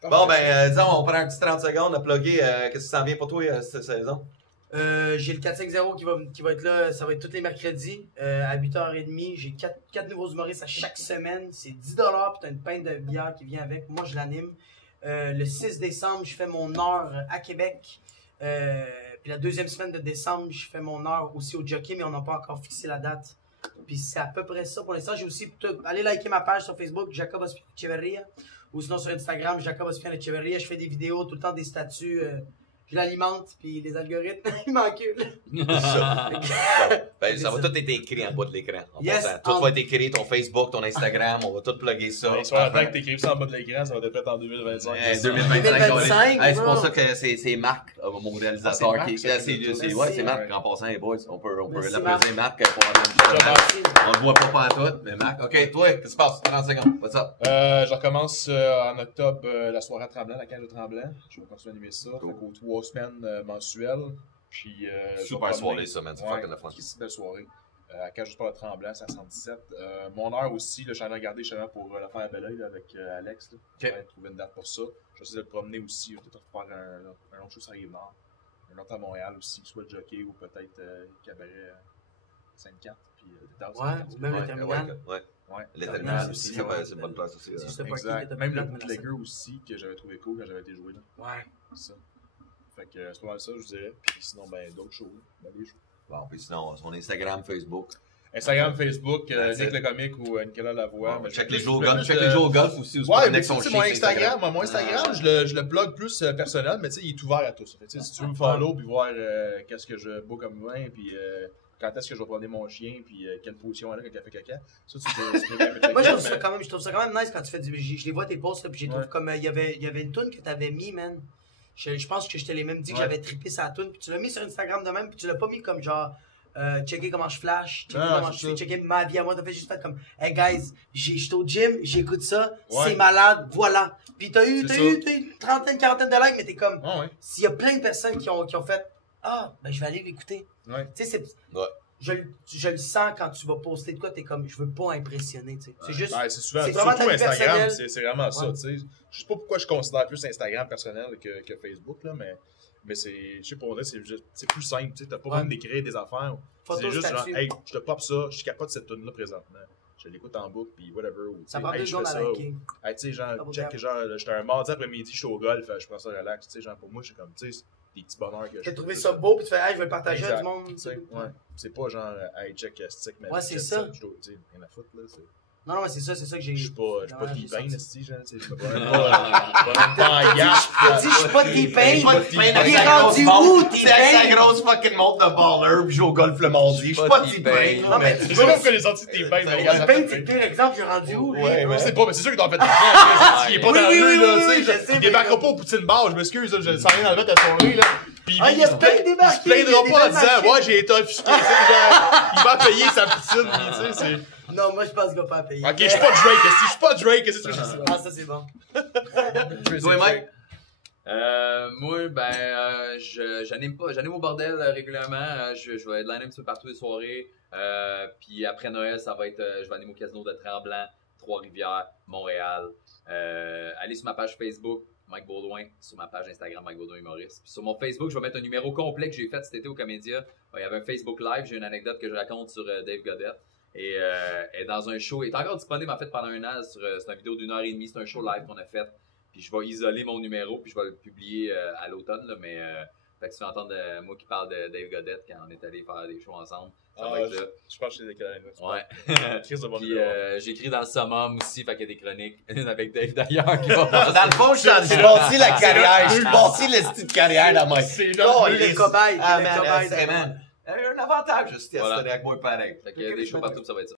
Parfait. Bon, ben, disons, on prend un petit 30 secondes à plugger. Qu'est-ce qui s'en vient pour toi cette saison? J'ai le 4-5-0 qui va être là, ça va être tous les mercredis à 8h30. J'ai 4 nouveaux humoristes à chaque semaine. C'est 10$ puis t'as une pinte de bière qui vient avec. Moi, je l'anime. Le 6 décembre, je fais mon heure à Québec. Puis la deuxième semaine de décembre, je fais mon heure aussi au Jockey, mais on n'a pas encore fixé la date. Puis c'est à peu près ça pour l'instant. J'ai aussi allez liker ma page sur Facebook, Jacob Echeverria, ou sinon sur Instagram, Jacob Echeverria. Je fais des vidéos, tout le temps des statuts. Je l'alimente, puis les algorithmes, ils m'enculent. Ben, ça va tout être écrit en bas de l'écran. En Yes, passant. Tout va être écrit, ton Facebook, ton Instagram, on va tout plugger ça. Ouais, soit attends que t'écrives ça en bas de l'écran, ça va être fait en 2025. 2025, Hey, c'est pour non. ça que c'est Marc, mon réalisateur, Ah, c'est qui Marc, c'est Marc, Ouais. en passant, les boys. On peut Merci, l'applaudir Marc pour avoir On le voit pas pantoute, mais Marc. Ok, toi, qu'est-ce qui se passe? 30 secondes. What's up? Je recommence en octobre la soirée à Tremblant, la cage de Tremblant. Je vais continuer à animer ça. Cool. Fait qu'aux 3 semaines mensuelles. Puis, Super soirée, ça, man. C'est fucking le fun. C'est une belle soirée. À la cage de sport de Tremblant, c'est à 117. Mon heure aussi, là, j'en ai regardé justement pour la faire à Belleuil là, avec Alex. Là. Ok. Ouais, trouver une date pour ça. Je vais essayer de le promener aussi. Je vais peut-être faire un autre show sur Rive-Nord. Un autre à Montréal aussi, soit le Jockey ou peut-être Cabaret 5-4. Puis des tasses. Ouais, ou même le terminal. Ouais. Ouais. Le Terminal terminal aussi, aussi, ouais. c'est une bonne place aussi. C'est juste le parking Exact. que t'as Même plus le de place, bootlegger aussi, que j'avais trouvé cool quand j'avais été joué là. Ouais. C'est ça. Fait que c'est pas mal ça, je vous dirais. Puis sinon, ben, d'autres shows. Ben, des shows. Bon, puis sinon, son Instagram, Facebook. Instagram, Facebook, That's Nick it. le comique ou Nicolas Lavoie. Bon, Mais check je- les je- jeux au je- golf. je- Check les jeux au golf aussi. Ouais, mais Nick tu son sais, chien mon sur Instagram, mon Instagram, je le plug plus personnel, mais tu sais, il est ouvert à tous. Fait que, tu sais, si tu veux me follow puis voir qu'est-ce que je bois comme vin, puis quand est-ce que je vais promener mon chien, puis quelle position elle a quand elle fait caca, ça tu peux bien me checker. Moi, je trouve ça quand même nice quand tu fais du. Je les vois tes posts, là, puis j'ai trouvé Ouais. comme. Il y avait une toune que t'avais mis, man. Je pense que je te l'ai même dit que Ouais. j'avais trippé sa toune, puis tu l'as mis sur Instagram de même, puis tu l'as pas mis comme genre. Checker comment je flash, checker Non, comment c'est je fais, ça. checker ma vie à moi. T'as fait juste fait comme, hey guys, je suis au gym, j'écoute ça, Ouais. c'est malade, voilà. Puis t'as eu C'est une trentaine, quarantaine de likes, mais t'es comme, Ah ouais. s'il y a plein de personnes qui ont fait, ah, ben je vais aller l'écouter. Ouais. Tu sais, Ouais. je le sens quand tu vas poster de quoi, t'es comme, je veux pas impressionner, tu sais. C'est juste, Ouais, c'est souvent, c'est vraiment surtout ta vie Instagram, personnelle. c'est vraiment ça, Ouais. tu sais. Je sais pas pourquoi je considère plus Instagram personnel que Facebook, là, mais c'est, je sais pas, on dirait que c'est plus simple, tu sais, t'as pas Ouais. besoin d'écrire des affaires. Photo, C'est juste genre, statut. hey, je te pop ça, je suis capable de cette tune là présentement. Je l'écoute en boucle, puis whatever. Ou, ça tu sais, prend hey, 2 je secondes fais à ça, liker. Hey, tu sais, genre, Double check, tap. genre, j'étais un mardi après-midi, je suis au golf, je prends ça relax, tu sais, genre, pour moi, je suis comme, tu sais, des petits bonheurs que je T'as fais, trouvé tu ça sais. beau, puis tu fais, hey, je vais le partager à Exact. du monde. Tu sais, ouais. C'est pas genre, hey, check, stick, ma Ouais, vie, c'est check ça. Je dois, tu sais, rien à foutre, là, c'est... Non, mais c'est ça que j'ai. Je suis pas Ouais, j'ai T-Pain, senti. esti, genre, tu sais, je me promène pas en yacht. T'as dit, je suis pas T-Pain. Pas de T-Pain Il avec est sa rendu grosse où, montre. C'est avec sa T-Pain? grosse fucking montre de baller, puis joue au golf le mardi. Je suis pas T-Pain. Non, mais Je sais pas pourquoi les sorties de T-Pain, mais regarde, ça T-Pain, fait c'est le pire exemple, j'ai rendu où, lui? Ouais, Je sais pas, mais c'est sûr qu'il doit en faire des plans. Il est pas Oui, dans la oui, rue, oui, là, oui, tu je sais. sais, Il mais débarquera comme- pas au Poutine Bar, je m'excuse, là, je sens rien dans le mettre à son rue, là. Puis Ah, il a se peut-être plaint- débarqué, Il se plaindra il y a pas en des disant, machines. ouais, j'ai été offusqué, tu sais, genre, il va payer sa poutine, puis, tu sais, c'est... Non, moi, je pense qu'il va pas payer. Ok, je suis pas Drake, esti, je suis pas Drake, qu'est-ce que tu veux que je dise? Ah, ça, c'est bon. Toi, Mike? Moi, j'anime au bordel régulièrement. Je vais headliner un petit peu partout les soirées. Puis après Noël, ça va être, je vais animer au casino de Tremblant, Trois-Rivières, Montréal. Allez sur ma page Facebook, Mike Baudouin, sur ma page Instagram, Mike Baudouin Humoriste. Puis sur mon Facebook, je vais mettre un numéro complet que j'ai fait cet été au Comédia. Il y avait un Facebook Live, j'ai une anecdote que je raconte sur Dave Godette. Et dans un show, il est encore disponible en fait pendant un an. C'est une vidéo d'1h30, c'est un show live qu'on a fait. Puis je vais isoler mon numéro, puis je vais le publier à l'automne. Là, mais fait que tu vas entendre moi qui parle de Dave Godette quand on est allé faire des shows ensemble. Ça va être là. Je pense que c'est des canaux. Ouais. Chris de bon Puis numéro. j'écris dans le summum aussi, fait qu'il y a des chroniques. Une avec Dave d'ailleurs qui va passer. Dans le fond, je bâtis la carrière. Je bâtis le style de carrière dans ma C'est Oh, là, Il est cobaye. Ah, il est man, cobaye. c'est man. Il y a un avantage, juste Voilà. avec moi pareil. Fait qu'il y a des shows partout, ça va être ça.